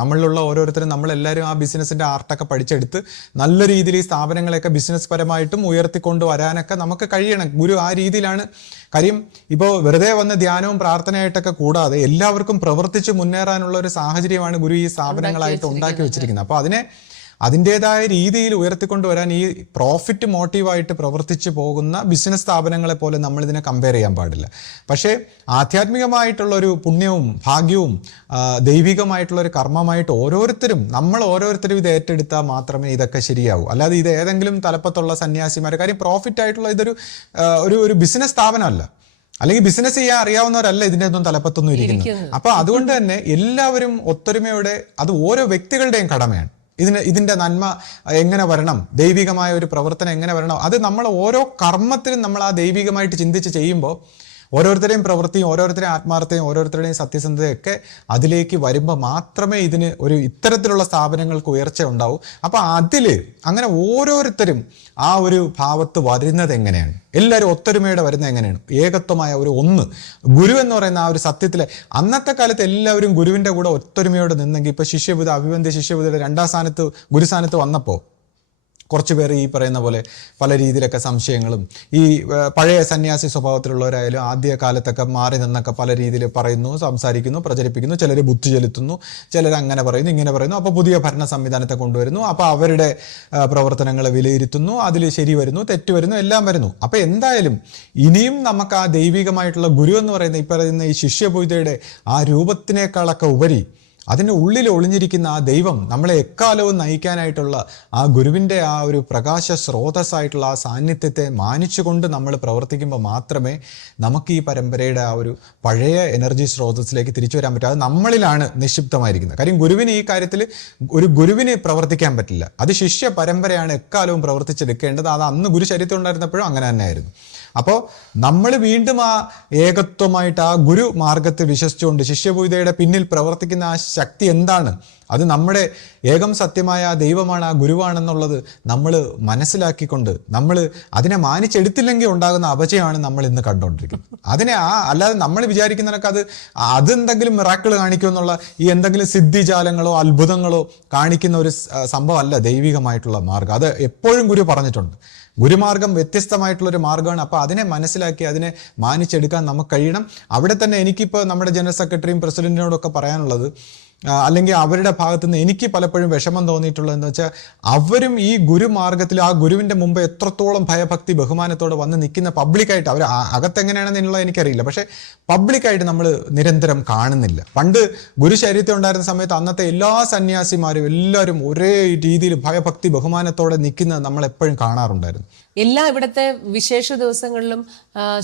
നമ്മളിലുള്ള ഓരോരുത്തരും നമ്മളെല്ലാവരും ആ ബിസിനസ്സിൻ്റെ ആർട്ടൊക്കെ പഠിച്ചെടുത്ത് നല്ല രീതിയിൽ ഈ സ്ഥാപനങ്ങളെയൊക്കെ ബിസിനസ് പരമായിട്ടും ഉയർത്തിക്കൊണ്ട് വരാനൊക്കെ നമുക്ക് കഴിയണം. ഗുരു ആ രീതിയിലാണ് കാര്യം. ഇപ്പോൾ വെറുതെ വന്ന് ധ്യാനവും പ്രാർത്ഥനയായിട്ടൊക്കെ കൂടാതെ എല്ലാവർക്കും പ്രവർത്തിച്ച് മുന്നേറാനുള്ള ഒരു സാഹചര്യമാണ് ഗുരു ഈ സ്ഥാപനങ്ങളായിട്ട് ഉണ്ടാക്കി വെച്ചിരിക്കുന്നത്. അപ്പോൾ അതിൻ്റെതായ രീതിയിൽ ഉയർത്തിക്കൊണ്ടുവരാൻ ഈ പ്രോഫിറ്റ് മോട്ടീവായിട്ട് പ്രവർത്തിച്ചു പോകുന്ന ബിസിനസ് സ്ഥാപനങ്ങളെ പോലെ നമ്മളിതിനെ കമ്പയർ ചെയ്യാൻ പാടില്ല. പക്ഷേ ആധ്യാത്മികമായിട്ടുള്ളൊരു പുണ്യവും ഭാഗ്യവും ദൈവികമായിട്ടുള്ളൊരു കർമ്മമായിട്ട് നമ്മൾ ഓരോരുത്തരും ഇത് ഏറ്റെടുത്താൽ മാത്രമേ ഇതൊക്കെ ശരിയാവൂ. അല്ലാതെ ഇത് ഏതെങ്കിലും തലപ്പത്തുള്ള സന്യാസിമാർ, കാര്യം പ്രോഫിറ്റ് ആയിട്ടുള്ള ഇതൊരു ഒരു ബിസിനസ് സ്ഥാപനമല്ല, അല്ലെങ്കിൽ ബിസിനസ് ചെയ്യാൻ അറിയാവുന്നവരല്ല ഇതിൻ്റെ ഒന്നും തലപ്പത്തൊന്നും ഇരിക്കുന്നത്. അപ്പോൾ അതുകൊണ്ട് തന്നെ എല്ലാവരും ഒത്തൊരുമയോടെ, അത് ഓരോ വ്യക്തികളുടെയും കടമയാണ്. ഇതിൻ്റെ നന്മ എങ്ങനെ വരണം, ദൈവികമായ ഒരു പ്രവർത്തനം എങ്ങനെ വരണം, അത് നമ്മൾ ഓരോ കർമ്മത്തിലും നമ്മൾ ആ ദൈവികമായിട്ട് ചിന്തിച്ച് ചെയ്യുമ്പോൾ ഓരോരുത്തരുടെയും പ്രവൃത്തിയും ഓരോരുത്തരുടെയും ആത്മാർത്ഥയും ഓരോരുത്തരുടെയും സത്യസന്ധതയൊക്കെ അതിലേക്ക് വരുമ്പോൾ മാത്രമേ ഇതിന് ഇത്തരത്തിലുള്ള സ്ഥാപനങ്ങൾക്ക് ഉയർച്ച ഉണ്ടാവൂ. അപ്പോൾ അങ്ങനെ ഓരോരുത്തരും ആ ഒരു ഭാവത്ത് വരുന്നത് എങ്ങനെയാണ്, എല്ലാവരും ഒത്തൊരുമയോടെ വരുന്നത് എങ്ങനെയാണ്, ഏകത്വമായ ഒന്ന് ഗുരു എന്ന് പറയുന്ന ആ ഒരു സത്യത്തിലെ അന്നത്തെ കാലത്ത് എല്ലാവരും ഗുരുവിൻ്റെ കൂടെ ഒത്തൊരുമയോടെ നിന്നെങ്കിൽ ഇപ്പോൾ അഭിവന്ദ്യ ശിഷ്യബുദ്ധയുടെ 2ാം സ്ഥാനത്ത് ഗുരുസ്ഥാനത്ത് വന്നപ്പോൾ കുറച്ച് പേർ ഈ പറയുന്ന പോലെ പല രീതിയിലൊക്കെ സംശയങ്ങളും ഈ പഴയ സന്യാസി സ്വഭാവത്തിലുള്ളവരായാലും ആദ്യ കാലത്തൊക്കെ മാറി നിന്നൊക്കെ പല രീതിയിൽ പറയുന്നു, സംസാരിക്കുന്നു, പ്രചരിപ്പിക്കുന്നു. ചിലർ ബുദ്ധി ചെലുത്തുന്നു, ചിലർ അങ്ങനെ പറയുന്നു, ഇങ്ങനെ പറയുന്നു. അപ്പോൾ പുതിയ ഭരണ സംവിധാനത്തെ കൊണ്ടുവരുന്നു. അപ്പോൾ അവരുടെ പ്രവർത്തനങ്ങളെ വിലയിരുത്തുന്നു, അതിൽ ശരി വരുന്നു, തെറ്റ് വരുന്നു, എല്ലാം വരുന്നു. അപ്പോൾ എന്തായാലും ഇനിയും നമുക്ക് ആ ദൈവികമായിട്ടുള്ള ഗുരു എന്ന് പറയുന്ന ഈ പറയുന്ന ഈ ശിഷ്യപൂജയുടെ ആ രൂപത്തിനേക്കാളൊക്കെ ഉപരി അതിൻ്റെ ഉള്ളിൽ ഒളിഞ്ഞിരിക്കുന്ന ആ ദൈവം നമ്മളെ എക്കാലവും നയിക്കാനായിട്ടുള്ള ആ ഗുരുവിൻ്റെ ആ ഒരു പ്രകാശ സ്രോതസ്സായിട്ടുള്ള ആ സാന്നിധ്യത്തെ മാനിച്ചുകൊണ്ട് നമ്മൾ പ്രവർത്തിക്കുമ്പോൾ മാത്രമേ നമുക്ക് ഈ പരമ്പരയുടെ ആ ഒരു പഴയ എനർജി സ്രോതസ്സിലേക്ക് തിരിച്ചു വരാൻ പറ്റൂ. അത് നമ്മളിലാണ് നിക്ഷിപ്തമായിരിക്കുന്നത്. കാര്യം ഗുരുവിന് ഈ കാര്യത്തിൽ ഒരു ഗുരുവിന് പ്രവർത്തിക്കാൻ പറ്റില്ല. അത് ശിഷ്യ പരമ്പരയാണ് എക്കാലവും പ്രവർത്തിച്ചെടുക്കേണ്ടത്. അത് അന്ന് ഗുരു ചരിത്രം ഉണ്ടായിരുന്നപ്പോഴും അങ്ങനെ തന്നെയായിരുന്നു. അപ്പോൾ നമ്മൾ വീണ്ടും ആ ഏകത്വമായിട്ട് ആ ഗുരു മാർഗത്തെ വിശ്വസിച്ചുകൊണ്ട് ശിഷ്യപൂജയുടെ പിന്നിൽ പ്രവർത്തിക്കുന്ന ആ ശക്തി എന്താണ്, അത് നമ്മുടെ ഏകം സത്യമായ ആ ദൈവമാണ്, ആ ഗുരുവാണെന്നുള്ളത് നമ്മൾ മനസ്സിലാക്കിക്കൊണ്ട് നമ്മൾ അതിനെ മാനിച്ചെടുത്തില്ലെങ്കിൽ ഉണ്ടാകുന്ന അപജയമാണ് നമ്മൾ ഇന്ന് കണ്ടുകൊണ്ടിരിക്കുന്നത്. അതിനെ അല്ലാതെ നമ്മൾ വിചാരിക്കുന്നതൊക്കെ അതെന്തെങ്കിലും മിറാക്കിൾ കാണിക്കുമെന്നുള്ള ഈ എന്തെങ്കിലും സിദ്ധിജാലങ്ങളോ അത്ഭുതങ്ങളോ കാണിക്കുന്ന ഒരു സംഭവമല്ല ദൈവികമായിട്ടുള്ള മാർഗം. അത് എപ്പോഴും ഗുരു പറഞ്ഞിട്ടുണ്ട്. ഗുരുമാർഗം വ്യത്യസ്തമായിട്ടുള്ളൊരു മാർഗ്ഗമാണ്. അപ്പോൾ അതിനെ മനസ്സിലാക്കി അതിനെ മാനിച്ചെടുക്കാൻ നമുക്ക് കഴിയണം. അവിടെ തന്നെ എനിക്കിപ്പോൾ നമ്മുടെ ജനറൽ സെക്രട്ടറിയും പ്രസിഡന്റിനോടൊക്കെ പറയാനുള്ളത്, അല്ലെങ്കിൽ അവരുടെ ഭാഗത്തു നിന്ന് എനിക്ക് പലപ്പോഴും വിഷമം തോന്നിയിട്ടുള്ളതെന്ന് വെച്ചാൽ അവരും ഈ ഗുരുമാർഗത്തിൽ ആ ഗുരുവിൻ്റെ മുമ്പ് എത്രത്തോളം ഭയഭക്തി ബഹുമാനത്തോടെ വന്ന് നിൽക്കുന്ന പബ്ലിക്കായിട്ട്, അവർ അകത്തെങ്ങനെയാണെന്നുള്ളത് എനിക്കറിയില്ല, പക്ഷേ പബ്ലിക്കായിട്ട് നമ്മൾ നിരന്തരം കാണുന്നില്ല. പണ്ട് ഗുരു ശരീരത്തിൽ ഉണ്ടായിരുന്ന സമയത്ത് അന്നത്തെ എല്ലാ സന്യാസിമാരും എല്ലാവരും ഒരേ രീതിയിൽ ഭയഭക്തി ബഹുമാനത്തോടെ നിൽക്കുന്നത് നമ്മൾ എപ്പോഴും കാണാറുണ്ടായിരുന്നു. എല്ലാ ഇവിടുത്തെ വിശേഷ ദിവസങ്ങളിലും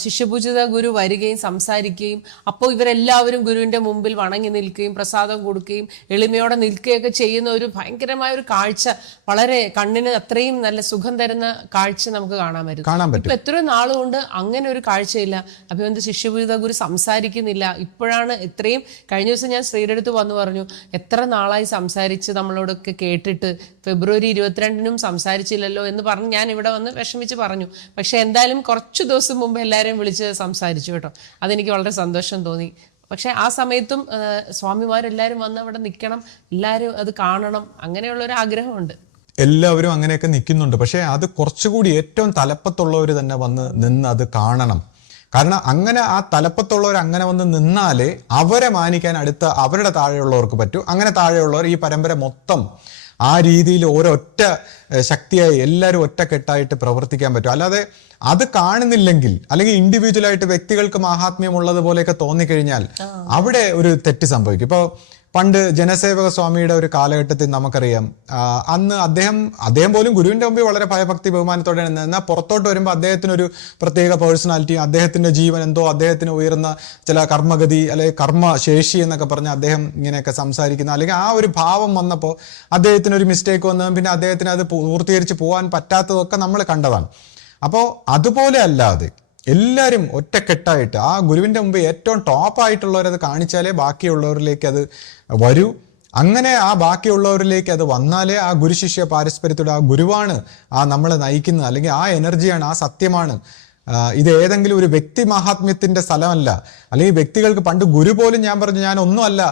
ശിഷ്യപൂജിത ഗുരു വരികയും സംസാരിക്കുകയും അപ്പോൾ ഇവരെല്ലാവരും ഗുരുവിൻ്റെ മുമ്പിൽ വണങ്ങി നിൽക്കുകയും പ്രസാദം കൊടുക്കുകയും എളിമയോടെ നിൽക്കുകയൊക്കെ ചെയ്യുന്ന ഒരു ഭയങ്കരമായ ഒരു കാഴ്ച, വളരെ കണ്ണിന് അത്രയും നല്ല സുഖം തരുന്ന കാഴ്ച നമുക്ക് കാണാൻ പറ്റും. ഇപ്പൊ എത്രയോ നാളുകൊണ്ട് അങ്ങനെ ഒരു കാഴ്ചയില്ല. അഭിവന്ദ ശിഷ്യപൂജിത ഗുരു സംസാരിക്കുന്നില്ല. ഇപ്പോഴാണ് ഇത്രയും, കഴിഞ്ഞ ദിവസം ഞാൻ ശ്രീയുടെ അടുത്ത് വന്നു പറഞ്ഞു, എത്ര നാളായി സംസാരിച്ച് നമ്മളോടൊക്കെ കേട്ടിട്ട് ഫെബ്രുവരി 22-നും സംസാരിച്ചില്ലല്ലോ എന്ന് പറഞ്ഞ് ഞാൻ ഇവിടെ വന്ന് വിഷമിച്ച് പറഞ്ഞു. പക്ഷെ എന്തായാലും കുറച്ച് ദിവസം മുമ്പ് എല്ലാവരെയും വിളിച്ച് സംസാരിച്ചു കേട്ടോ. അതെനിക്ക് വളരെ സന്തോഷം തോന്നി. പക്ഷെ ആ സമയത്തും സ്വാമിമാരെല്ലാവരും വന്ന് അവിടെ നിൽക്കണം, എല്ലാവരും അത് കാണണം, അങ്ങനെയുള്ളൊരു ആഗ്രഹമുണ്ട്. എല്ലാവരും അങ്ങനെയൊക്കെ നിൽക്കുന്നുണ്ട്. പക്ഷേ അത് കുറച്ചുകൂടി ഏറ്റവും തലപ്പത്തുള്ളവർ തന്നെ വന്ന് നിന്ന് അത് കാണണം. കാരണം അങ്ങനെ ആ തലപ്പത്തുള്ളവർ അങ്ങനെ വന്ന് നിന്നാലേ അവരെ മാനിക്കാൻ അടുത്ത അവരുടെ താഴെയുള്ളവർക്ക് പറ്റൂ. അങ്ങനെ താഴെയുള്ളവർ ഈ പരമ്പര മൊത്തം ആ രീതിയിൽ ഒരൊറ്റ ശക്തിയായി എല്ലാവരും ഒറ്റക്കെട്ടായിട്ട് പ്രവർത്തിക്കാൻ പറ്റും. അല്ലാതെ അത് കാണുന്നില്ലെങ്കിൽ, അല്ലെങ്കിൽ ഇൻഡിവിജ്വലായിട്ട് വ്യക്തികൾക്ക് മാഹാത്മ്യമുള്ളതുപോലെയൊക്കെ തോന്നിക്കഴിഞ്ഞാൽ അവിടെ ഒരു തെറ്റ് സംഭവിക്കും. ഇപ്പോൾ പണ്ട് ജനസേവക സ്വാമിയുടെ ഒരു കാലഘട്ടത്തിൽ നമുക്കറിയാം, അന്ന് അദ്ദേഹം പോലും ഗുരുവിൻ്റെ മുമ്പിൽ വളരെ ഭയഭക്തി ബഹുമാനത്തോടെ, എന്നാൽ പുറത്തോട്ട് വരുമ്പോൾ അദ്ദേഹത്തിനൊരു പ്രത്യേക പേഴ്സണാലിറ്റി, അദ്ദേഹത്തിൻ്റെ ജീവൻ എന്തോ, അദ്ദേഹത്തിന് ഉയർന്ന ചില കർമ്മഗതി അല്ലെങ്കിൽ കർമ്മശേഷി എന്നൊക്കെ പറഞ്ഞ് അദ്ദേഹം ഇങ്ങനെയൊക്കെ സംസാരിക്കുന്ന, അല്ലെങ്കിൽ ആ ഒരു ഭാവം വന്നപ്പോൾ അദ്ദേഹത്തിനൊരു മിസ്റ്റേക്ക് വന്നതും പിന്നെ അദ്ദേഹത്തിന് അത് പൂർത്തീകരിച്ച് പോകാൻ പറ്റാത്തതൊക്കെ നമ്മൾ കണ്ടതാണ്. അപ്പോൾ അതുപോലെ അല്ലാതെ എല്ലാവരും ഒറ്റക്കെട്ടായിട്ട് ആ ഗുരുവിൻ്റെ മുമ്പ് ഏറ്റവും ടോപ്പായിട്ടുള്ളവരത് കാണിച്ചാലേ ബാക്കിയുള്ളവരിലേക്ക് അത് വരൂ. അങ്ങനെ ആ ബാക്കിയുള്ളവരിലേക്ക് അത് വന്നാലേ ആ ഗുരുശിഷ്യ പാരസ്പര്യത്തോടെ ആ ഗുരുവാണ് ആ നമ്മളെ നയിക്കുന്നത്, അല്ലെങ്കിൽ ആ എനർജിയാണ്, ആ സത്യമാണ്. ഇത് ഏതെങ്കിലും ഒരു വ്യക്തി മഹാത്മ്യത്തിൻ്റെ സ്ഥലമല്ല. അല്ലെങ്കിൽ വ്യക്തികൾക്ക് പണ്ട് ഗുരു പോലും ഞാൻ പറഞ്ഞു, ഞാൻ ഒന്നുമല്ല,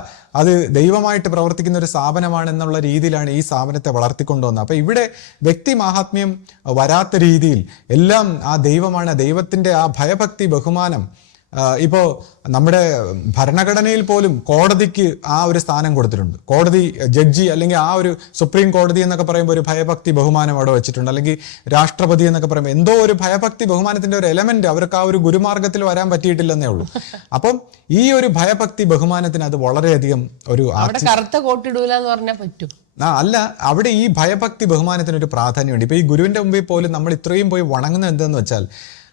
അത് ദൈവമായിട്ട് പ്രവർത്തിക്കുന്ന ഒരു സ്ഥാപനമാണെന്നുള്ള രീതിയിലാണ് ഈ സ്ഥാപനത്തെ വളർത്തിക്കൊണ്ടുവന്നത്. അപ്പോൾ ഇവിടെ വ്യക്തി മഹാത്മ്യം വരാത്ത രീതിയിൽ എല്ലാം ആ ദൈവമാണ്, ദൈവത്തിൻ്റെ ആ ഭയഭക്തി ബഹുമാനം. ഇപ്പോൾ നമ്മുടെ ഭരണഘടനയിൽ പോലും കോടതിക്ക് ആ ഒരു സ്ഥാനം കൊടുത്തിട്ടുണ്ട്. കോടതി ജഡ്ജി അല്ലെങ്കിൽ ആ ഒരു സുപ്രീം കോടതി എന്നൊക്കെ പറയുമ്പോൾ ഒരു ഭയഭക്തി ബഹുമാനം അവിടെ വെച്ചിട്ടുണ്ട്. അല്ലെങ്കിൽ രാഷ്ട്രപതി എന്നൊക്കെ പറയുമ്പോൾ എന്തോ ഒരു ഭയഭക്തി ബഹുമാനത്തിൻ്റെ ഒരു എലമെന്റ് അവർക്ക് ആ ഒരു ഗുരുമാർഗത്തിൽ വരാൻ പറ്റിയിട്ടില്ലെന്നേ ഉള്ളൂ. അപ്പം ഈ ഒരു ഭയഭക്തി ബഹുമാനത്തിന് അത് വളരെയധികം ഒരു കറുത്ത കോട്ടിടൂല എന്ന് പറഞ്ഞാൽ പറ്റും. അല്ല, അവിടെ ഈ ഭയഭക്തി ബഹുമാനത്തിനൊരു പ്രാധാന്യമുണ്ട്. ഇപ്പൊ ഈ ഗുരുവിന്റെ മുമ്പിൽ പോലും നമ്മൾ ഇത്രയും പോയി വണങ്ങുന്നത് എന്തെന്ന് വെച്ചാൽ,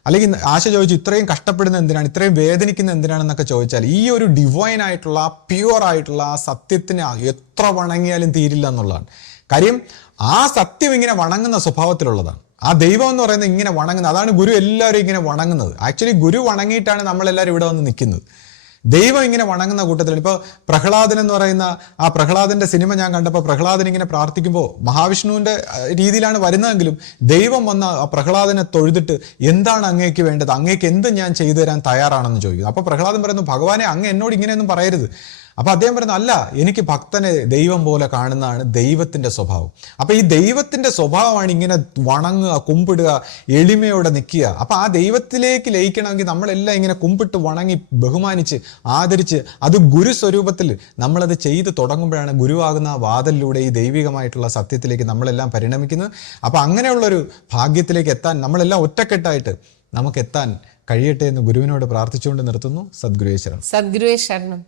അല്ലെങ്കിൽ ആശ ചോദിച്ചു ഇത്രയും കഷ്ടപ്പെടുന്ന എന്തിനാണ്, ഇത്രയും വേദനിക്കുന്ന എന്തിനാണെന്നൊക്കെ ചോദിച്ചാൽ, ഈ ഒരു ഡിവൈൻ ആയിട്ടുള്ള പ്യുവർ ആയിട്ടുള്ള ആ സത്യത്തിന് എത്ര വണങ്ങിയാലും തീരില്ല എന്നുള്ളതാണ് കാര്യം. ആ സത്യം ഇങ്ങനെ വണങ്ങുന്ന സ്വഭാവത്തിലുള്ളതാണ്. ആ ദൈവം എന്ന് പറയുന്നത് ഇങ്ങനെ വണങ്ങുന്നത്, അതാണ് ഗുരു എല്ലാവരും ഇങ്ങനെ വണങ്ങുന്നത്. ആക്ച്വലി ഗുരു വണങ്ങിയിട്ടാണ് നമ്മളെല്ലാവരും ഇവിടെ വന്ന് നിൽക്കുന്നത്. ദൈവം ഇങ്ങനെ വണങ്ങുന്ന കൂട്ടത്തിൽ ഇപ്പോൾ പ്രഹ്ലാദൻ എന്ന് പറയുന്ന ആ പ്രഹ്ലാദന്റെ സിനിമ ഞാൻ കണ്ടപ്പോൾ പ്രഹ്ലാദൻ ഇങ്ങനെ പ്രാർത്ഥിക്കുമ്പോൾ മഹാവിഷ്ണുവിന്റെ രീതിയിലാണ് വരുന്നതെങ്കിലും ദൈവം വന്ന ആ പ്രഹ്ലാദനെ തൊഴുതിട്ട് എന്താണ് അങ്ങേക്ക് വേണ്ടത്, അങ്ങേക്ക് എന്ത് ഞാൻ ചെയ്തു തരാൻ തയ്യാറാണെന്ന് ചോദിക്കുന്നു. അപ്പോൾ പ്രഹ്ലാദൻ പറയുന്നു, ഭഗവാനെ അങ്ങ് എന്നോട് ഇങ്ങനെയൊന്നും പറയരുത്, അപ്പൊ അദ്ദേഹം പറയുന്നു, അല്ല, എനിക്ക് ഭക്തനെ ദൈവം പോലെ കാണുന്നതാണ് ദൈവത്തിന്റെ സ്വഭാവം. അപ്പൊ ഈ ദൈവത്തിന്റെ സ്വഭാവമാണ് ഇങ്ങനെ വണങ്ങുക, കുമ്പിടുക, എളിമയോടെ നിൽക്കുക. അപ്പൊ ആ ദൈവത്തിലേക്ക് ലയിക്കണമെങ്കിൽ നമ്മളെല്ലാം ഇങ്ങനെ കുമ്പിട്ട് വണങ്ങി ബഹുമാനിച്ച് ആദരിച്ച് അത് ഗുരുസ്വരൂപത്തിൽ നമ്മളത് ചെയ്ത് തുടങ്ങുമ്പോഴാണ് ഗുരുവാകുന്ന ആ വാതിലിലൂടെ ഈ ദൈവികമായിട്ടുള്ള സത്യത്തിലേക്ക് നമ്മളെല്ലാം പരിണമിക്കുന്നത്. അപ്പൊ അങ്ങനെയുള്ളൊരു ഭാഗ്യത്തിലേക്ക് എത്താൻ നമ്മളെല്ലാം ഒറ്റക്കെട്ടായിട്ട് നമുക്ക് എത്താൻ കഴിയട്ടെ എന്ന് ഗുരുവിനോട് പ്രാർത്ഥിച്ചുകൊണ്ട് നിർത്തുന്നു. സദ്ഗുരുവേ ശരണം. സദ്ഗുരുവേ ശരണം.